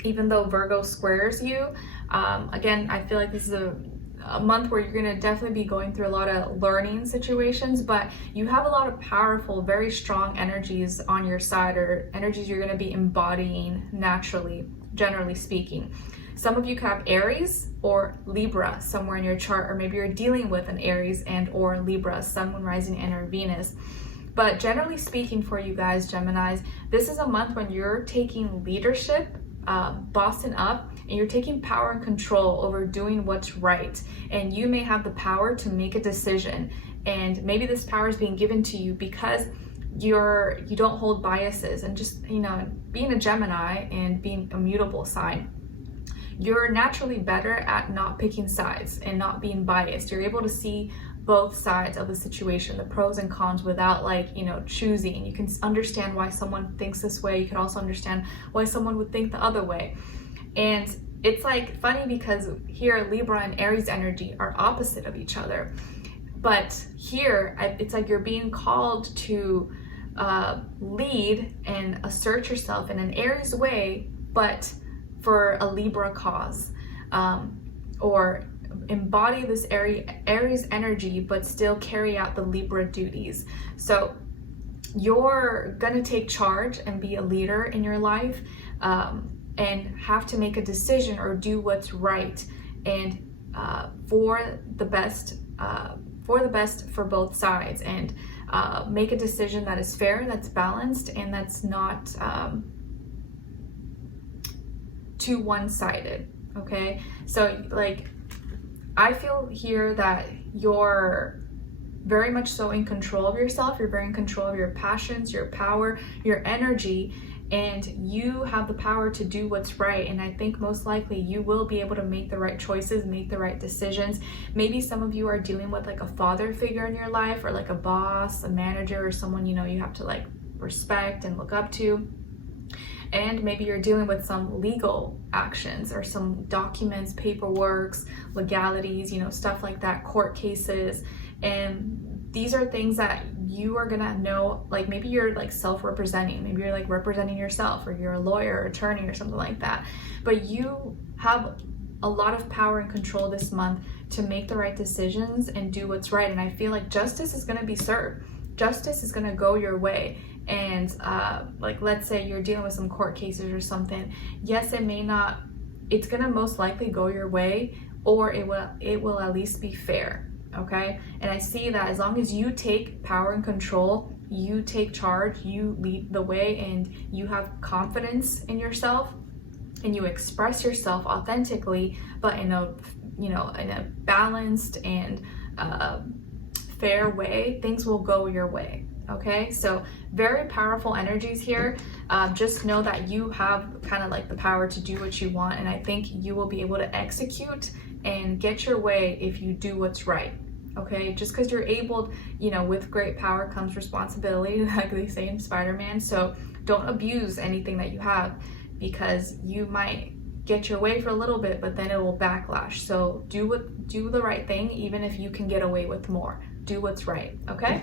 even though Virgo squares you. Again, I feel like this is a month where you're going to definitely be going through a lot of learning situations, but you have a lot of powerful, very strong energies on your side, or energies you're going to be embodying naturally, generally speaking. Some of you could have Aries or Libra somewhere in your chart, or maybe you're dealing with an Aries and or Libra, Sun, Moon, Rising, and or Venus. But generally speaking for you guys, Geminis, this is a month when you're taking leadership, bossing up, and you're taking power and control over doing what's right. And you may have the power to make a decision, and maybe this power is being given to you because you don't hold biases. And just, you know, being a Gemini and being a mutable sign, you're naturally better at not picking sides and not being biased. You're able to see both sides of the situation, the pros and cons, without choosing. You can understand why someone thinks this way. You can also understand why someone would think the other way. And it's like funny because here Libra and Aries energy are opposite of each other. But here it's like you're being called to lead and assert yourself in an Aries way, but for a Libra cause, or embody this Aries energy, but still carry out the Libra duties. So you're gonna take charge and be a leader in your life, and have to make a decision or do what's right, and for the best for both sides, and make a decision that is fair, that's balanced, and that's not too one-sided. Okay, so like I feel here that you're very much so in control of yourself. You're very in control of your passions, your power, your energy, and you have the power to do what's right. And I think most likely you will be able to make the right choices, make the right decisions. Maybe some of you are dealing with like a father figure in your life, or like a boss, a manager, or someone you have to like respect and look up to. And maybe you're dealing with some legal actions, or some documents, paperwork, legalities, stuff like that, court cases. And these are things that you are gonna know, like maybe you're like self-representing, maybe you're like representing yourself, or you're a lawyer or attorney or something like that. But you have a lot of power and control this month to make the right decisions and do what's right. And I feel like justice is gonna be served. Justice is gonna go your way. And like let's say you're dealing with some court cases or something. Yes, it's gonna most likely go your way, or it will at least be fair. Okay, and I see that as long as you take power and control, you take charge, you lead the way, and you have confidence in yourself, and you express yourself authentically, but in a balanced and fair way, things will go your way. Okay, so very powerful energies here. Just know that you have kind of like the power to do what you want, and I think you will be able to execute and get your way if you do what's right. Okay, just because you're able, you know, with great power comes responsibility, like they say in Spider-Man. So don't abuse anything that you have, because you might get your way for a little bit, but then it will backlash. So do the right thing, even if you can get away with more. Do what's right, okay?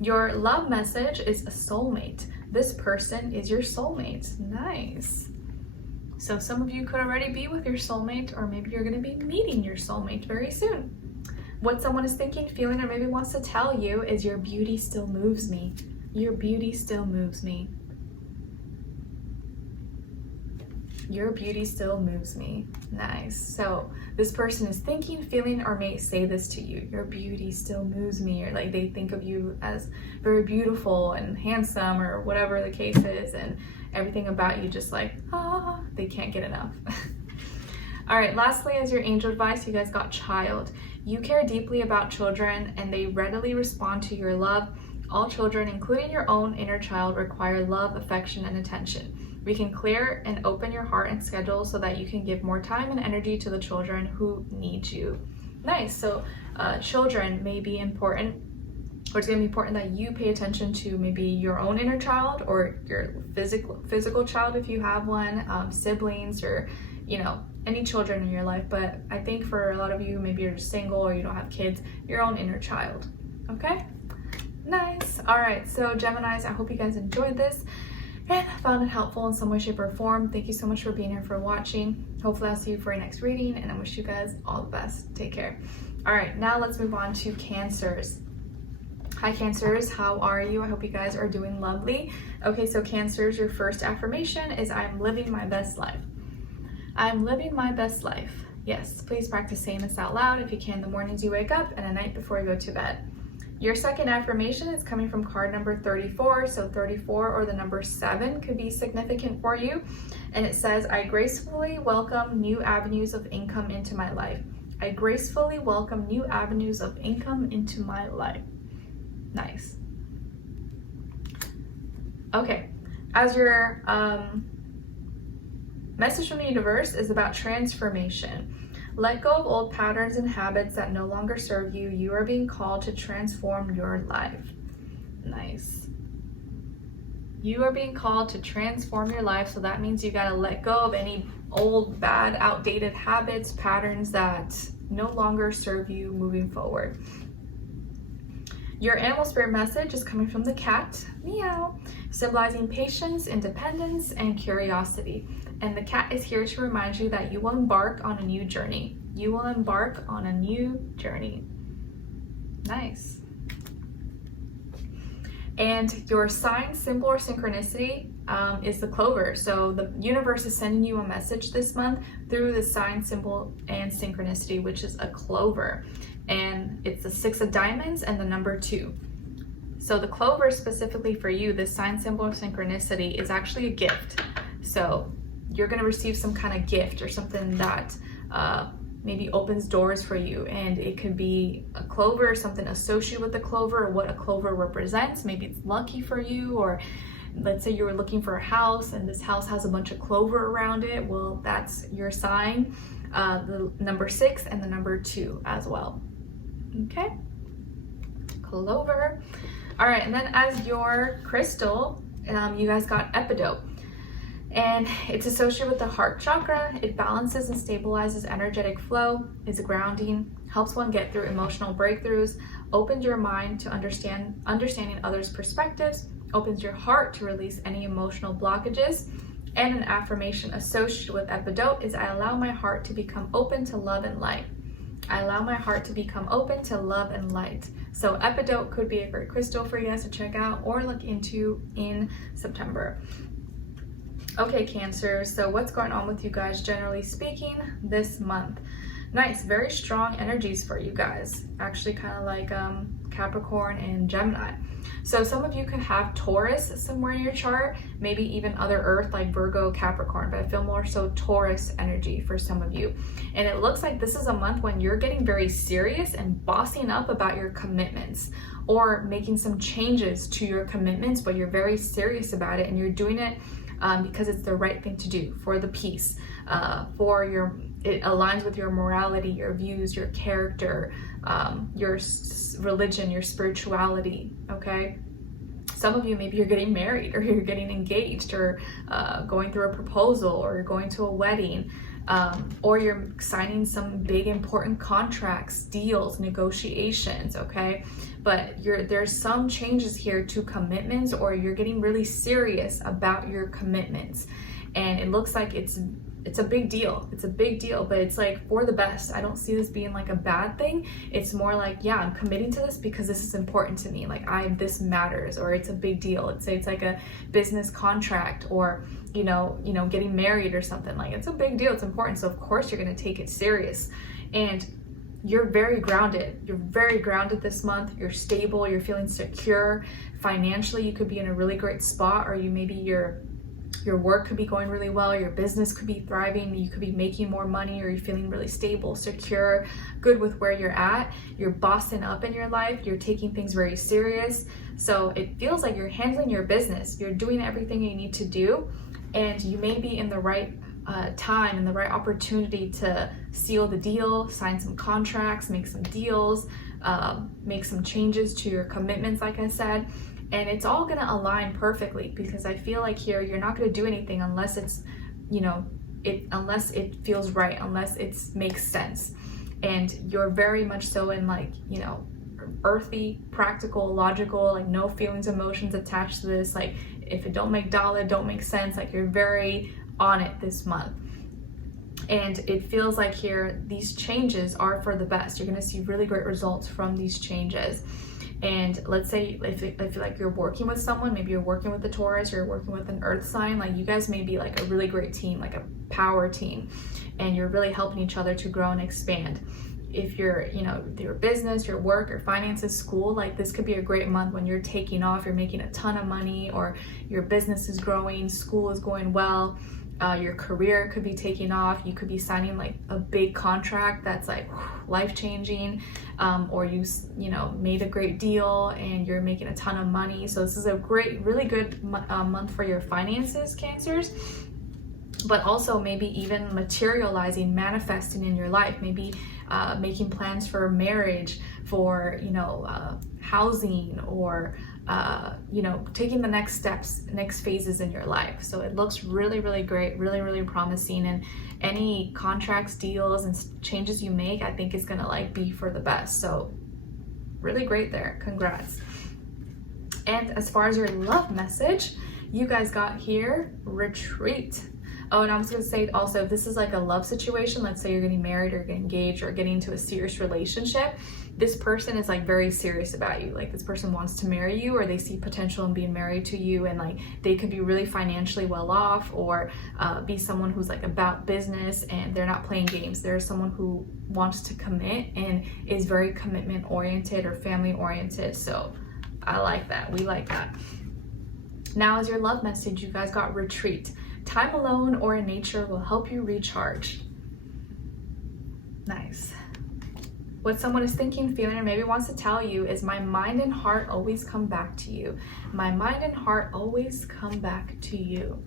Your love message is a soulmate. This person is your soulmate. Nice. So some of you could already be with your soulmate, or maybe you're going to be meeting your soulmate very soon. What someone is thinking, feeling, or maybe wants to tell you is your beauty still moves me. Your beauty still moves me. Your beauty still moves me. Nice. So this person is thinking, feeling, or may say this to you. Your beauty still moves me. Or like they think of you as very beautiful and handsome, or whatever the case is, and everything about you just like, they can't get enough. All right, lastly, as your angel advice, you guys got child. You care deeply about children, and they readily respond to your love. All children, including your own inner child, require love, affection, and attention. We can clear and open your heart and schedule so that you can give more time and energy to the children who need you. Nice. So children may be important, or it's going to be important that you pay attention to maybe your own inner child, or your physical child if you have one, siblings, or, you know, any children in your life. But I think for a lot of you, maybe you're just single or you don't have kids, your own inner child. Okay? Nice. All right. So Geminis, I hope you guys enjoyed this and found it helpful in some way, shape, or form. Thank you so much for being here, for watching. Hopefully I'll see you for your next reading, and I wish you guys all the best. Take care. All right, now let's move on to Cancers. Hi Cancers, how are you? I hope you guys are doing lovely. Okay, so Cancers, your first affirmation is I'm living my best life. I'm living my best life. Yes, please practice saying this out loud if you can the mornings you wake up and at night before you go to bed. Your second affirmation is coming from card number 34. So 34 or the number 7 could be significant for you. And it says, I gracefully welcome new avenues of income into my life. I gracefully welcome new avenues of income into my life. Nice. Okay, as your message from the universe is about transformation. Let go of old patterns and habits that no longer serve you. You are being called to transform your life. Nice. You are being called to transform your life, so that means you gotta let go of any old, bad, outdated habits, patterns that no longer serve you moving forward. Your animal spirit message is coming from the cat, meow, symbolizing patience, independence, and curiosity. And the cat is here to remind you that you will embark on a new journey. You will embark on a new journey. Nice. And your sign, symbol, or synchronicity is the clover. So the universe is sending you a message this month through the sign, symbol, and synchronicity, which is a clover. And it's the 6 of diamonds and the number 2. So the clover specifically for you, this sign, symbol, or synchronicity is actually a gift. So you're going to receive some kind of gift or something that maybe opens doors for you. And it could be a clover or something associated with the clover, or what a clover represents. Maybe it's lucky for you, or let's say you were looking for a house and this house has a bunch of clover around it. Well, that's your sign, the number 6 and the number 2 as well. Okay, clover. All right, and then as your crystal, you guys got epidote. And it's associated with the heart chakra. It balances and stabilizes energetic flow, is grounding, helps one get through emotional breakthroughs, opens your mind to understanding others' perspectives, opens your heart to release any emotional blockages. And an affirmation associated with epidote is I allow my heart to become open to love and light. I allow my heart to become open to love and light. So epidote could be a great crystal for you guys to check out or look into in September. Okay, Cancer, so what's going on with you guys generally speaking this month? Nice, very strong energies for you guys. Actually kind of like Capricorn, and Gemini. So some of you could have Taurus somewhere in your chart, maybe even other earth like Virgo, Capricorn, but I feel more so Taurus energy for some of you. And it looks like this is a month when you're getting very serious and bossing up about your commitments, or making some changes to your commitments, but you're very serious about it and you're doing it because it's the right thing to do for the peace, it aligns with your morality, your views, your character, your religion, your spirituality, okay? Some of you, maybe you're getting married, or you're getting engaged, or going through a proposal, or you're going to a wedding, or you're signing some big important contracts, deals, negotiations, okay? But there's some changes here to commitments, or you're getting really serious about your commitments. And it looks like it's a big deal. It's a big deal, but it's like for the best. I don't see this being like a bad thing. It's more like, yeah, I'm committing to this because this is important to me. Like this matters, or it's a big deal. Let's say it's like a business contract, or you know, getting married or something. Like it's a big deal. It's important. So of course you're going to take it serious. And you're very grounded. You're very grounded this month. You're stable. You're feeling secure. Financially, you could be in a really great spot, or your work could be going really well, your business could be thriving, you could be making more money, or you're feeling really stable, secure, good with where you're at. You're bossing up in your life, you're taking things very serious. So it feels like you're handling your business, you're doing everything you need to do, and you may be in the right time and the right opportunity to seal the deal, sign some contracts, make some deals, make some changes to your commitments, like I said. And it's all gonna align perfectly, because I feel like here you're not gonna do anything unless it's, unless it feels right, unless it makes sense. And you're very much so in like, earthy, practical, logical, like no feelings, emotions attached to this. Like if it don't make dollar, it don't make sense. Like you're very on it this month. And it feels like here these changes are for the best. You're gonna see really great results from these changes. And let's say if like you're working with someone, maybe you're working with a Taurus, or you're working with an earth sign, like you guys may be like a really great team, like a power team, and you're really helping each other to grow and expand. If you're, your business, your work, your finances, school, like this could be a great month when you're taking off, you're making a ton of money, or your business is growing, school is going well. Your career could be taking off. You could be signing like a big contract that's like life-changing, or you made a great deal and you're making a ton of money. So this is a really good month for your finances, Cancers. But also maybe even materializing, manifesting in your life, maybe making plans for marriage, for housing, or taking the next steps, next phases in your life. So it looks really, really great, really, really promising. And any contracts, deals, and changes you make, I think is gonna like be for the best. So really great there. Congrats. And as far as your love message, you guys got here, retreat. Oh, and I was gonna say also, if this is like a love situation, let's say you're getting married or getting engaged or getting into a serious relationship, this person is like very serious about you. Like this person wants to marry you, or they see potential in being married to you, and like they could be really financially well off, or be someone who's like about business and they're not playing games. They're someone who wants to commit and is very commitment oriented or family oriented. So I like that. We like that. Now, as your love message, you guys got retreat. Time alone or in nature will help you recharge. Nice. What someone is thinking, feeling, or maybe wants to tell you is, my mind and heart always come back to you. My mind and heart always come back to you.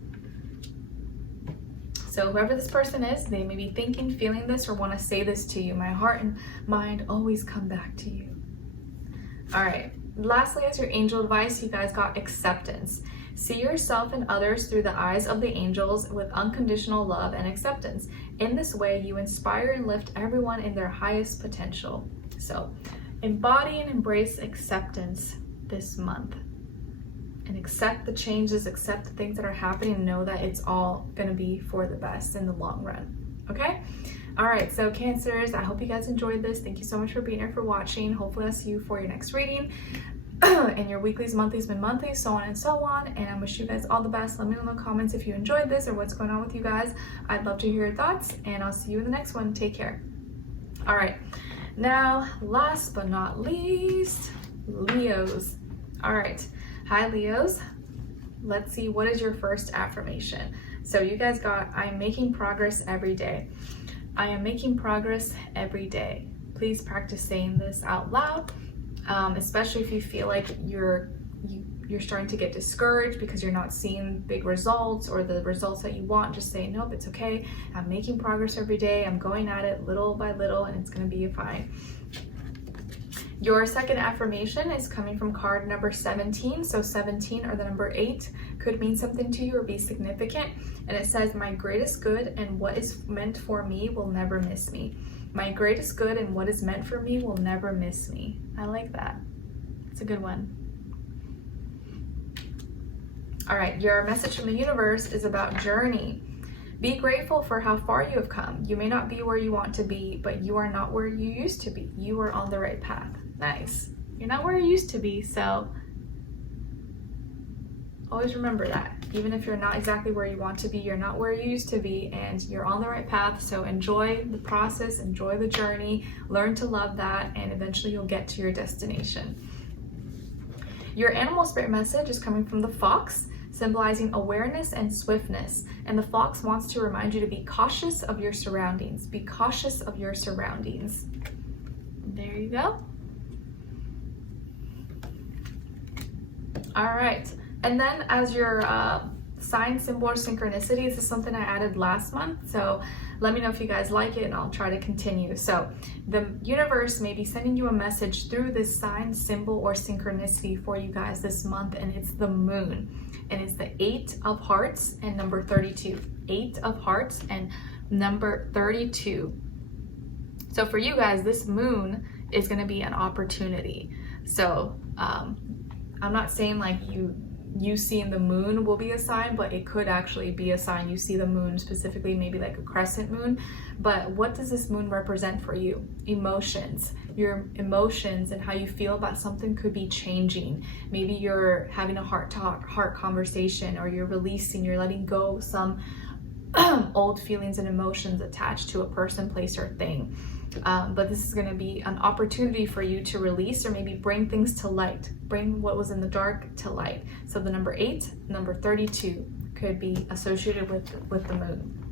So whoever this person is, they may be thinking, feeling this, or want to say this to you. My heart and mind always come back to you. All right. Lastly, as your angel advice, you guys got acceptance. See yourself and others through the eyes of the angels with unconditional love and acceptance. In this way, you inspire and lift everyone in their highest potential. So embody and embrace acceptance this month. And accept the changes, accept the things that are happening, and know that it's all going to be for the best in the long run. Okay? All right, so Cancers, I hope you guys enjoyed this. Thank you so much for being here, for watching. Hopefully I'll see you for your next reading. And your weeklies, monthlies, mid-monthlies, so on and so on. And I wish you guys all the best. Let me know in the comments if you enjoyed this or what's going on with you guys. I'd love to hear your thoughts, and I'll see you in the next one. Take care. All right, now last but not least, Leos. All right. Hi, Leos. Let's see, what is your first affirmation? So you guys got, I am making progress every day. I am making progress every day. Please practice saying this out loud, especially if you feel like you're starting to get discouraged because you're not seeing big results or the results that you want. Just say, nope, it's okay. I'm making progress every day. I'm going at it little by little and it's going to be fine. Your second affirmation is coming from card number 17. So 17 or the number 8 could mean something to you or be significant. And it says, my greatest good and what is meant for me will never miss me. My greatest good and what is meant for me will never miss me. I like that. It's a good one. All right, your message from the universe is about journey. Be grateful for how far you have come. You may not be where you want to be, but you are not where you used to be. You are on the right path. Nice. You're not where you used to be, so always remember that. Even if you're not exactly where you want to be, you're not where you used to be, and you're on the right path. So enjoy the process, enjoy the journey, learn to love that, and eventually you'll get to your destination. Your animal spirit message is coming from the fox, symbolizing awareness and swiftness. And the fox wants to remind you to be cautious of your surroundings. Be cautious of your surroundings. There you go. All right. And then as your sign, symbol, or synchronicity, this is something I added last month. So let me know if you guys like it and I'll try to continue. So the universe may be sending you a message through this sign, symbol, or synchronicity for you guys this month, and it's the moon. And it's the 8 of hearts and number 32. 8 of hearts and number 32. So for you guys, this moon is going to be an opportunity. So I'm not saying like you seeing the moon will be a sign, but it could actually be a sign you see the moon, specifically maybe like a crescent moon. But what does this moon represent for you? Emotions. Your emotions and how you feel about something could be changing. Maybe you're having a heart conversation, or you're letting go some old feelings and emotions attached to a person, place, or thing. But this is going to be an opportunity for you to release or maybe bring things to light. Bring what was in the dark to light. So the number 8, number 32 could be associated with the moon.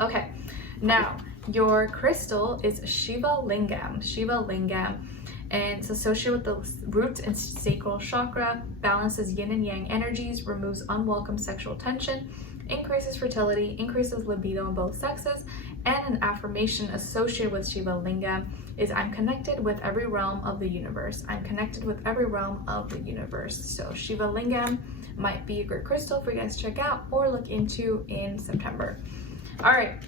Okay, now your crystal is Shiva Lingam. Shiva Lingam. And it's associated with the root and sacral chakra, balances yin and yang energies, removes unwelcome sexual tension, increases fertility, increases libido in both sexes. And an affirmation associated with Shiva Lingam is, I'm connected with every realm of the universe. I'm connected with every realm of the universe. So Shiva Lingam might be a great crystal for you guys to check out or look into in September. All right,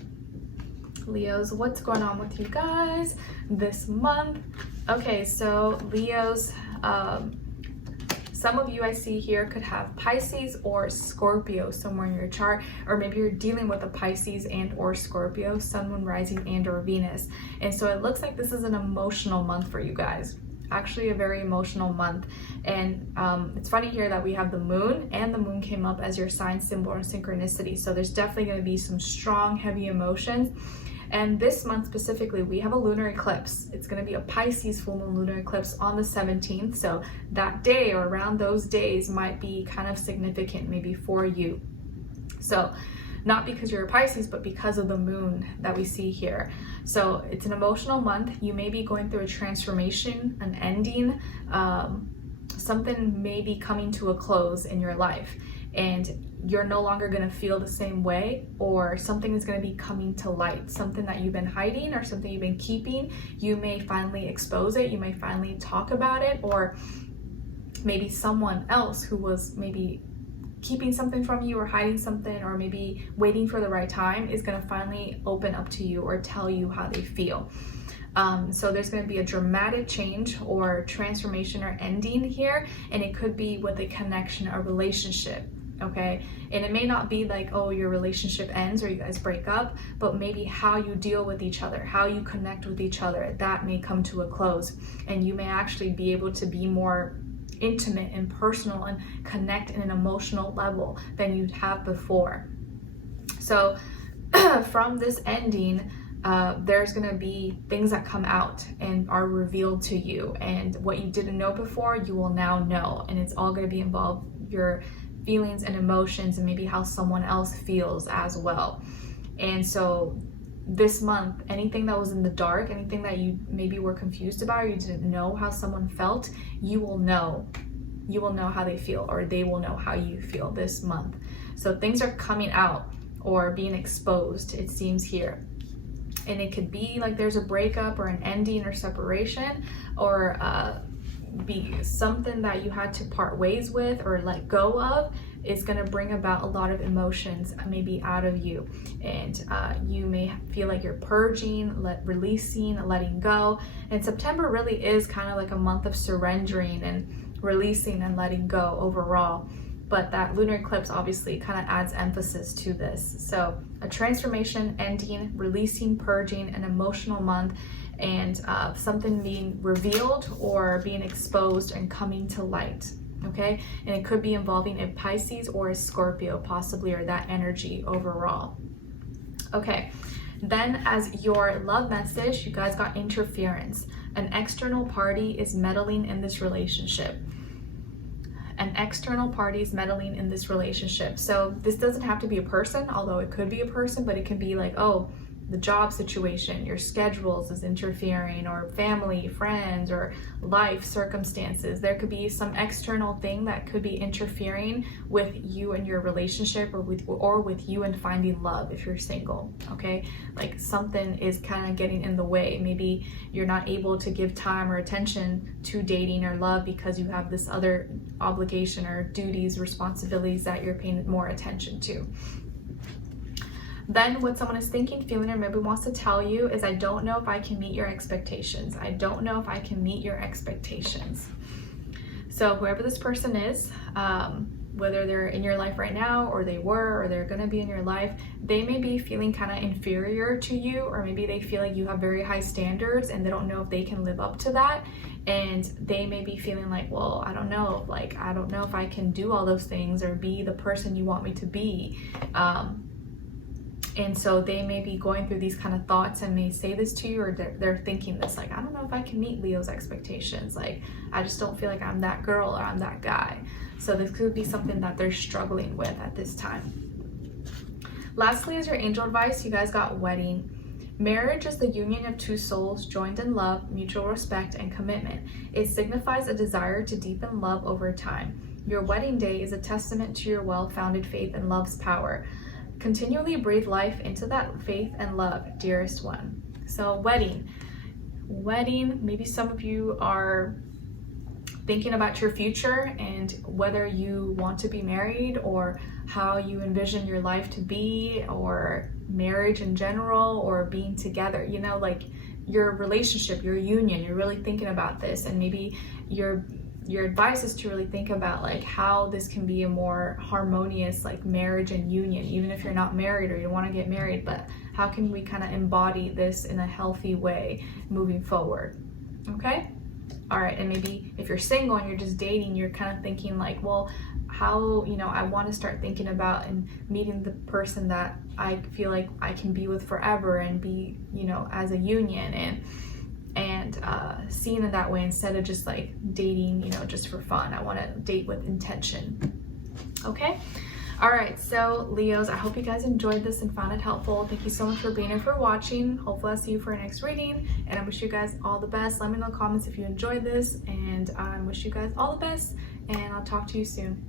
Leos, what's going on with you guys this month? Okay, so Leos, some of you I see here could have Pisces or Scorpio somewhere in your chart, or maybe you're dealing with a Pisces and or Scorpio, Sun, Moon, Rising, and or Venus. And so it looks like this is an emotional month for you guys. Actually a very emotional month. And it's funny here that we have the moon, and the moon came up as your sign, symbol, or synchronicity. So there's definitely going to be some strong, heavy emotions. And this month specifically, we have a lunar eclipse. It's going to be a Pisces full moon lunar eclipse on the 17th. So that day or around those days might be kind of significant maybe for you. So not because you're a Pisces, but because of the moon that we see here. So it's an emotional month. You may be going through a transformation, an ending. Something may be coming to a close in your life, and you're no longer going to feel the same way, or something is going to be coming to light, something that you've been hiding or something you've been keeping. You may finally expose it, you may finally talk about it, or maybe someone else who was maybe keeping something from you or hiding something or maybe waiting for the right time is going to finally open up to you or tell you how they feel. So there's going to be a dramatic change or transformation or ending here, and it could be with a connection, a relationship. Okay, and it may not be like, oh, your relationship ends or you guys break up, but maybe how you deal with each other, how you connect with each other, that may come to a close, and you may actually be able to be more intimate and personal and connect in an emotional level than you'd have before. So from this ending, there's gonna be things that come out and are revealed to you, and what you didn't know before, you will now know, and it's all gonna be involved your feelings and emotions and maybe how someone else feels as well. And so this month, anything that was in the dark, anything that you maybe were confused about, or you didn't know how someone felt, you will know how they feel, or they will know how you feel this month. So things are coming out or being exposed, it seems here. And it could be like there's a breakup or an ending or separation, or be something that you had to part ways with or let go of. Is going to bring about a lot of emotions maybe out of you, and you may feel like you're purging, releasing, letting go. And September really is kind of like a month of surrendering and releasing and letting go overall. But that lunar eclipse obviously kind of adds emphasis to this. So a transformation, ending, releasing, purging, an emotional month, and something being revealed or being exposed and coming to light. Okay, and it could be involving a Pisces or a Scorpio possibly, or that energy overall. Okay, then as your love message, you guys got interference. An external party is meddling in this relationship. An external party is meddling in this relationship. So this doesn't have to be a person, although it could be a person, but it can be like, oh, the job situation, your schedules is interfering, or family, friends, or life circumstances. There could be some external thing that could be interfering with you and your relationship, or with you and finding love if you're single. Okay, like something is kind of getting in the way. Maybe you're not able to give time or attention to dating or love because you have this other obligation or duties, responsibilities that you're paying more attention to. Then what someone is thinking, feeling, or maybe wants to tell you is, I don't know if I can meet your expectations. I don't know if I can meet your expectations. So whoever this person is, whether they're in your life right now, or they were, or they're going to be in your life, they may be feeling kind of inferior to you, or maybe they feel like you have very high standards and they don't know if they can live up to that. And they may be feeling like, well, I don't know, like, I don't know if I can do all those things or be the person you want me to be. And so they may be going through these kind of thoughts and may say this to you, or they're thinking this, like, I don't know if I can meet Leo's expectations. Like, I just don't feel like I'm that girl or I'm that guy. So this could be something that they're struggling with at this time. Lastly, as your angel advice, you guys got wedding. Marriage is the union of two souls joined in love, mutual respect, and commitment. It signifies a desire to deepen love over time. Your wedding day is a testament to your well-founded faith and love's power. Continually breathe life into that faith and love, dearest one. So wedding, maybe some of you are thinking about your future and whether you want to be married, or how you envision your life to be, or marriage in general, or being together, you know, like your relationship, your union. You're really thinking about this, and maybe your advice is to really think about like how this can be a more harmonious like marriage and union, even if you're not married or you want to get married, but how can we kind of embody this in a healthy way moving forward? Okay, all right. And maybe if you're single and you're just dating, you're kind of thinking like, well, how, you know, I want to start thinking about and meeting the person that I feel like I can be with forever and be, you know, as a union, and seeing it that way instead of just like dating, you know, just for fun. I want to date with intention. Okay. All right. So Leos, I hope you guys enjoyed this and found it helpful. Thank you so much for being here, for watching. Hopefully I'll see you for our next reading, and I wish you guys all the best. Let me know in the comments if you enjoyed this, and I wish you guys all the best, and I'll talk to you soon.